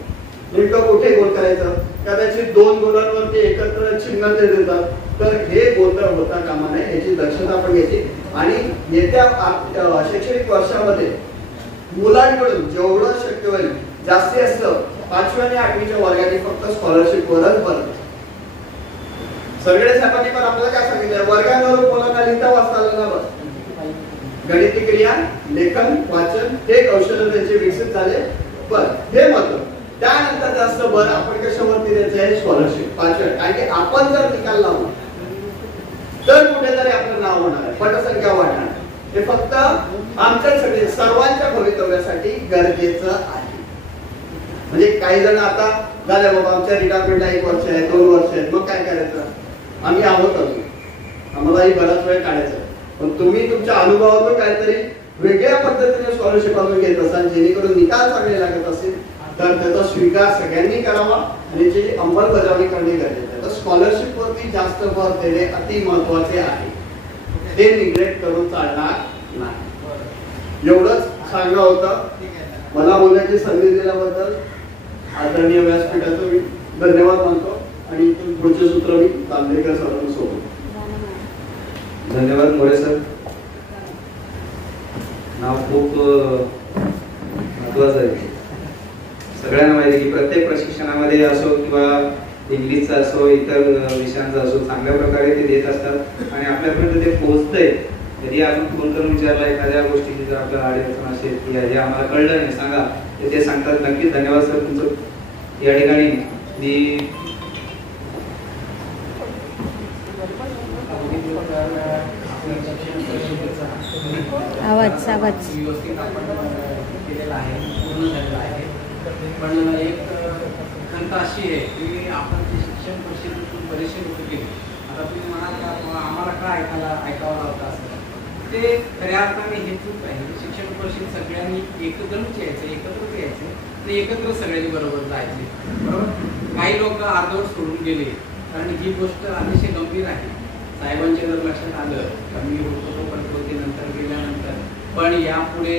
नेमकं कुठे गोल करायचं, कदाचित दोन गोलांवरती एकत्र चिन्ह ते देतात. तर हे गोंधळ होता कामा नये, याची दक्षता आपण घ्यायची. आणि येत्या शैक्षणिक वर्षामध्ये मुलांकडून जेवढं शक्य होईल जास्तीत जास्त 5वी आणि 8वीच्या वर्गाने फक्त स्कॉलरशिपवरच भर. सरगडे साहेबांनी पण आपल्याला काय सांगितलं, वर्गांवर मुलांना लिहिता वाचता आलं ना, बस गणिती क्रिया, लेखन, वाचन हे कौशल्य त्यांचे विकसित झाले. बरं, हे महत्व. त्यानंतर जास्त भर आपण कशावरती द्यायचं आहे, स्कॉलरशिप 5वी. कारण की आपण जर निकाल लावू तर कुठेतरी आपलं नाव होणार आहे, पटसंख्या वाढणार. हे फक्त आमच्या सगळे सर्वांच्या भवितव्यासाठी गरजेचं आहे. म्हणजे काही जण आता झाले बाबा आमच्या रिटायरमेंटला 1 वर्ष आहे, 2 वर्ष आहेत, मग काय करायचं, आम्ही आहोत अजून, आम्हालाही बराच वेळ काढायचा. पण तुम्ही तुमच्या अनुभवातून काहीतरी वेगळ्या पद्धतीने स्कॉलरशिप अजून घेत असाल, जेणेकरून निकाल चांगले लागत असेल तर त्याचा स्वीकार सगळ्यांनी करावा आणि त्याची अंमलबजावणी करणे गरजेचे आहे. तर स्कॉलरशिप वरती जास्त भर देणे अति महत्वाचे आहे. ते निग्लेक्ट करून चालणार नाही. एवढंच सांगणं होतं. मला बोलण्याची संधी दिल्याबद्दल आदरणीय व्यासपीठाचं मी धन्यवाद मानतो आणि पुढचे सूत्र मी तांबेकर सरांना सोडतो. धन्यवाद मोरे सर. नाव खूप महत्वाचं आहे. सगळ्यांना माहिती की प्रत्येक प्रशिक्षणामध्ये असो किंवा इंग्लिशचा असो इतर विषयांचा असो चांगल्या प्रकारे ते देत असतात आणि आपल्यापर्यंत ते पोहोचतंय. कधी आपण फोन करून विचारला एखाद्या गोष्टीची जर आपल्याला अडचण असेल की हे आम्हाला कळलं नाही सांगा, तर ते सांगतात. नक्कीच धन्यवाद सर तुमचं. या ठिकाणी मी आवाज व्यवस्थित आपण केलेला आहे, पूर्ण झालेला आहे. पण एक खंत अशी आहे की आपण जे शिक्षण परिषदेतून बरेचसे लोक गेले. आता तुम्ही म्हणाल का आम्हाला का ऐकावं लागतं असं, ते खऱ्या अर्थाने हे चूक आहे. शिक्षण परिषद सगळ्यांनी एकदमच यायचं, एकत्रच यायचं आणि एकत्र सगळ्यांनी बरोबर जायचे. बरोबर, काही लोक अर्धवट सोडून गेले कारण ही गोष्ट अतिशय गंभीर आहे. साहेबांच्या जर लक्षात आलं तर मी होतो पण नंतर गेल्यानंतर पण यापुढे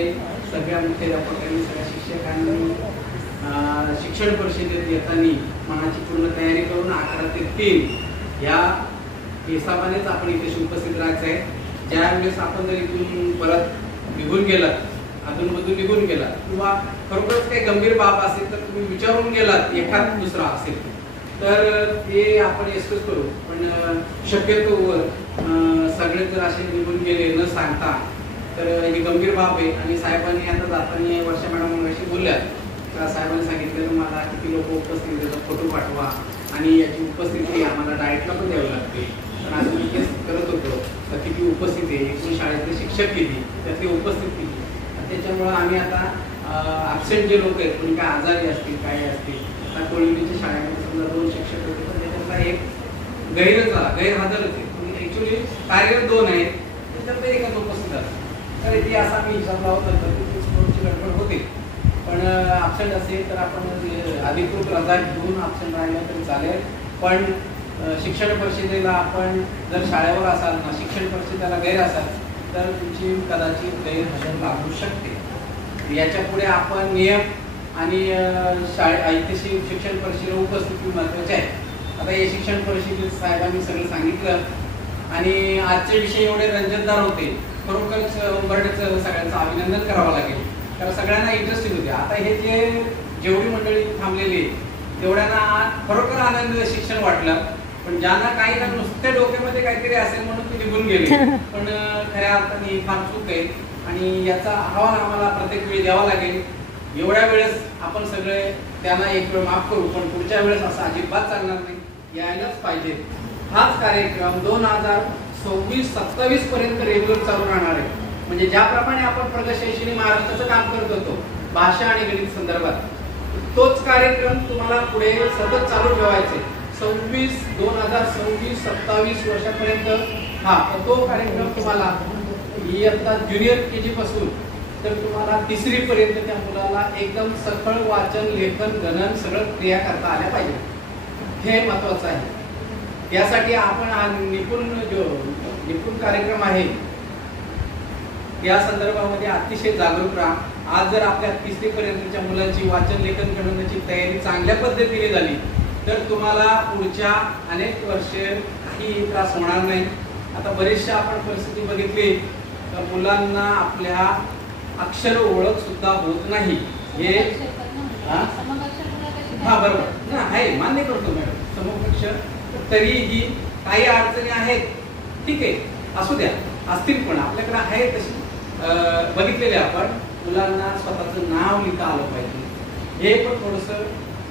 सगळ्या मुख्याध्यापकांनी सगळ्या शिक्षकांनी शिक्षण परिषदेत येताना मनाची पूर्ण तयारी करून 11 ते 3 या हिसाबानेच आपण इथे उपस्थित राहायचं आहे. ज्यावेळेस आपण जर इथून परत निघून गेलात, अधूनमधून निघून गेलात किंवा खरोखरच काही गंभीर बाब असेल तर तुम्ही विचारून गेलात, एखाद दुसरा असेल तर ते आपण एक्सप्रेस करू. पण शक्यतो सगळे जर असे निघून गेले न सांगता तर ही गंभीर बाब आहे. आणि साहेबांनी आता जाताना वर्षा मॅडम मगाशी बोलल्या, साहेबांनी सांगितलं मला किती लोक उपस्थित त्याचा फोटो पाठवा आणि याची उपस्थिती आम्हाला डायरेक्टला पण द्यावी लागते. पण आम्ही मी तेच करत होतो तर किती उपस्थिती आहे, एकूण शाळेतले शिक्षक किती, त्यातली उपस्थित किती. त्याच्यामुळं आम्ही आता ॲबसेंट जे लोक आहेत कोणी काय आजारी असतील काय असतील, आता कोळीच्या शाळेमध्ये समजा 2 शिक्षक होते पण त्याच्यातला एक गैरहजर होते. ॲक्च्युली कार्यरत 2 आहेत, त्याच्यात एकच उपस्थित असतात. तर ती असा मी हिसाब लावत होतो की थोडीशी गडबड होते. पण ॲबसेंट असेल तर आपण अधिकृत रजा घेऊन ॲबसेंट राहिलं तरी चालेल. पण शिक्षण परिषदेला आपण जर शाळेवर असाल ना, शिक्षण परिषदेला गैर असाल तर तुमची कदाचित गैरहजर लागू शकते. याच्या पुढे आपण नियम आणि इथे शिक्षण परिषदेला उपस्थिती महत्वाचे आहे. आता हे शिक्षण परिषदेत साहेबांनी सगळं सांगितलं आणि आजचे विषय एवढे रंजनदार होते. खरोखरच उंबरठ्याचं सगळ्यांचं अभिनंदन करावं लागेल, कारण सगळ्यांना इंटरेस्टिंग होते. आता हे जेवढी मंडळी थांबलेली तेवढ्यांना खरोखर आनंद शिक्षण वाटलं. पण ज्यांना काही ना नुसते डोक्यामध्ये काहीतरी असेल म्हणून ते निघून गेले. पण खऱ्या अर्थाने फार चूक आहे आणि याचा अहवाल आम्हाला प्रत्येक वेळी द्यावा लागेल. एवढ्या वेळेस आपण सगळे त्यांना एक वेळ माफ करू, पण पुढच्या वेळेस असं अजिबात चालणार नाही, यायलाच पाहिजे. हाच कार्यक्रम 2026-27 पर्यंत रेग्युलर चालू राहणार आहे. म्हणजे ज्याप्रमाणे आपण प्रगत शैक्षणिक महाराष्ट्राचं काम करत होतो भाषा आणि गणित संदर्भात, तोच कार्यक्रम तुम्हाला पुढे सतत चालू ठेवायचे. 2026-27 वर्षापर्यंत हा तो कार्यक्रम तुम्हाला इयत्ता ज्युनियर KG पासून तर तुम्हाला 3री पर्यंत त्या मुलाला एकदम सखोल वाचन, लेखन, गणन सगळं क्रिया करता आल्या पाहिजे. हे महत्वाचं आहे. यासाठी आपण हा निपुण कार्यक्रम आहे या संदर्भामध्ये अतिशय जागरूक राहा. आज जर आपल्या 3री पर्यंतच्या मुलांची वाचन लेखन करण्याची तयारी चांगल्या पद्धतीने झाली तर तुम्हाला पुढच्या अनेक वर्षे काही त्रास होणार नाही. आता बरेचशा आपण परिस्थिती बघितली तर मुलांना आपल्या अक्षर ओळख सुद्धा होत नाही. हे हा बरोबर ना आहे, मान्य करतो मॅडम समोपक्षर, तरीही काही अडचणी आहेत. ठीक आहे, असू द्या, असतील पण आपल्याकडे आहे तशी बघितलेले आपण. मुलांना स्वतःचं नाव लिहिता आलं पाहिजे, हे पण थोडंसं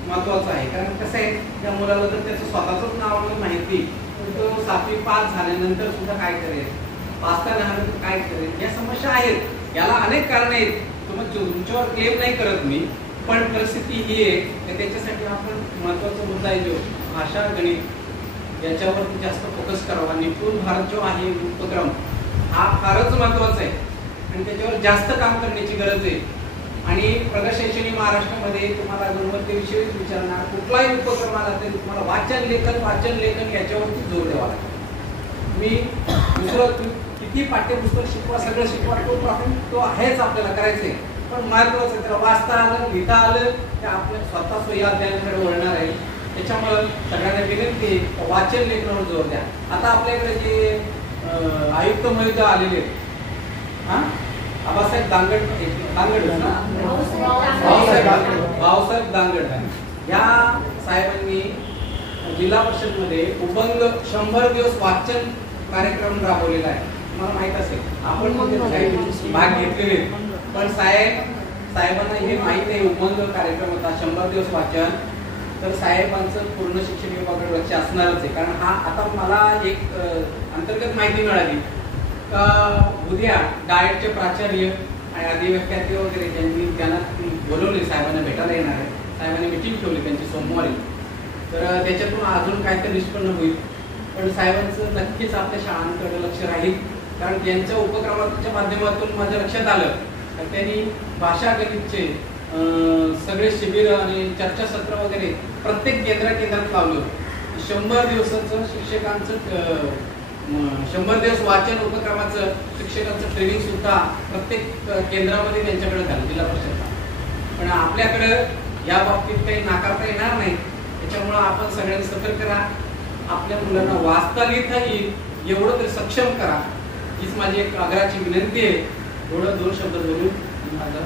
महत्वाचं आहे. कारण कसं आहे, त्या मुलाला जर त्याचं स्वतःच नाव माहिती तर तो 7वी पास झाल्यानंतर सुद्धा काय करेल, पास झाल्यानंतर काय करेल, या समस्या आहेत. याला अनेक कारण आहेत. तुमच्यावर क्लेम नाही करत मी, पण परिस्थिती ही आहे की त्याच्यासाठी आपण महत्वाचा मुद्दा आहे जो भाषा गणित याच्यावरती जास्त फोकस करावा. निपुण भारत जो आहे उपक्रम हा फारच महत्वाचा आहे आणि त्याच्यावर जास्त काम करण्याची गरज आहे. आणि प्रगत शैक्षणिक महाराष्ट्रामध्ये तुम्हाला गुणवत्तेविषयीच विचारणार कुठलाही उपक्रम आला तरी तुम्हाला वाचन लेखन याच्यावरती जोर द्यावा लागतो. मी दुसरं किती पाठ्यपुस्तक शिकवा, सगळं शिकवा, तो आहेच आपल्याला करायचंय, पण महत्वाचं त्याला वाचता आलं, लिहिता आलं ते आपल्या स्वतः स्वयाध्यायाकडे वळणार आहे. त्याच्यामुळं सगळ्यांना विनंती वाचन लेखनावर जोर द्या. आता आपल्याकडे जे आयुक्त महोदय आलेले आबासाहेब भाऊसाहेब दांगड या साहेबांनी जिल्हा परिषद मध्ये उबंग 100 दिवस वाचन कार्यक्रम राबवलेला आहे. तुम्हाला माहित असेल, आपण भाग घेतलेले, पण साहेबांना हे माहित आहे उबंग कार्यक्रम होता 100 दिवस वाचन. तर साहेबांचं पूर्ण शिक्षण विभागाकडे लक्ष असणारच आहे. कारण हा आता मला एक अंतर्गत माहिती मिळाली का उद्या डाएटचे प्राचार्य आणि अधिव्याख्याते वगैरे त्यांना बोलवले, साहेबांना भेटायला येणार आहे. साहेबांनी मिटिंग ठेवली त्यांची सोमवारी. तर त्याच्यातून अजून काहीतरी निष्पन्न होईल. पण साहेबांचं नक्कीच आपल्या शाळांकडे लक्ष राहील. कारण त्यांच्या उपक्रमाच्या माध्यमातून माझ्या लक्षात आलं तर त्यांनी भाषा गणितचे सगळे शिबिर आणि चर्चासत्र वगैरे प्रत्येक केंद्रात लावलं. 100 दिवसाचं शिक्षकांचं 100 दिवस वाचन उपक्रमाचं शिक्षकांचं ट्रेनिंग सुद्धा प्रत्येक केंद्रामध्ये त्यांच्याकडे झालं जिल्हा परिषदला. पण आपल्याकडे या बाबतीत काही नाकारता येणार नाही. त्याच्यामुळं आपण सगळ्यांनी सतर्क राहा. आपल्या मुलांना वाचता लिहिता येईल एवढं तरी सक्षम करा, हीच माझी एक आग्रहाची विनंती आहे. एवढं 2 शब्द बोलून माझा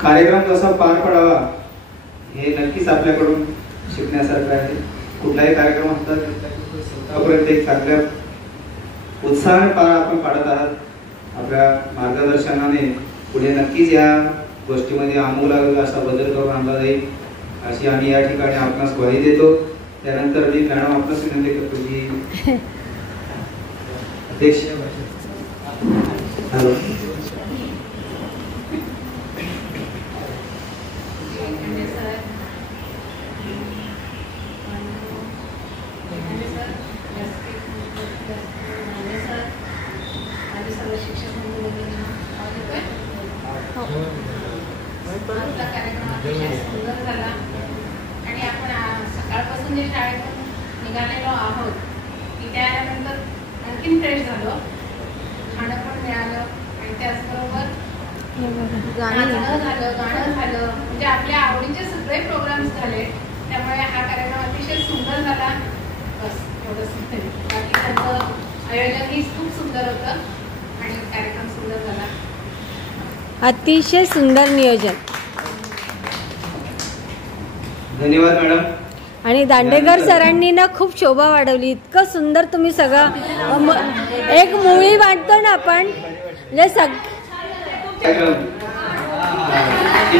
कार्यक्रम कसा पार पडावा हे नक्कीच आपल्याकडून शिकण्यासारखं आहे. कुठलाही कार्यक्रम असतात तोपर्यंत एक चांगल्या उत्साहाने पार आपण पाडत आहात. आपल्या मार्गदर्शनाने पुढे नक्कीच या गोष्टीमध्ये आमूलाग्र असा बदल करून आणला जाईल अशी आम्ही या ठिकाणी आपणास ग्वाही देतो. त्यानंतर मी मॅडम आपणास विनंती करतो की अध्यक्ष हॅलो सुंदर झाला आणि आपण सकाळपासून जे शाळेतून निघालेलो आहोत की त्यानंतर आणखीन फ्रेश झालो, खाणं पण मिळालं आणि त्याचबरोबर गाणं झालं म्हणजे आपल्या आवडीचे सगळे प्रोग्राम्स झाले. त्यामुळे हा कार्यक्रम अतिशय सुंदर झाला. बस एवढंच. बाकी त्याचं आयोजनही खूप सुंदर होतं आणि कार्यक्रम सुंदर झाला. अतिशय सुंदर नियोजन. धन्यवाद मॅडम. आणि दांडेकर सरांनी ना खूप शोभा वाढवली. इतकं सुंदर तुम्ही सगळं एक मुळी वाटतो ना आपण म्हणजे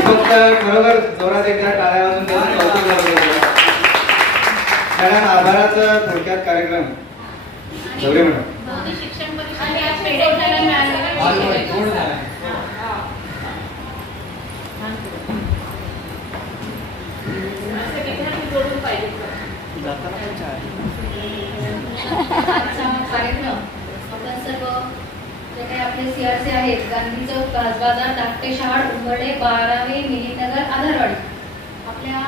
फक्त खरोखर जोरात एकदा टाळ्या वाजून त्याचं कौतुक झालं. मॅडम आभाराचा थोडक्यात कार्यक्रम गौरी मॅडम शिक्षण परिषदेला कार्यक्रम आपण सर्व जे काही आपले सीआरसी आहेत, गांधी चौक, कासबाजार, नाट्यशाळ, उंबर्डे, 12वे, मिलीनगर, आधारवाडी, आपल्या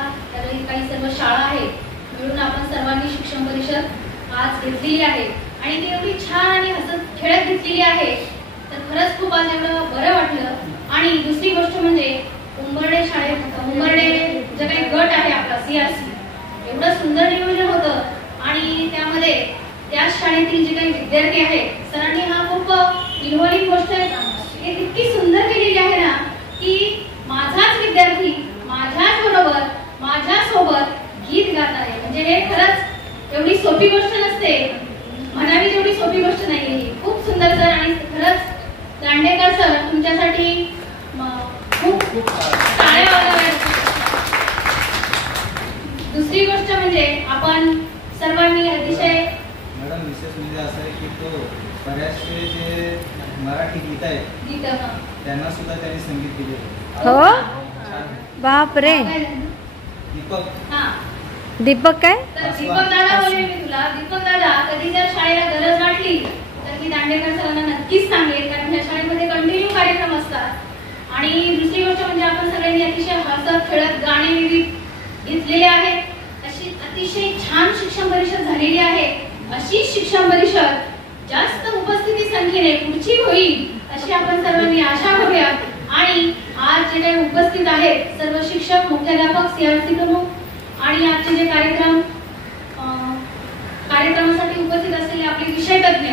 काही सर्व शाळा आहेत. मिळून आपण सर्वांनी शिक्षण परिषद आज घेतलेली आहे आणि ती एवढी छान आणि हसत खेळत घेतलेली आहे, तर खरंच खूप आज एवढं बरं वाटलं। आणि दुसरी गोष्ट म्हणजे उंबरडे जो काही गट आहे आपला CRC, एवढं सुंदर नियोजन होतं आणि त्यामध्ये त्या शाळेतील जे काही विद्यार्थी आहेत, सरांनी हा खूप इन्व्हॉल्विंग गोष्ट इतकी सुंदर केलेली आहे ना, की माझाच विद्यार्थी माझ्याच बरोबर माझ्यासोबत गीत गात आहे। म्हणजे हे खरंच एवढी सोपी गोष्ट नसते, म्हणावी तेवढी सोपी गोष्ट नाही। खूप सुंदर सर आणि खरंच दांडेकर सर तुमच्यासाठी खूप टाळ्या वाजवाव्यात। दुसरी गोष्ट म्हणजे आपण सर्वांनी अतिशय मॅडम विशेष म्हणजे असं आहे की तो बऱ्याचशे जे मराठी गीत आहेत त्यांना सुद्धा त्यांनी संगीत दिले। हो बाप रे, दीपक काय? तर दीपक दादा बोलले मी तुला, दीपक दादा कधी जर शाळेला गरज वाटली तर मी दांडेकर सरांना नक्कीच सांगेल, कारण या शाळेमध्ये कंटिन्यू कार्यक्रम असतात। आणि दुसरी गोष्ट म्हणजे आपण सगळ्यांनी अतिशय हसत खेळत गाणे विविध घेतलेले आहेत, अशी अतिशय छान शिक्षण परिषद झालेली आहे। अशी शिक्षण परिषद जास्त उपस्थिती संख्येने पुढची होईल अशी आपण सर्वांनी आशा करूया। आणि आज जे काही उपस्थित आहेत सर्व शिक्षक, मुख्याध्यापक, CRC प्रमुख आणि आजचे जे कार्यक्रमासाठी उपस्थित असलेले आपले विषय तज्ञ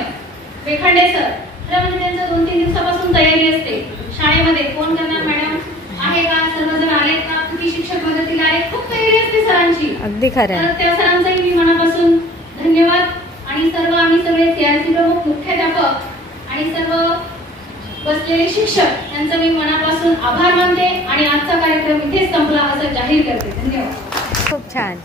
वेखांडे सर, खरं म्हणजे त्यांचं 2-3 दिवसापासून तयारी असते शाळेमध्ये, फोन करणार मॅडम आहे का, सर्वजण आलेत का, किती शिक्षक मदतीला आहेत, खूप तयारी असते सरांची। अगदी खरं। तर त्या सरांचाही मी मनापासून धन्यवाद। आणि आम्ही सगळे CRC प्रमुख, मुख्याध्यापक आणि सर्व बसलेले शिक्षक यांचं मी मनापासून आभार मानते आणि आजचा कार्यक्रम इथेच संपला असं जाहीर करते। धन्यवाद। खूप छान।